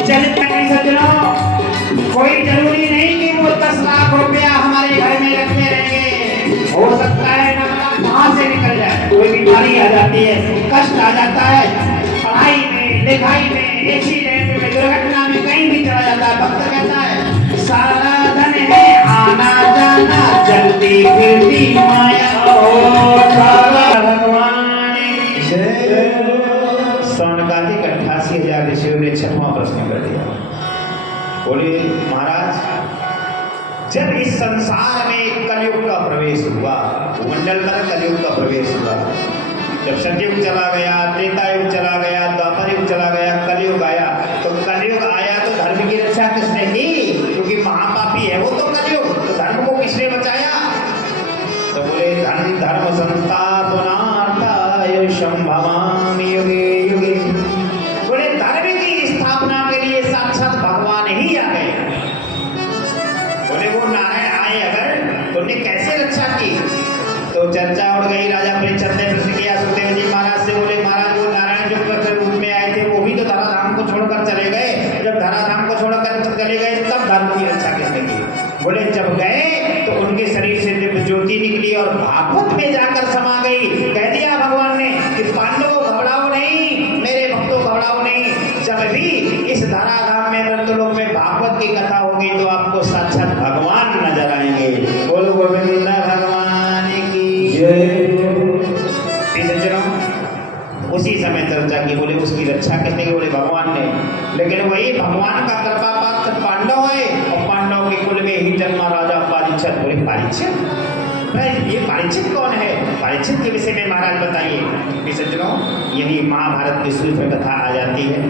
चलता है सज्जनों, कोई जरूरी नहीं कि वो 10 लाख रुपया हमारे घर में रखते रहेंगे। हो सकता है ना वहां से निकल जाए, कोई बीमारी आ जाती है, कष्ट आ जाता है, पढ़ाई में, लिखाई में, एक्सीडेंट में, दुर्घटना में, कहीं भी चला जाता है। भक्त कहता है सारा धन है आना जाना, जल्दी फिरती माया, सारा भगवान सौनकादिक 88,000 ऋषियों ने 6वां प्रश्न कर दिया। बोले महाराज, जब इस संसार में कलयुग का प्रवेश हुआ, भूमंडल में कलयुग का प्रवेश हुआ, जब सतयुग चला गया, त्रेता युग चला गया, द्वापर युग चला गया, कलयुग आया, तो कलयुग आया तो धर्म की रक्षा किसने की? क्योंकि महापापी है वो तो कलयुग, तो धर्म को किसने बचाया? तो बोले धर्म संस्थापनार्थाय संभवामि युगे युगे। बोले धर्म की स्थापना के लिए साक्षात भगवान ही आ गए। बोले वो नारायण आए अगर तो उन्हें कैसे रक्षा की? तो चर्चा उड़ गई। राजा परीक्षित ने प्रश्न किया सुखदेव जी महाराज से, बोले महाराज वो नारायण जो प्रकट रूप में आए थे वो भी तो धराधाम को छोड़कर चले गए, जब धराधाम को छोड़कर चले गए तब धर्म की रक्षा किसने की? बोले जब गए तो उनके शरीर से दिव्य ज्योति निकली और भागवत में जाकर समा गई। कह दिया भगवान ने कि पांडवों घबराओ नहीं, मेरे भक्तों घबराओ नहीं, जब भी इस धराधाम में मृत्युलोक में भागवत की कथा होगी तो आपको साक्षात भगवान नजर आएंगे। बोलो गोविंद भगवान की जय। उसी समय चर्चा की। बोले उसकी रक्षा किसने की? बोले भगवान ने। लेकिन वही भगवान का कृपा पात्र पांडव है और पांडव के कुल में ही जन्मा राजा परीक्षित। बोले परीक्षित? ये परीक्षित कौन है? परीक्षित के विषय में महाराज बताइए। सज्जनों, यही महाभारत की सूत्र कथा आ जाती है।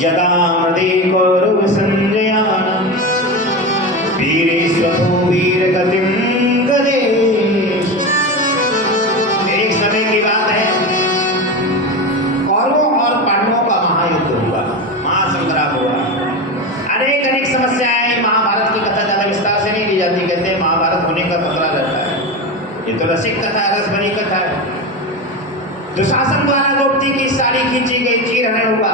यदा मृदे कौरव संजयान वीरेश्वरो वीर गतिम गदे। एक समय की बात है, कौरवों और पांडवों का महायुद्ध हुआ, महासंग्राम हुआ। अनेक समस्याएं, महाभारत की कथा ज्यादा विस्तार से नहीं ली जाती, कहते हैं महाभारत होने का खतरा रहता है। ये तो रसिक कथा है, रस भरी कथा है। दुशासन द्वारा द्रौपदी की साड़ी खींची गई, चीरहरण हुआ।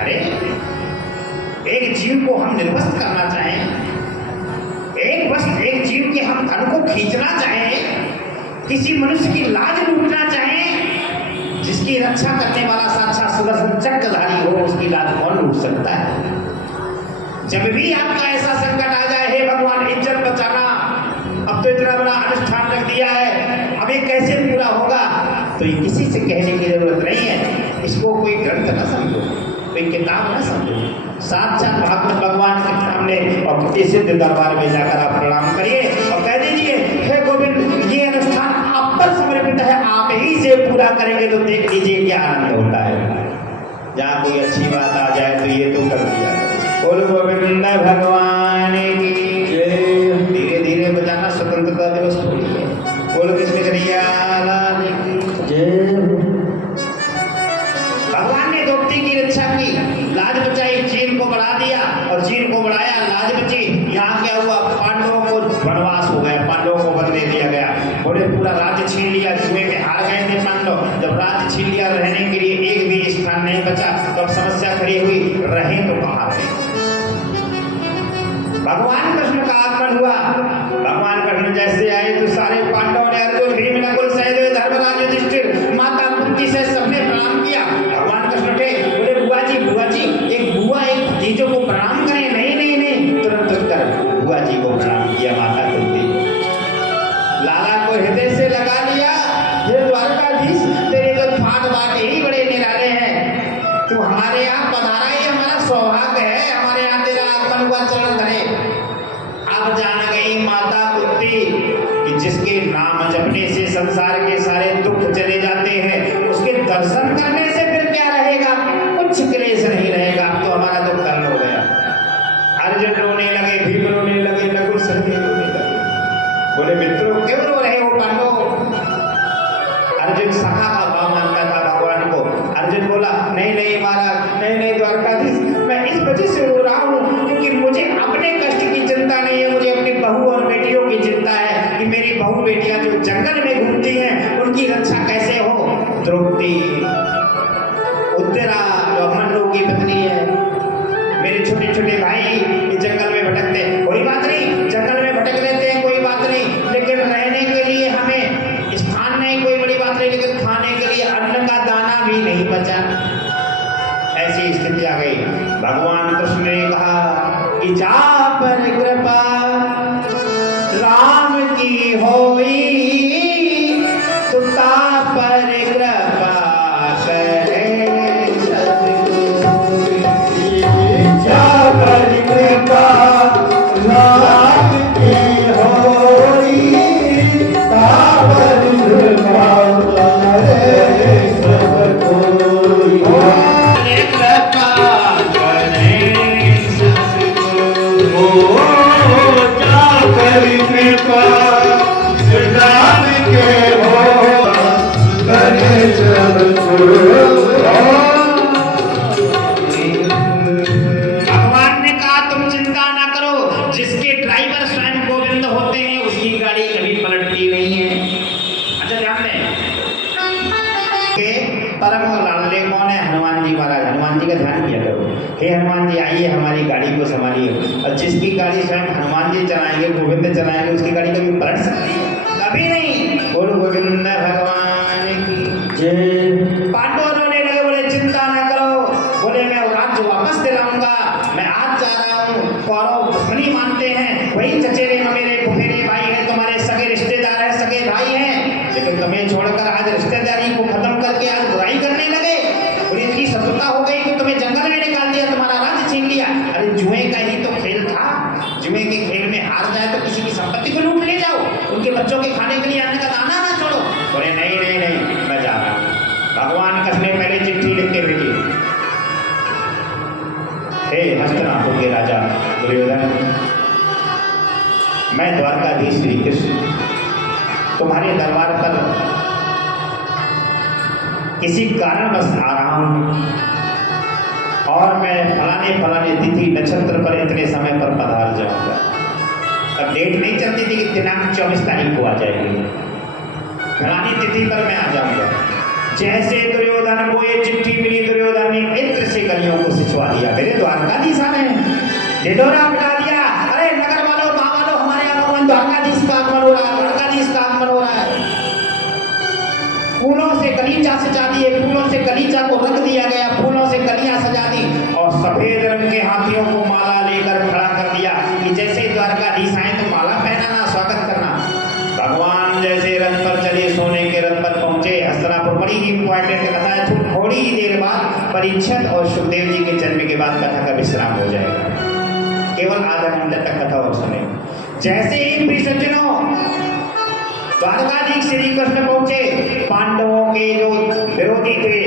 अरे एक जीव को हम निर्वस्त करना चाहें, एक जीव के हम धन को खींचना चाहें, किसी मनुष्य की लाज लूटना चाहें, जिसकी रक्षा करने वाला साक्षात सुदर्शन चक्रधारी हो, उसकी लाज कौन लूट सकता है? जब भी आपका ऐसा संकट आ जाए, हे भगवान इज्जत बचाना, अब तो इतना बड़ा अनुष्ठान रख दिया है, अब ये कैसे पूरा होगा, तो ये किसी से कहने की जरूरत नहीं है। इसको कोई ग्रंथ न समझो, कोई किताब न समझो, साक्षात भागवत भगवान के सामने और किसी सिद्ध दरबार में जाकर आप प्रणाम करिए और कह दीजिए, हे गोविंद ये अनुष्ठान आप पर समर्पित है, आप ही से पूरा करेंगे तो देख लीजिए क्या आनंद होता है। जहाँ कोई अच्छी बात आ जाए तो ये तो कर दिया। बोल गोविंद भगवान की जय। धीरे धीरे बजाना स्वतंत्रता दिवस थोड़ी है। बोल कृष्ण कन्हैया लाल की जय। भगवान ने द्रौपदी की रक्षा की, लाज बचाई, चीन को बढ़ा दिया और चीन को बढ़ाया, लाज बची। यहाँ क्या हुआ, पांडवों को वनवास हो गया, पांडवों को वन दे दिया गया, उन्हें पूरा राज्य छीन लिया, जुए में हार गए थे पांडव। जब राज्य छीन लिया, रहने के लिए एक भी स्थान नहीं बचा, तब तो समस्या खड़ी हुई, रहे तो कहाँ रहे। भगवान कृष्ण का आगमन हुआ। भगवान कृष्ण जैसे आए तो सारे पांडवों ने, अर्जुन, भीम, नकुल, सहदेव, धर्मराज, युधिष्ठिर, माता कुंती से सबने प्रणाम किया। भगवान कृष्ण थे, बोले बुआ जी एक बुआ एक भतीजों को प्रणाम करें। नहीं नहीं नहीं, तुरंत कर बुआ जी को प्रणाम किया, माता कुंती को। लाला को हृदय से लगा लिया, हे द्वारकाधीश, तेरे तो फाट बाटे ही बड़े निराले हैं, तू हमारे यहाँ पधारा, ये हमारा सौभाग्य है, हमारे यहाँ तेरा आगमन हुआ, चरण धरे। अब जान गई माता कुंती कि जिसके नाम जपने से संसार के सारे दुख चले जाते हैं, उसके दर्शन करने से फिर क्या रहेगा, कुछ क्लेश नहीं रहेगा, तो हमारा तो कर्म हो गया। अर्जुन रोने लगे, भीम रोने लगे, नकुल सहदेव रोने लगे। बोले मित्रों क्यों रो रहे हो पांडव? अर्जुन सखा का भाव मानता था भगवान को। अर्जुन बोला, नहीं नहीं महाराज, नहीं नहीं द्वारकाधीश, मैं इस वजह से रो रहा हूँ क्योंकि मुझे अपने कष्ट की चिंता नहीं है, मुझे अपनी बहू और बेटियों की चिंता है कि मेरी बहू बेटियां जो जंगल में घूमती हैं उनकी रक्षा कैसे हो। द्रौपदी, उत्तरा जो मनु की पत्नी है, मेरे छोटे छोटे भाई इस जंगल में भटकते हैं, कोई बात नहीं, जंगल में भटक लेते हैं, कोई बात नहीं, लेकिन रहने के लिए हमें स्थान नहीं, कोई बड़ी बात नहीं, लेकिन खाने के लिए अन्न का दाना भी नहीं बचा। ऐसी स्थिति आ गई। भगवान कृष्ण ने कहा कि जा पर कृपा राम की होई, तो ता पर कृपा करे सतगुरु। जा पर कृपा राम की होई, ता पर कृपा करे सतगुरु। भगवान ने कहा तुम चिंता ना करो, जिसके ड्राइवर स्वयं गोविंद होते हैं उसकी गाड़ी कभी पलटती नहीं है। अच्छा ध्यान दें, परम लाडले कौन है? हनुमान जी महाराज। हनुमान जी का ध्यान किया करो, हे हनुमान जी आइए हमारी गाड़ी को संभालिए। और जिसकी गाड़ी स्वयं हनुमान जी चलाएंगे, गोविंद चलाएंगे, उसकी गाड़ी कभी पलट सकती है? कभी नहीं। बोल गोविंद भगवान की जय। पांडव रोने लगे, बोले चिंता ना करो, बोले मैं राज्य वापस दिलाऊंगा, मैं आज जा रहा हूँ। कौरव दुश्मनी मानते हैं, वही चचेरे मेरे फुफेरे भाई हैं, तुम्हारे सगे रिश्तेदार हैं, सगे भाई हैं, लेकिन तुम्हें छोड़कर आज रिश्तेदारी को खत्म करके आज बुराई करने लगे। और इनकी शत्रुता हो गई कि तुम्हें जंगल में निकाल दिया, तुम्हारा राज्य छीन लिया। अरे जुए का ही तो खेल था, जुए के खेल में हार जाए तो किसी की संपत्ति को लूट ले जाओ, उनके बच्चों के खाने के लिए अन्न का दाना ना छोड़ो। बोले नहीं नहीं नहीं, मैं जा रहा हूं। भगवान कृष्ण ने पहले चिट्ठी लिख के भेजी, हे हस्तनापुर के राजा दुर्योधन, मैं द्वारकाधीश श्री कृष्ण तुम्हारे दरबार पर किसी कारणवश आ रहा हूं और मैं फलाने फलाने तिथि नक्षत्र पर इतने समय पर पधार जाऊंगा। अब डेट नहीं चलती थी कि दिनांक 24 तारीख को आ जाएगी, फलानी तिथि पर मैं आ जाऊंगा। जैसे दुर्योधन को ये चिट्ठी मिली, दुर्योधन ने इंद्र से कलियों को सिंचवा दिया। मेरे द्वारकाधीश आ रहे हैं, ढिढोरा पिटा दिया। अरे नगर वालों, गांव वालों, हमारे यहाँ भगवान द्वारकाधीश का आगमन हो रहा है, द्वारकाधीश का आगमन हो रहा है। फूलों से गलीचा सजा दिए, फूलों से गलीचा को रंग दिया गया, फूलों से गलियां सजा दी और सफेद रंग के हाथियों को माला लेकर खड़ा कर दिया कि जैसे द्वारकाधीश आए तो माला पहनाना, स्वागत करना। भगवान जैसे रथ पर चले, सोने के रथ पर पहुंचे। हस्तिनापुर बड़ी ही इंपॉर्टेंट कथा है। थोड़ी ही देर बाद परीक्षित और सुखदेव जी के जन्म के बाद कथा का विश्राम हो जाएगा। केवल आधा घंटे तक कथा और सुने। जैसे ही प्रिय सज्जनों द्वारकाधीश श्री कृष्ण पहुंचे, पांडवों के जो विरोधी थे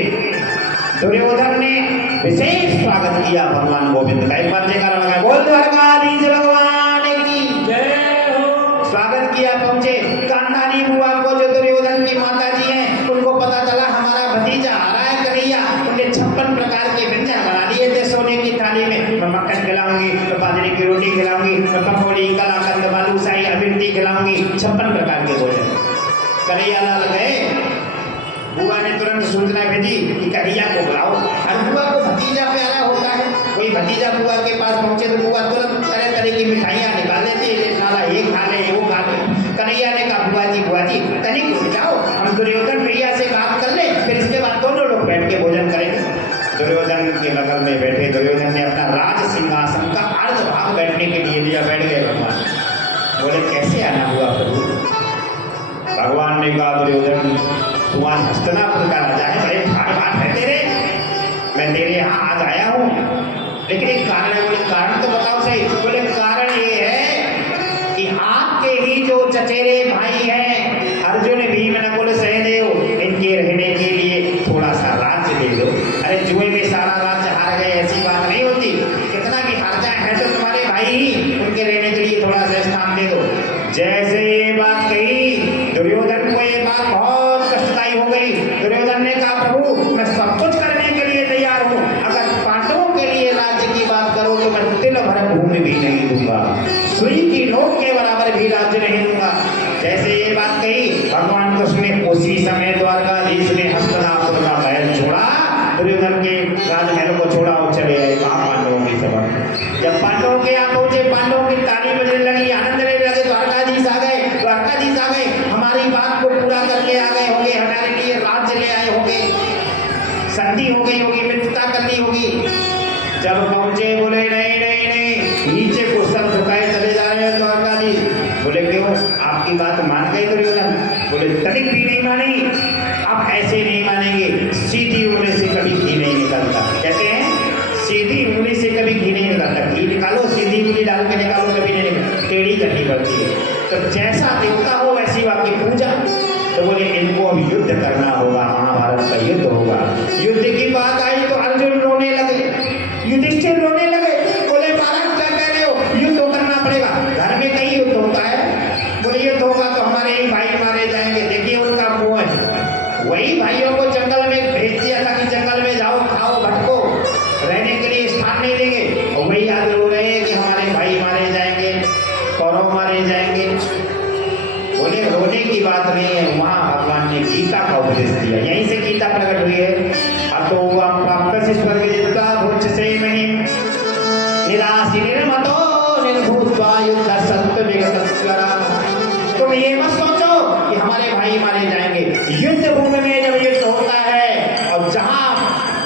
दुर्योधन ने विशेष स्वागत किया भगवान गोविंद का। एक बार जयकारा लगाया, बोल द्वारकाधीश भगवान की जय हो। स्वागत किया, पहुंचे। गांधारी बुआ को जो दुर्योधन की माता जी हैं, उनको पता चला हमारा भतीजा आ रहा है कन्हैया। उन्हें 56 प्रकार के व्यंजन बना दिए थे सोने की थाली में। मैं मक्खन खिलाऊंगी, मैं बाजरे की रोटी खिलाऊंगी, मैं पकौड़ी, कलाकंद, बालूशाही, अमिर्ती खिलाऊंगी। 56 प्रकार के भोजन। कन्हैया लाल गए, बुआ ने तुरंत सूचना भेजी कि कन्हैया को बुलाओ। हर बुआ को भतीजा प्यारा होता है। कोई भतीजा बुआ के पास पहुंचे तो बुआ तुरंत तरह तरह की मिठाइयां निकाल लेती है, लाला ये खा ले, वो खा ले। कन्हैया ने कहा बुआ जी तनिक रुक जाओ, हम दुर्योधन भैया से बात कर ले, फिर इसके बाद दोनों लोग बैठ के भोजन करेंगे। दुर्योधन के बगल में बैठे, दुर्योधन ने अपना राज सिंहासन का अर्ध भाग बैठने के लिए लिया, बैठ गए। भगवान बोले कैसे आना हुआ प्रभु? भगवान ने कहा दुर्योधन तू आज हस्तिनापुर का राजा है, बड़े ठाट बाट है तेरे, मैं तेरे यहाँ आज आया हूँ, लेकिन एक कारण है। बोले कारण तो बताओ सही। बोले कारण ये है कि आपके ही जो चचेरे भाई हैं अर्जुन, भीम, नकुल, सहदेव, इनके रहने के लिए थोड़ा सा राज्य दे दो। अरे जुए में सारा राज्य हार गए ऐसी बात नहीं होती, कितना भी हार जाए है तो तुम्हारे भाई ही, उनके रहने के लिए थोड़ा सा स्थान दे दो। जैसे ये बात कही दुर्योधन को ये बात बहुत कष्टदायी हो गई। दुर्योधन ने कहा प्रभु मैं सब कुछ करने के लिए तैयार हूँ, अगर पांडवों के लिए राज्य की बात करो तो मैं तिल भर भूमि भी नहीं दूंगा, सुई की नोक के बराबर भी राज्य नहीं दूंगा। जैसे ये बात कही भगवान कृष्ण ने उसी समय द्वारकाधीश ने हस्तिनापुर का महल छोड़ा, दुर्योधन के राजमहल को छोड़ा और चले आए वहां पांडवों की सभा। जब पांडवों के यहाँ पहुंचे, पांडवों की ताली बजने लगी, आनंद लेने लगे। द्वारकाधीश आ गए, द्वारकाधीश आ गए, हमारी बात को पूरा करके आ गए होंगे, हमारे लिए राज्य ले आए होंगे, संधि हो गई होगी, मित्रता कर ली होगी। जब पहुंचे बोले नहीं नहीं नहीं, नीचे को सब झुकाए चले जा रहे हैं द्वारकाधीश। बोले क्यों, आपकी बात मान गए दुर्योधन? बोले तनिक भी नहीं मानी, आप ऐसे नहीं मानेंगे, सीधी उंगली से कभी घी नहीं निकलता। कहते हैं सीधी उंगली से कभी घी नहीं निकलता, घी निकालो सीधी उंगली डाल के निकालो कभी नहीं निकलता, टेढ़ी करनी पड़ती है। तो जैसा देवता हो वैसी आपकी पूजा। तो बोले इनको अब युद्ध करना होगा, महाभारत का युद्ध होगा। युद्ध की बात आई तो अर्जुन रोने लगे, युधिष्ठिर रोने लगे। बोले महाराज क्या कह रहे हो, युद्ध करना पड़ेगा, घर में कहीं युद्ध होता है? बोले युद्ध होगा तो हमारे ही भाई मारे जाएंगे। देखिए उनका मुंह है, वही भाइयों को जंगल में भेज दिया था कि जंगल में जाओ, खाओ, भटको, रहने के लिए स्थान नहीं देंगे, और वही आज रो रहे हैं कि हमारे भाई मारे जाएंगे, कौरव मारे जाएंगे। बोले रोने की बात नहीं है, वहां भगवान ने गीता का उपदेश दिया, यहीं से गीता प्रकट हुई है। अतो वह प्राप्त स्वर्ग जितना भुज से महिम निराशी निर्मतो निर्भूत्वा युद्ध सत्य विगतस्वरा। तुम ये मत सोचो कि हमारे भाई मारे जाएंगे। युद्ध भूमि में जब युद्ध होता है और जहां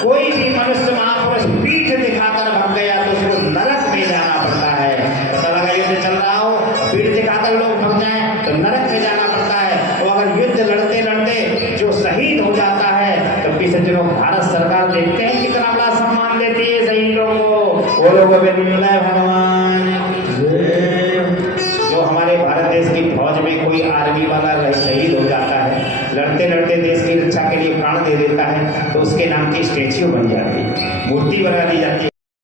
कोई भी मनुष्य महापुरुष पीठ दिखाकर भाग गया तो उसको नरक में जाना पड़ता है। पता लगा युद्ध चल रहा हो, पीठ दिखाकर लोग भाग जाए तो नरक में जाना पड़ता है। तो अगर युद्ध लड़ते लड़ते जो शहीद हो जाता है तो किसी दिनों भारत सरकार देखते हैं कितना बड़ा सम्मान देती है शहीदों को। वो लोग भगवान जो हमारे भारत देश की फौज में कोई आर्मी वाला शहीद हो जाता है, लड़ते लड़ते देश की रक्षा के लिए प्राण दे देता है, तो उसके नाम की स्टेच्यू बन जाती है, मूर्ति बना दी जाती है।